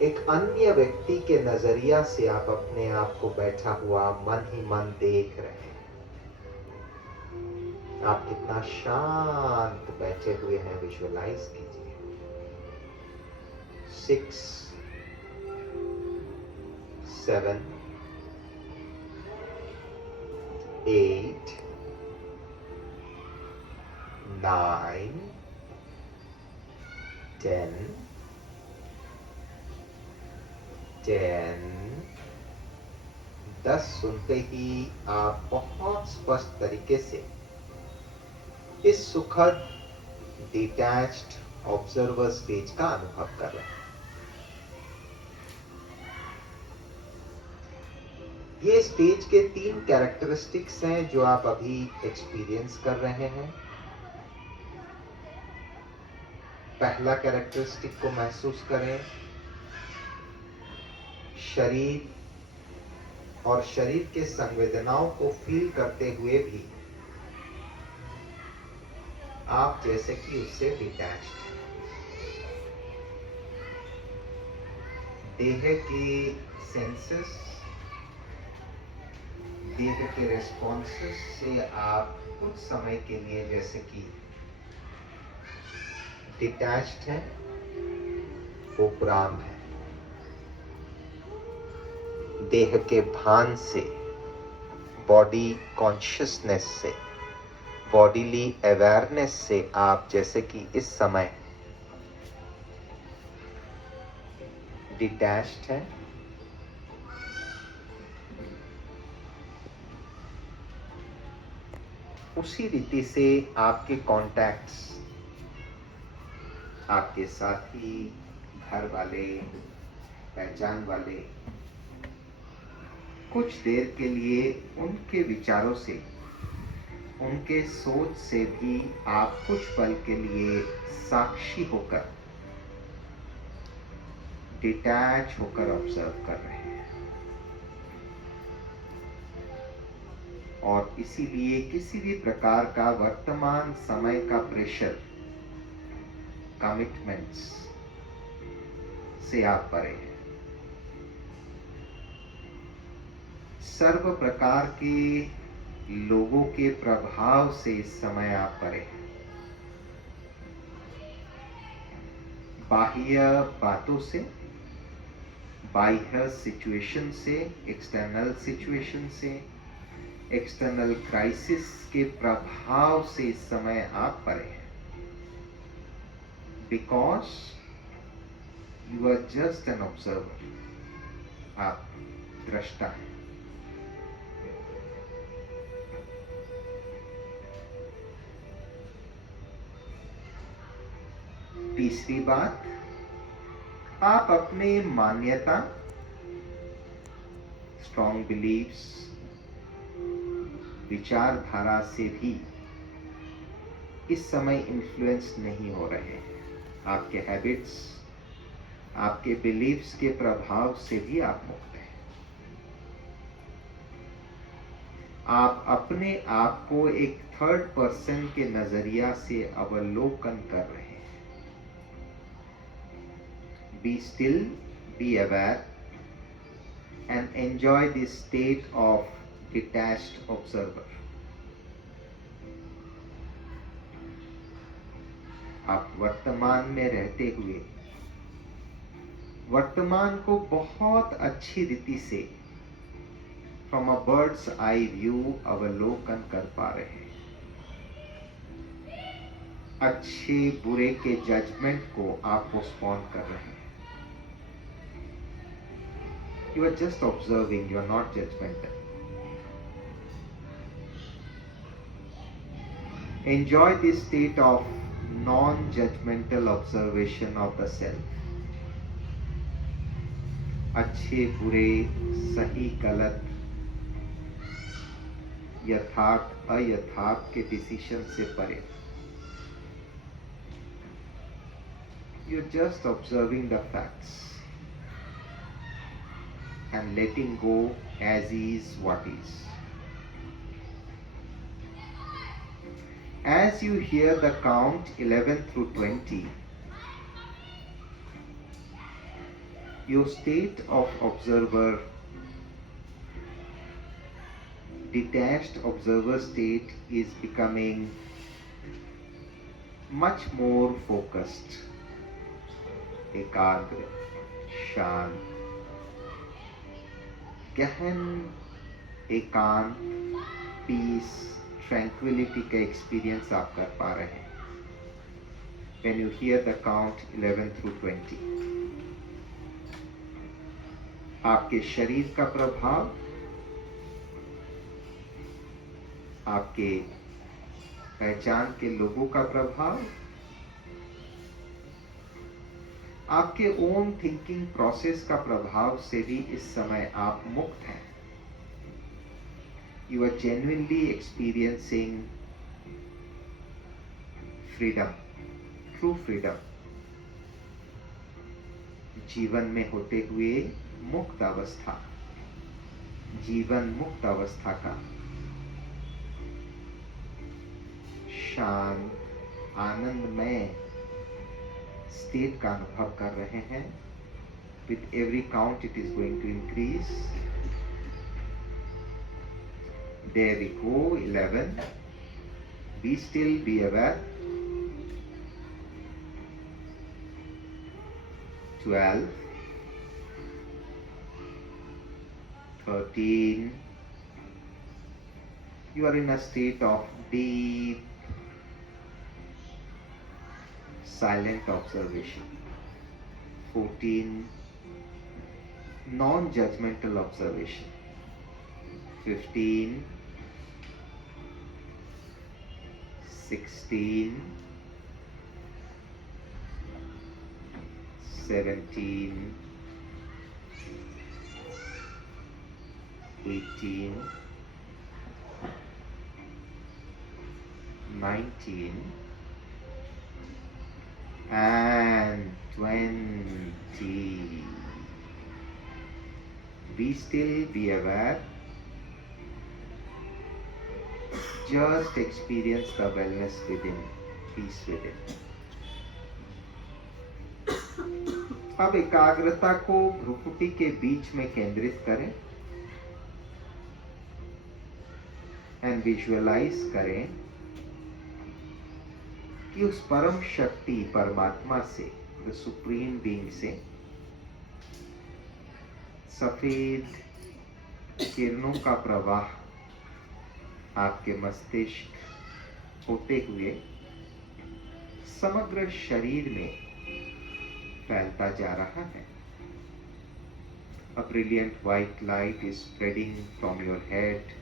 एक अन्य व्यक्ति के नजरिया से आप अपने आप को बैठा हुआ मन ही मन देख रहे हैं। आप कितना शांत बैठे हुए हैं, विजुअलाइज कीजिए। 6, 7, 8, 9, 10, 10 सुनते ही आप बहुत स्पष्ट तरीके से इस सुखद डिटैच्ड ऑब्जर्वर स्टेज का अनुभव कर रहे हैं। ये स्टेज के 3 कैरेक्टरिस्टिक्स हैं जो आप अभी एक्सपीरियंस कर रहे हैं। पहला कैरेक्टरिस्टिक को महसूस करें, शरीर और शरीर के संवेदनाओं को फील करते हुए भी आप जैसे कि उससे डिटैच्ड हैं। देह के सेंसेस, देह के रेस्पॉन्सेस से आप कुछ समय के लिए जैसे कि डिटैच्ड हैं, उपराम है। देह के भान से, बॉडी कॉन्शियसनेस से, बॉडीली अवेयरनेस से आप जैसे कि इस समय डिटैच्ड हैं। उसी रीति से आपके कॉन्टैक्ट्स, आपके साथी, घर वाले, पहचान वाले, कुछ देर के लिए उनके विचारों से, उनके सोच से भी आप कुछ पल के लिए साक्षी होकर, डिटैच होकर ऑब्जर्व कर रहे हैं। और इसीलिए किसी भी प्रकार का वर्तमान समय का प्रेशर, कमिटमेंट्स से आप परे हैं। सर्व प्रकार के लोगों के प्रभाव से इस समय आप परे हैं। बाह्य बातों से, बाह्य सिचुएशन से, एक्सटर्नल सिचुएशन से, एक्सटर्नल क्राइसिस के प्रभाव से इस समय आप परे हैं। Because you are just an observer, आप दृष्टा हैं। तीसरी बात, आप अपने मान्यता, स्ट्रॉन्ग बिलीव्स, विचारधारा से भी इस समय इन्फ्लुएंस नहीं हो रहे हैं। आपके हैबिट्स, आपके बिलीव्स के प्रभाव से भी आप मुक्त हैं। आप अपने आप को एक थर्ड पर्सन के नजरिया से अवलोकन कर रहे हैं। Be still, be aware and enjoy this state of detached observer. आप वर्तमान में रहते हुए वर्तमान को बहुत अच्छी रीति से from a bird's eye view अवलोकन कर पा रहे हैं। अच्छे बुरे के जजमेंट को आप पोस्टपोन कर रहे हैं। You are just observing, you are not judgmental. Enjoy this state of non-judgmental observation of the self. अच्छे बुरे, सही गलत, यथार्थ अयथार्थ के डिसीजन से परे। You're just observing the facts and letting go as is what is. As you hear the count 11 through 20, your state of observer, detached observer state is becoming much more focused, एकाग्र, शांत, गहन एकांत, piece, tranquillity का experience आप कर पा रहे हैं when you hear the count 11 through 20. आपके शरीर का प्रभाव, आपके पहचान के लोगों का प्रभाव, आपके ओन थिंकिंग प्रोसेस का प्रभाव से भी इस समय आप मुक्त हैं। You are genuinely experiencing freedom, true freedom. जीवन में होते हुए मुक्त अवस्था, जीवन मुक्त अवस्था का शांत, आनंदमय स्टेट का अनुभव कर रहे हैं। With every count it is going to increase. There we go, 11. Be still, be aware. 12. 13. You are in a state of deep silent observation. 14. Non-judgmental observation. 15. 16. 17. 18. 19. And 20. Be still, be aware. Just experience the wellness within, peace within. अब एकाग्रता को भ्रुकुटी के बीच में केंद्रित करें and visualise करें कि उस परम शक्ति परमात्मा से, द सुप्रीम बीइंग से सफेद किरणों का प्रवाह आपके मस्तिष्क होते हुए समग्र शरीर में फैलता जा रहा है। A brilliant white light is spreading from your head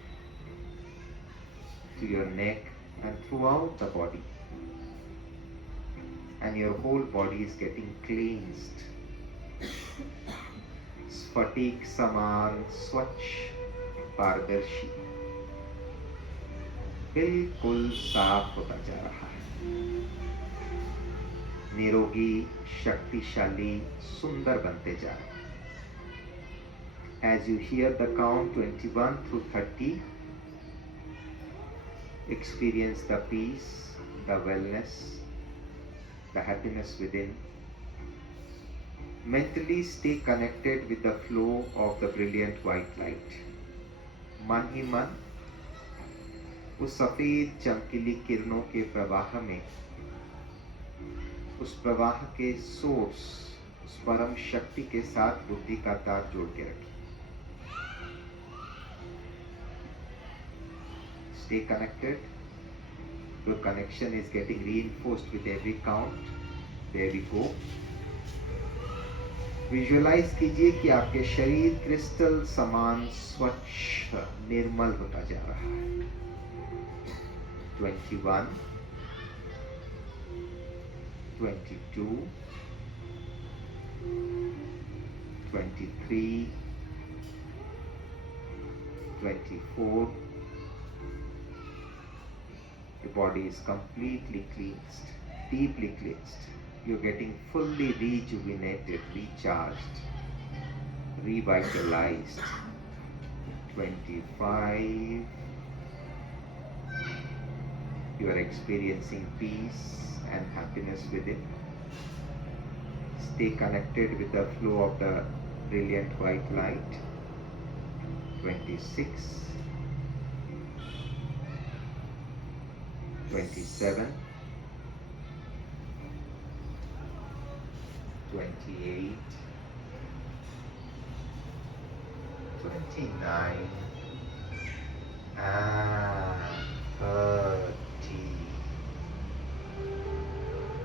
to your neck and throughout the body. and your whole body is getting cleansed. स्फटिक समान स्वच्छ पारदर्शी बिल्कुल साफ होता जा रहा है। निरोगी, शक्तिशाली, सुंदर बनते जा रहे हैं। As you hear the count 21 through 30, experience the peace, the wellness, the happiness within. Mentally stay connected with the flow of the brilliant white light. मन ही मन उस सफेद चमकीली किरणों के प्रवाह में, उस प्रवाह के सोर्स, उस परम शक्ति के साथ बुद्धि का तार जोड़ के रखिए। Stay connected. Your connection is getting reinforced with every count. There we go. Visualize कीजिए कि आपके शरीर क्रिस्टल समान स्वच्छ निर्मल होता जा रहा है। 21, 22, 23, 24. The body is completely cleansed, deeply cleansed. You're getting fully rejuvenated, recharged, revitalized. 25. You are experiencing peace and happiness within. Stay connected with the flow of the brilliant white light. 26. 27, 28, 29, and 30.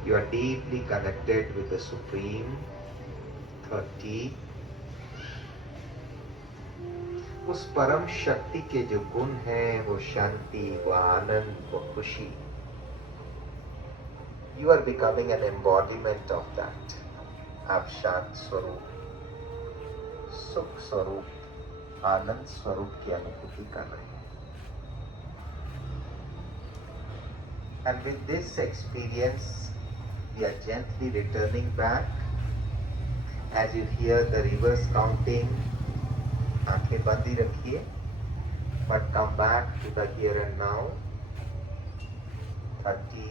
You are deeply connected with the Supreme. 30. उस परम शक्ति के जो गुण हैं, वो शांति, वो आनंद, वो खुशी. You are becoming an embodiment of that. आप शांत स्वरूप, सुख स्वरूप, आनंद स्वरूप की अनुभूति कर रहे हैं. And with this experience, we are gently returning back. As you hear the reverse counting, आंखें बंद ही रखिए, but come back to the here and now. 30,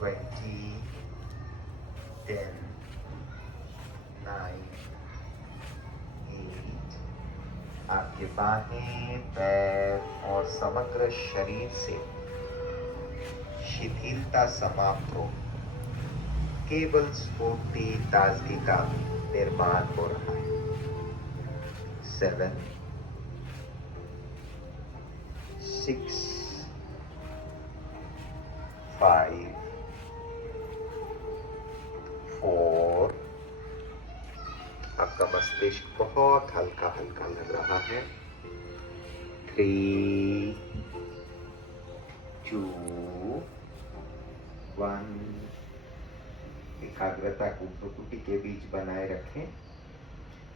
20, 10, 9, 8. आपके बाहें, पैर और समग्र शरीर से शिथिलता समाप्त हो, केवल स्फूर्ति, ताजगी का निर्माण हो रहा है. 7, 6, 5, 4. आपका मस्तिष्क बहुत हल्का हल्का लग रहा है. 3, 2, 1. एकाग्रता को भ्रुकुटी के बीच बनाए रखें.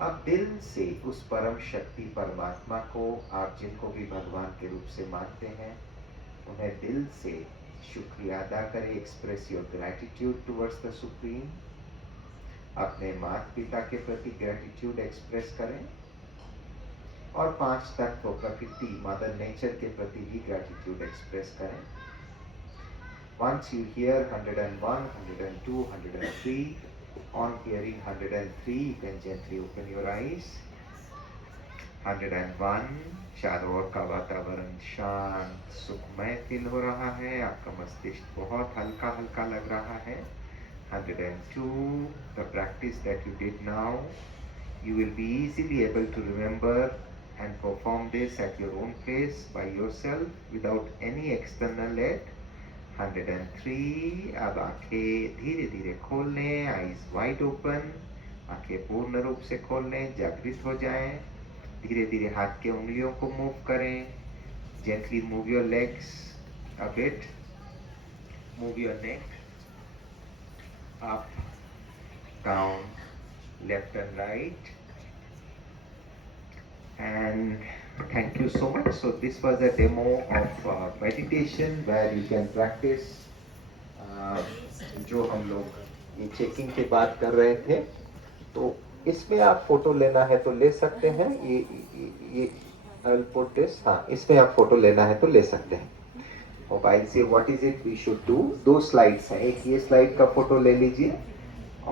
अब दिल से उस परम शक्ति परमात्मा को, आप जिनको भी भगवान के रूप से मानते हैं, उन्हें दिल से शुक्रिया अदा करें. Express your gratitude towards the supreme. अपने माता पिता के प्रति ग्रैटिट्यूड एक्सप्रेस करें और 5 तत्व प्रकृति, मदर नेचर के प्रति भी ग्रैटिट्यूड एक्सप्रेस करें. Once you hear 101, 102, 103, on hearing 103, you can gently open your eyes. 101, चारों ओर का वातावरण शांत, सुखमय फील हो रहा है. आपका मस्तिष्क बहुत हल्का हल्का लग रहा है. 102, the practice that you did now, you will be easily able to remember and perform this at your own pace by yourself without any external aid. 103. अब आंखें धीरे धीरे खोल लें. Eyes wide open. आंखें पूर्ण रूप से खोल लें, जागृत हो जाएं. धीरे धीरे हाथ के उंगलियों को मूव करें. Gently move your legs a bit. Move your neck. up, down, left and right. And thank you so much. So this was a demo of meditation where you can practice जो हम लोग ये checking की बात कर रहे थे। तो इसमें आप फोटो लेना है तो ले सकते हैं। ये I will put this, हाँ, इसमें आप फोटो लेना है तो ले सकते हैं। मोबाइल से what is it we should do, 2 slides हैं, एक ये स्लाइड का फोटो ले लीजिए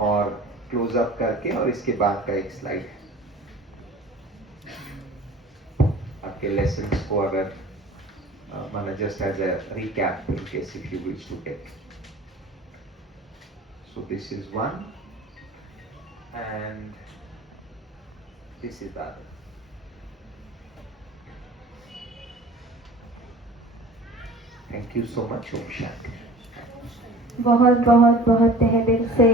और क्लोज अप करके, और इसके बाद का एक स्लाइड है। आपके लेसन्स को अगर माना just as a recap in case if you wish to take. So this is one and this is the other. Thank you so much, Om Shanti. बहुत बहुत बहुत तहे दिल से